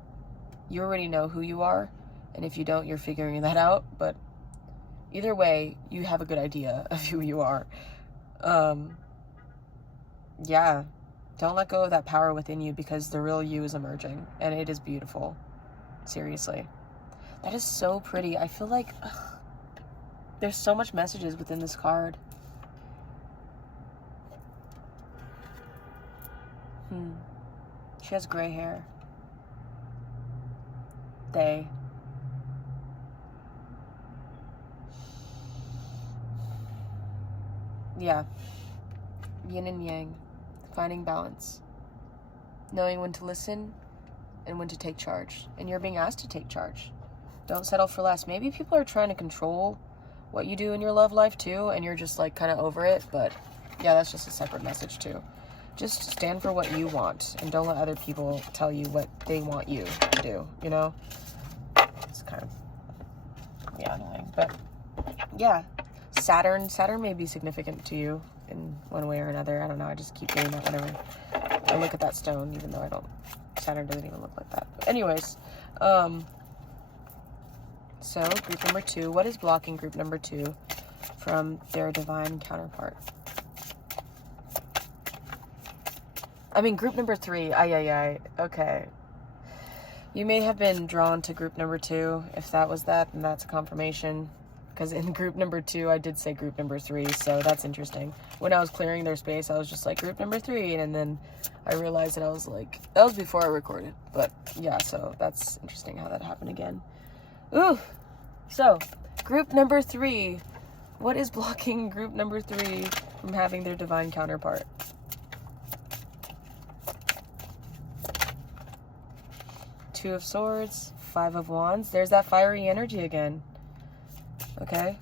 You already know who you are, and if you don't, you're figuring that out. But either way, you have a good idea of who you are. Yeah, don't let go of that power within you, because the real you is emerging, and it is beautiful. Seriously. That is so pretty. I feel like there's so much messages within this card. She has gray hair. They. Yeah. Yin and yang. Finding balance. Knowing when to listen and when to take charge. And you're being asked to take charge. Don't settle for less. Maybe people are trying to control what you do in your love life too, and you're just like kind of over it. But yeah, that's just a separate message too. Just stand for what you want, and don't let other people tell you what they want you to do, you know? It's kind of, yeah, annoying. But yeah, Saturn may be significant to you in one way or another. I don't know. I just keep doing that whenever I look at that stone, even though Saturn doesn't even look like that. But anyways, so group number 2, what is blocking group number 2 from their divine counterpart? I mean, group number 3, okay. You may have been drawn to group number 2. If that was that, then that's a confirmation. Because in group number 2, I did say group number 3, so that's interesting. When I was clearing their space, I was just like, group number 3, and then I realized that I was like, that was before I recorded. But yeah, so that's interesting how that happened again. Ooh! So, group number 3. What is blocking group number 3 from having their divine counterpart? Two of Swords, Five of Wands. There's that fiery energy again. Okay,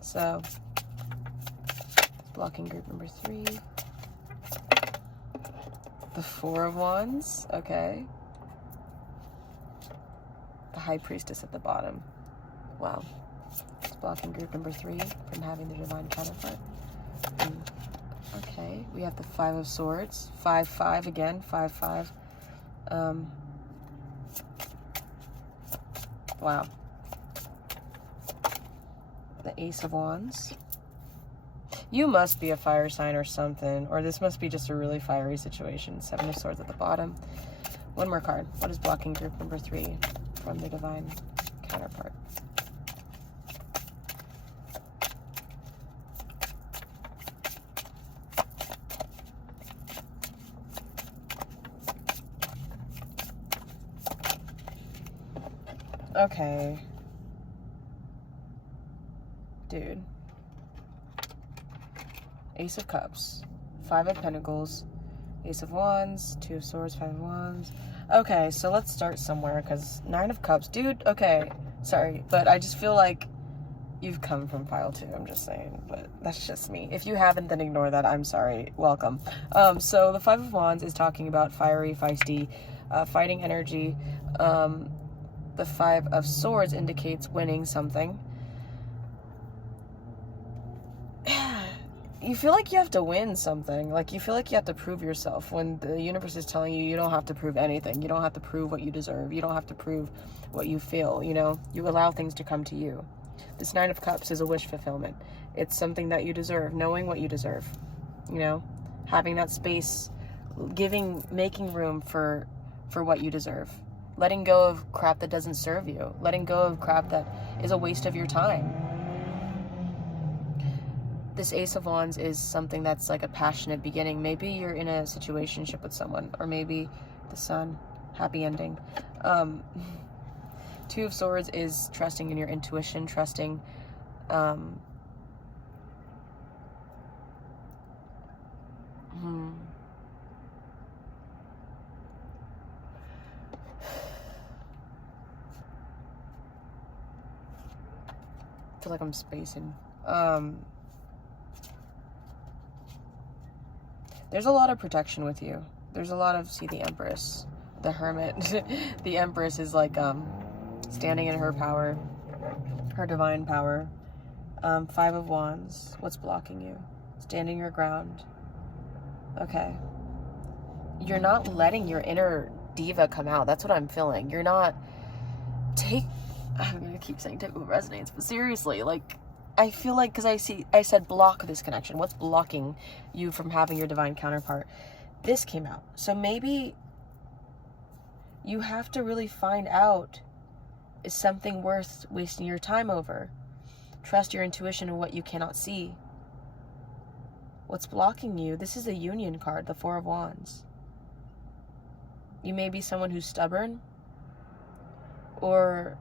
so blocking group number 3. The Four of Wands. Okay. The High Priestess at the bottom. Wow. It's blocking group number 3 from having the divine counterpart. Okay, we have the Five of Swords. 5-5 again. 5-5. Wow. The Ace of Wands. You must be a fire sign or something, or this must be just a really fiery situation. Seven of Swords at the bottom. One more card. What is blocking group number 3 from the divine counterpart? Okay. Dude. Ace of Cups. 5 of Pentacles. Ace of Wands. 2 of Swords. 5 of Wands. Okay, so let's start somewhere, because 9 of Cups. Dude, okay. Sorry, but I just feel like you've come from pile 2. I'm just saying, but that's just me. If you haven't, then ignore that. I'm sorry. Welcome. So the 5 of Wands is talking about fiery, feisty, fighting energy. The 5 of Swords indicates winning something. You feel like you have to win something. Like, you feel like you have to prove yourself when the universe is telling you you don't have to prove anything. You don't have to prove what you deserve. You don't have to prove what you feel, you know? You allow things to come to you. This 9 of Cups is a wish fulfillment. It's something that you deserve, knowing what you deserve, you know? Having that space, making room for what you deserve. Letting go of crap that doesn't serve you. Letting go of crap that is a waste of your time. This Ace of Wands is something that's like a passionate beginning. Maybe you're in a situationship with someone, or maybe the Sun, happy ending. 2 of Swords is trusting in your intuition, trusting I feel like I'm spacing. There's a lot of protection with you. There's a lot of, see, the Empress, the Hermit. The Empress is like standing in her power, her divine power. 5 of Wands. What's blocking you? Standing your ground. Okay. You're not letting your inner diva come out. That's what I'm feeling. You're not I'm gonna keep saying take what resonates, but seriously, like, I feel like, because I said block this connection. What's blocking you from having your divine counterpart? This came out. So maybe you have to really find out, is something worth wasting your time over? Trust your intuition and what you cannot see. What's blocking you? This is a union card, the 4 of Wands. You may be someone who's stubborn, or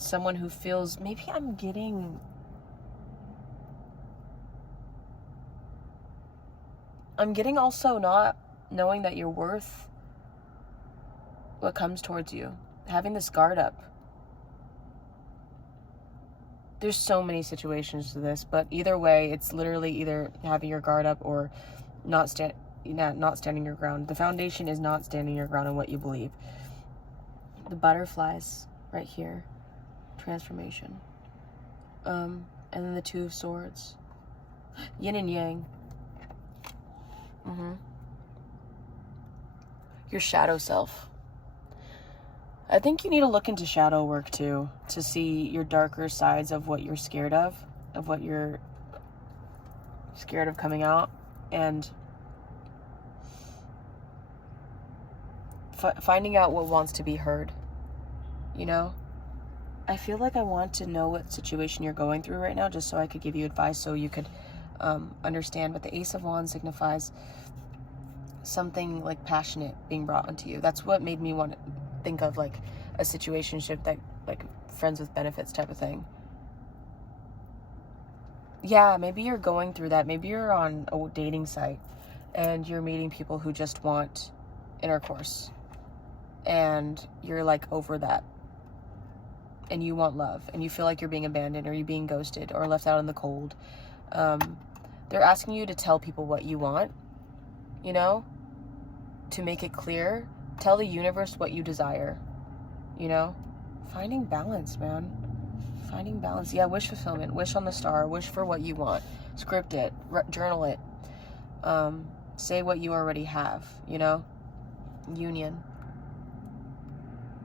someone who feels, maybe I'm getting also not knowing that you're worth what comes towards you. Having this guard up. There's so many situations to this, but either way, it's literally either having your guard up or not standing your ground. The foundation is not standing your ground on what you believe. The butterflies right here. Transformation. And then the 2 of Swords. Yin and Yang. Your shadow self. I think you need to look into shadow work too, to see your darker sides of what you're scared of what you're scared of coming out, and finding out what wants to be heard, you know? I feel like I want to know what situation you're going through right now, just so I could give you advice, so you could understand. But the Ace of Wands signifies something like passionate being brought onto you. That's what made me want to think of like a situationship, that like friends with benefits type of thing. Yeah, maybe you're going through that. Maybe you're on a dating site and you're meeting people who just want intercourse. and you're like over that, and you want love, and you feel like you're being abandoned, or you're being ghosted, or left out in the cold. They're asking you to tell people what you want, you know, to make it clear. Tell the universe what you desire, you know. Finding balance, man. Finding balance. Yeah, wish fulfillment. Wish on the star. Wish for what you want. Script it. Journal it. Say what you already have, you know. Union.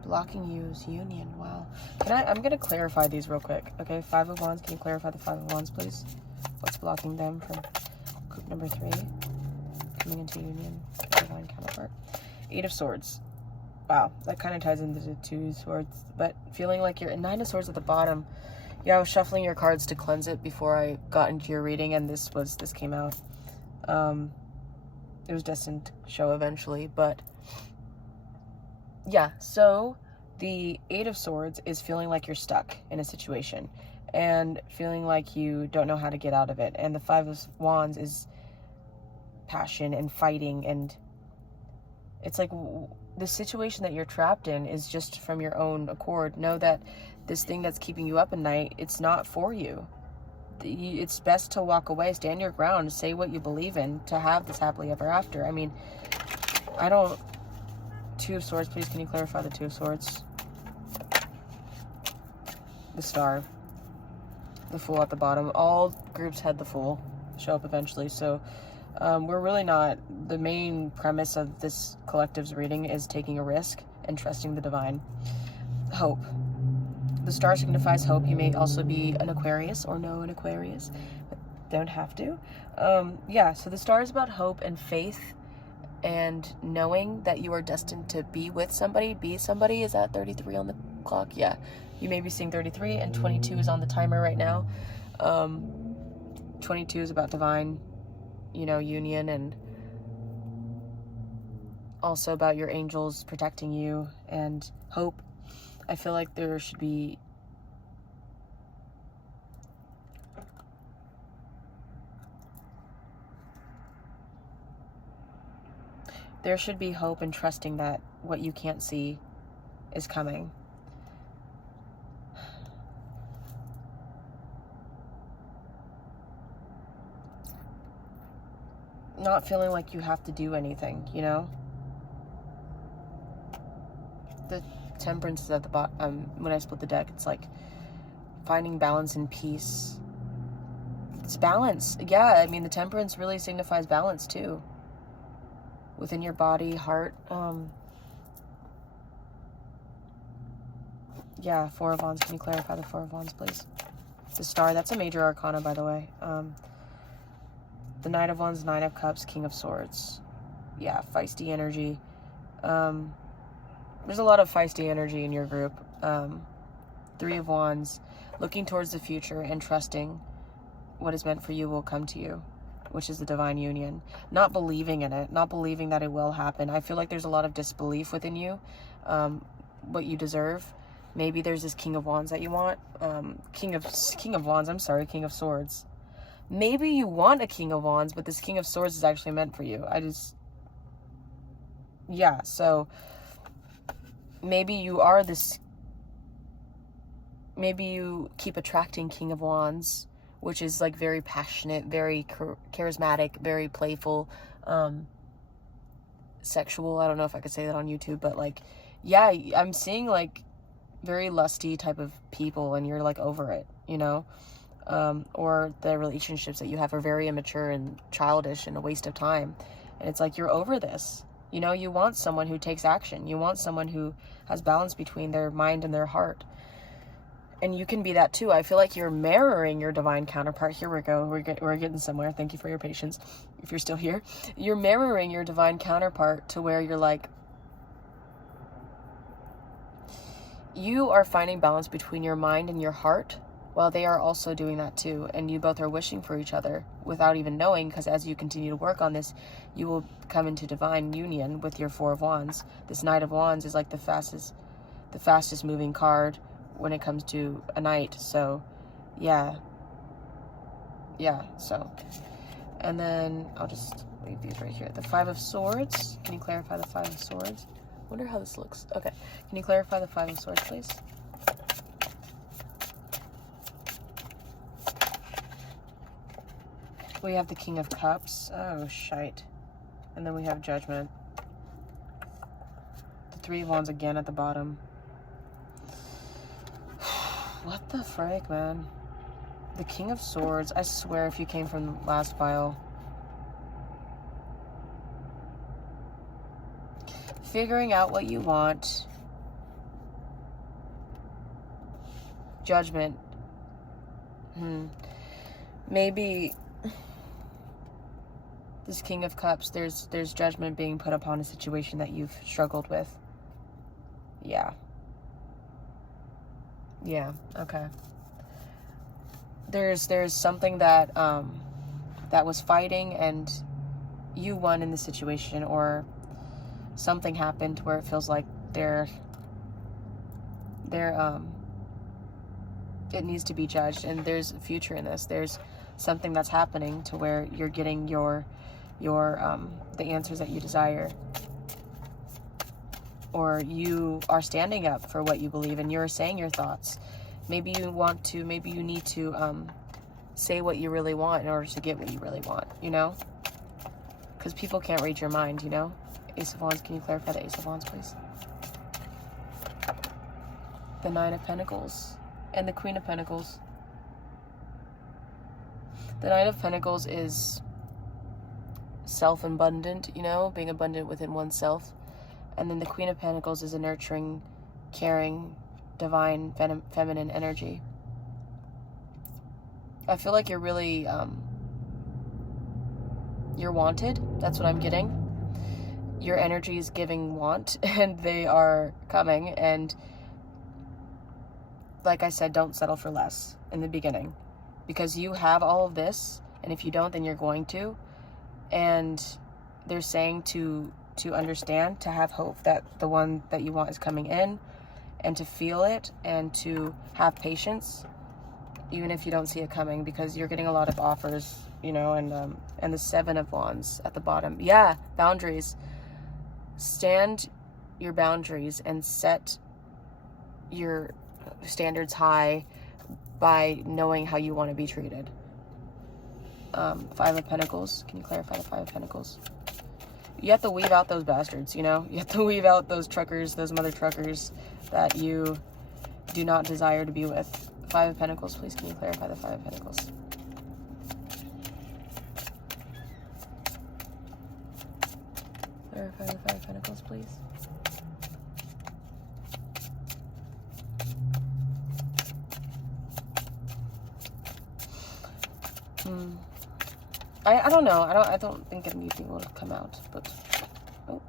Blocking you is union. Wow. I'm going to clarify these real quick. Okay, Five of Wands. Can you clarify the Five of Wands, please? What's blocking them from group number 3? Coming into union. Divine counterpart. Eight of Swords. Wow, that kind of ties into the Two of Swords, but feeling like you're... Nine of Swords at the bottom. Yeah, I was shuffling your cards to cleanse it before I got into your reading, and this came out. It was destined to show eventually, but yeah, so the Eight of Swords is feeling like you're stuck in a situation and feeling like you don't know how to get out of it, and the Five of Wands is passion and fighting, and it's like the situation that you're trapped in is just from your own accord. Know that this thing that's keeping you up at night, it's not for you. It's best to walk away, stand your ground, say what you believe in, to have this happily ever after. I mean, I don't... Two of Swords, please, can you clarify the Two of Swords? The Star. The Fool at the bottom. All groups had the Fool show up eventually, so... we're really not... The main premise of this collective's reading is taking a risk and trusting the divine. Hope. The star signifies hope. You may also be an Aquarius or know an Aquarius, but don't have to. Yeah, so the star is about hope and faith and knowing that you are destined to be with somebody, be somebody. Is that 33 on the clock? Yeah, you may be seeing 33, and 22 is on the timer right now. 22 is about divine, you know, union, and also about your angels protecting you and hope. I feel like there should be hope and trusting that what you can't see is coming. Not feeling like you have to do anything, you know? The Temperance is at the bottom. When I split the deck, it's like finding balance and peace. It's balance. Yeah, I mean, the Temperance really signifies balance too. Within your body, heart. Yeah, Four of Wands. Can you clarify the Four of Wands, please? The Star. That's a major arcana, by the way. The Knight of Wands, Nine of Cups, King of Swords. Yeah, feisty energy. There's a lot of feisty energy in your group. Three of Wands, looking towards the future and trusting what is meant for you will come to you, which is the divine union. Not believing in it, not believing that it will happen. I feel like there's a lot of disbelief within you, what you deserve. Maybe there's this King of Wands that you want. King of Swords. Maybe you want a King of Wands, but this King of Swords is actually meant for you. Yeah, so maybe you are this... Maybe you keep attracting King of Wands, which is like very passionate, very charismatic, very playful, sexual. I don't know if I could say that on YouTube, but like, yeah, I'm seeing like very lusty type of people, and you're like over it, you know? Or the relationships that you have are very immature and childish and a waste of time. And it's like, you're over this. You know, you want someone who takes action. You want someone who has balance between their mind and their heart. And you can be that too. I feel like you're mirroring your divine counterpart. Here we go. We're getting somewhere. Thank you for your patience. If you're still here, you're mirroring your divine counterpart to where you're like, you are finding balance between your mind and your heart, while they are also doing that too. And you both are wishing for each other without even knowing, because as you continue to work on this, you will come into divine union with your Four of Wands. This Knight of Wands is like the fastest moving card when it comes to a knight. So yeah, so, and then I'll just leave these right here. The Five of Swords. Can you clarify the Five of Swords? wonder how this looks. Okay, can you clarify the Five of Swords, please? We have the King of Cups. Oh, shite. And then we have Judgment. The Three of Wands again at the bottom. What the frick, man? The King of Swords. I swear if you came from the last file. Figuring out what you want. Judgment. Maybe this King of Cups, there's judgment being put upon a situation that you've struggled with. Yeah. Yeah, okay. There's something that that was fighting and you won in the situation, or something happened where it feels like it needs to be judged, and there's a future in this. There's something that's happening to where you're getting the answers that you desire, or you are standing up for what you believe and you're saying your thoughts. Maybe you need to say what you really want in order to get what you really want, you know, because people can't read your mind, you know. Ace of Wands, can you clarify the Ace of Wands, please? The Nine of Pentacles and the Queen of Pentacles. The Nine of Pentacles is self-abundant, you know, being abundant within oneself. And then the Queen of Pentacles is a nurturing, caring, divine, feminine energy. I feel like you're really, you're wanted. That's what I'm getting. Your energy is giving want, and they are coming. And like I said, don't settle for less in the beginning, because you have all of this, and if you don't, then you're going to. And they're saying to understand, to have hope that the one that you want is coming in, and to feel it, and to have patience, even if you don't see it coming, because you're getting a lot of offers, you know. And the Seven of Wands at the bottom. Yeah, boundaries. Stand your boundaries and set your standards high by knowing how you want to be treated. Five of Pentacles. Can you clarify the Five of Pentacles? You have to weave out those bastards, you know? You have to weave out those truckers, those mother truckers that you do not desire to be with. Five of Pentacles, please. Can you clarify the Five of Pentacles? Clarify the Five of Pentacles, please. I don't know. I don't think anything will come out, but oh.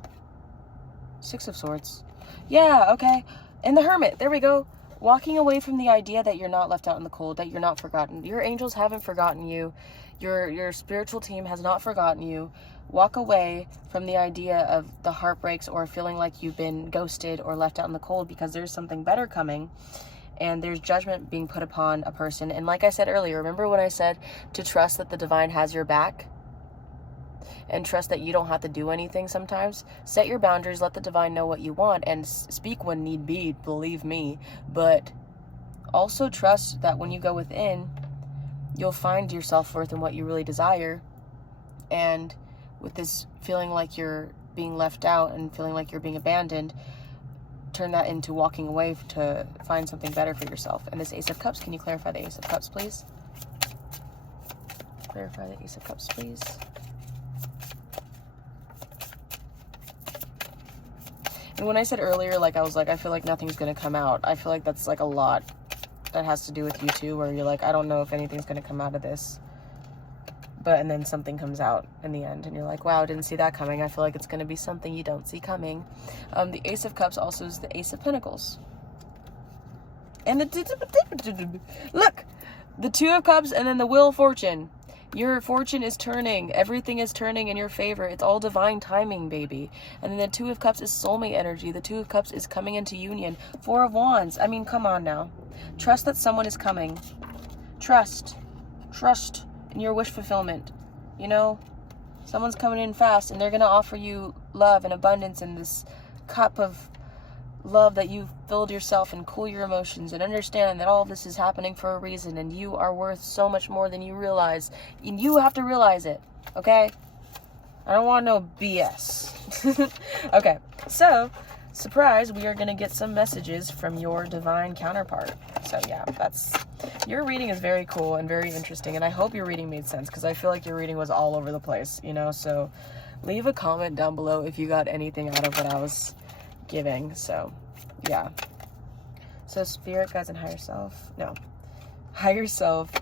Six of Swords. Yeah, okay. And the Hermit. There we go. Walking away from the idea that you're not left out in the cold, that you're not forgotten. Your angels haven't forgotten you. Your spiritual team has not forgotten you. Walk away from the idea of the heartbreaks or feeling like you've been ghosted or left out in the cold, because there's something better coming. And there's judgment being put upon a person. And like I said earlier, remember when I said to trust that the divine has your back? And trust that you don't have to do anything sometimes? Set your boundaries, let the divine know what you want, and speak when need be, believe me. But also trust that when you go within, you'll find your self-worth and what you really desire. And with this feeling like you're being left out and feeling like you're being abandoned, turn that into walking away to find something better for yourself. And this Ace of Cups, can you clarify the Ace of Cups, please? Clarify the Ace of Cups, please. And when I said earlier, like, I was like, I feel like nothing's going to come out. I feel like that's like a lot that has to do with you too, where you're like, I don't know if anything's going to come out of this. And then something comes out in the end, and you're like, wow, I didn't see that coming. I feel like it's going to be something you don't see coming. The Ace of Cups also is the Ace of Pentacles. And look, the Two of Cups, and then the Wheel of Fortune. Your fortune is turning. Everything is turning in your favor. It's all divine timing, baby. And then the Two of Cups is soulmate energy. The Two of Cups is coming into union. Four of Wands. I mean, come on now. Trust that someone is coming. Trust in your wish fulfillment. You know, someone's coming in fast, and they're going to offer you love and abundance and this cup of love that you filled yourself, and cool your emotions and understand that all of this is happening for a reason, and you are worth so much more than you realize. And you have to realize it, okay? I don't want no BS. Okay, so, surprise, we are going to get some messages from your divine counterpart. So yeah, your reading is very cool and very interesting, and I hope your reading made sense, because I feel like your reading was all over the place, you know? So leave a comment down below if you got anything out of what I was giving. So yeah, so spirit guides and higher self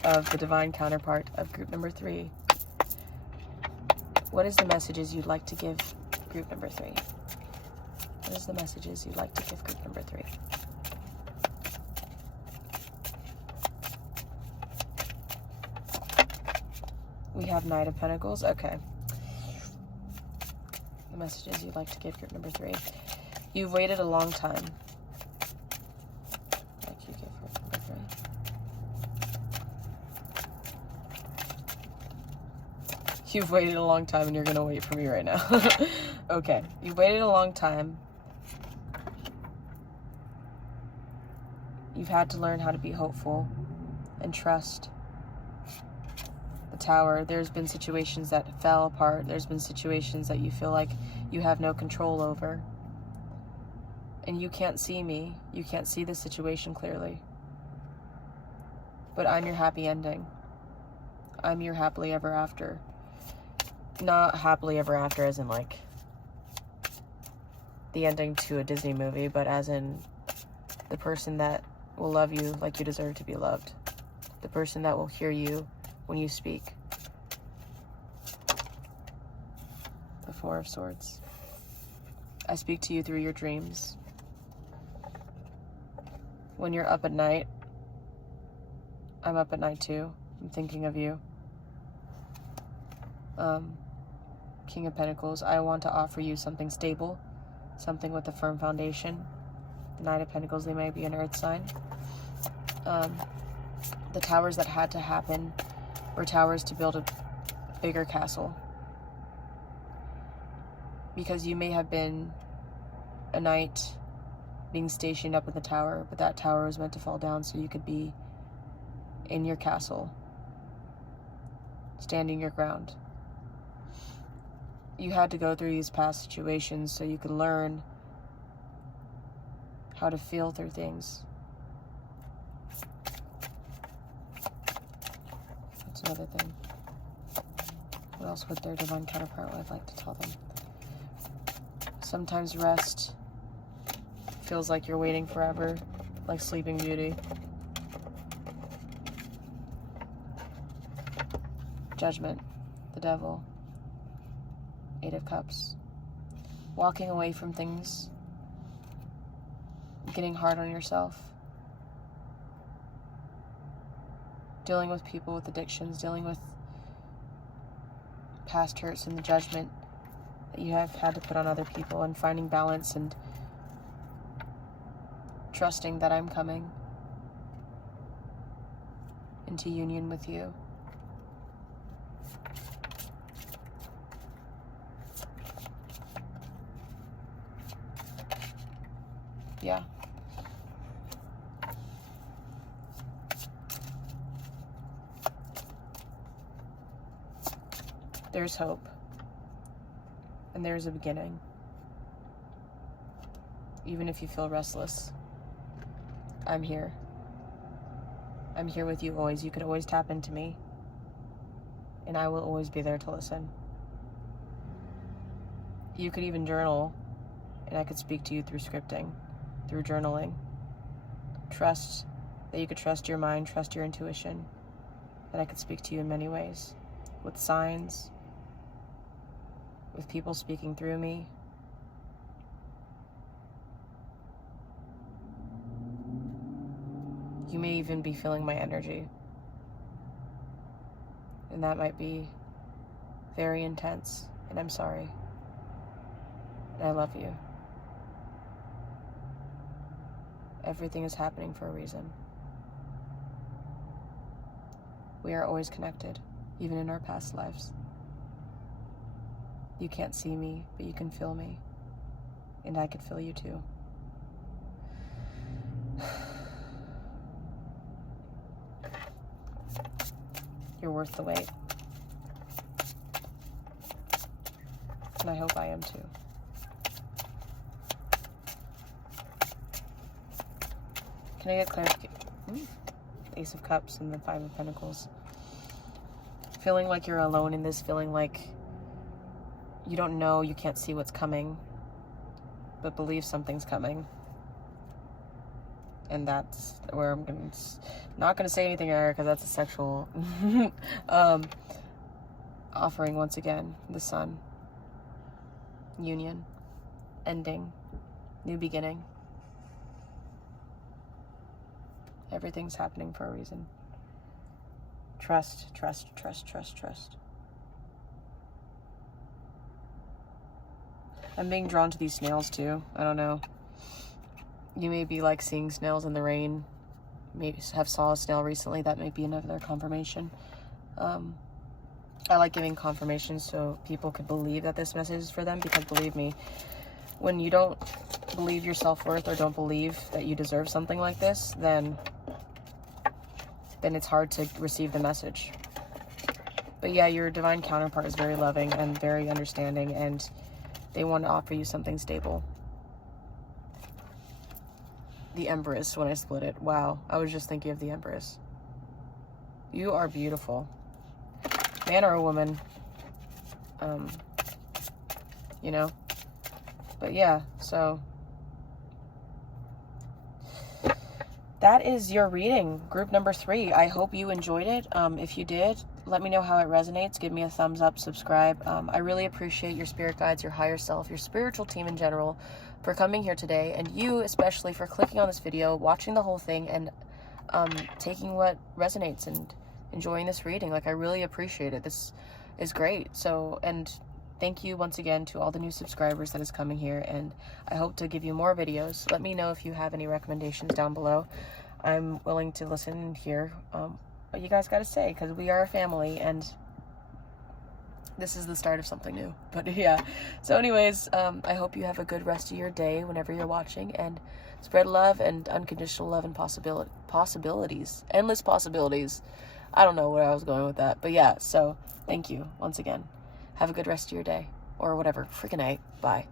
of the divine counterpart of group number 3. What is the messages you'd like to give group number 3? What is the messages you'd like to give group number 3? We have Knight of Pentacles. Okay. The messages you'd like to give group number 3. You've waited a long time. Like you give group number 3. You've waited a long time and you're going to wait for me right now. Okay. You've waited a long time. You've had to learn how to be hopeful and trust. The Tower, there's been situations that fell apart. There's been situations that you feel like you have no control over. And you can't see me. You can't see the situation clearly. But I'm your happy ending. I'm your happily ever after. Not happily ever after as in like the ending to a Disney movie, but as in the person that will love you like you deserve to be loved. The person that will hear you when you speak. The Four of Swords. I speak to you through your dreams. When you're up at night, I'm up at night too. I'm thinking of you. King of Pentacles. I want to offer you something stable, something with a firm foundation. The Knight of Pentacles, they might be an earth sign. The towers that had to happen were towers to build a bigger castle. Because you may have been a knight being stationed up in the tower, but that tower was meant to fall down so you could be in your castle, standing your ground. You had to go through these past situations so you could learn how to feel through things. That's another thing. What else would their divine counterpart would like to tell them? Sometimes rest feels like you're waiting forever, like Sleeping Beauty. Judgment, the Devil, 8 of Cups. Walking away from things, getting hard on yourself, dealing with people with addictions, dealing with past hurts and the judgment that you have had to put on other people, and finding balance and trusting that I'm coming into union with you. Yeah. There's hope. And there's a beginning. Even if you feel restless, I'm here. I'm here with you always. You could always tap into me. And I will always be there to listen. You could even journal, and I could speak to you through scripting, through journaling. Trust that you could trust your mind, trust your intuition, that I could speak to you in many ways. With signs, with people speaking through me. You may even be feeling my energy. And that might be very intense, and I'm sorry. And I love you. Everything is happening for a reason. We are always connected, even in our past lives. You can't see me, but you can feel me. And I could feel you too. You're worth the wait. And I hope I am too. Can I get clarification? Ace of Cups and the Five of Pentacles. Feeling like you're alone in this, feeling like you don't know, you can't see what's coming, but believe something's coming. And that's where I'm not gonna say anything here because that's a sexual offering once again. The Sun. Union. Ending. New beginning. Everything's happening for a reason. Trust, trust, trust, trust, trust. I'm being drawn to these snails too. I don't know. You may be like seeing snails in the rain. Maybe have saw a snail recently. That may be another confirmation. I like giving confirmations so people could believe that this message is for them, because believe me, when you don't believe your self-worth or don't believe that you deserve something like this, then it's hard to receive the message. But yeah, your divine counterpart is very loving and very understanding, and they want to offer you something stable. The Empress, when I split it. Wow, I was just thinking of the Empress. You are beautiful. Man or a woman. You know? But yeah, so that is your reading, group number 3. I hope you enjoyed it. If you did, let me know how it resonates. Give me a thumbs up, subscribe. I really appreciate your spirit guides, your higher self, your spiritual team in general for coming here today, and you especially for clicking on this video, watching the whole thing, and taking what resonates and enjoying this reading. Like, I really appreciate it. This is great. So, and thank you once again to all the new subscribers that is coming here, and I hope to give you more videos. Let me know if you have any recommendations down below. I'm willing to listen and hear what you guys got to say, because we are a family, and this is the start of something new. But yeah, so anyways, I hope you have a good rest of your day whenever you're watching, and spread love and unconditional love and possibilities, endless possibilities. I don't know where I was going with that, but yeah, so thank you once again. Have a good rest of your day, or whatever freaking night. Bye.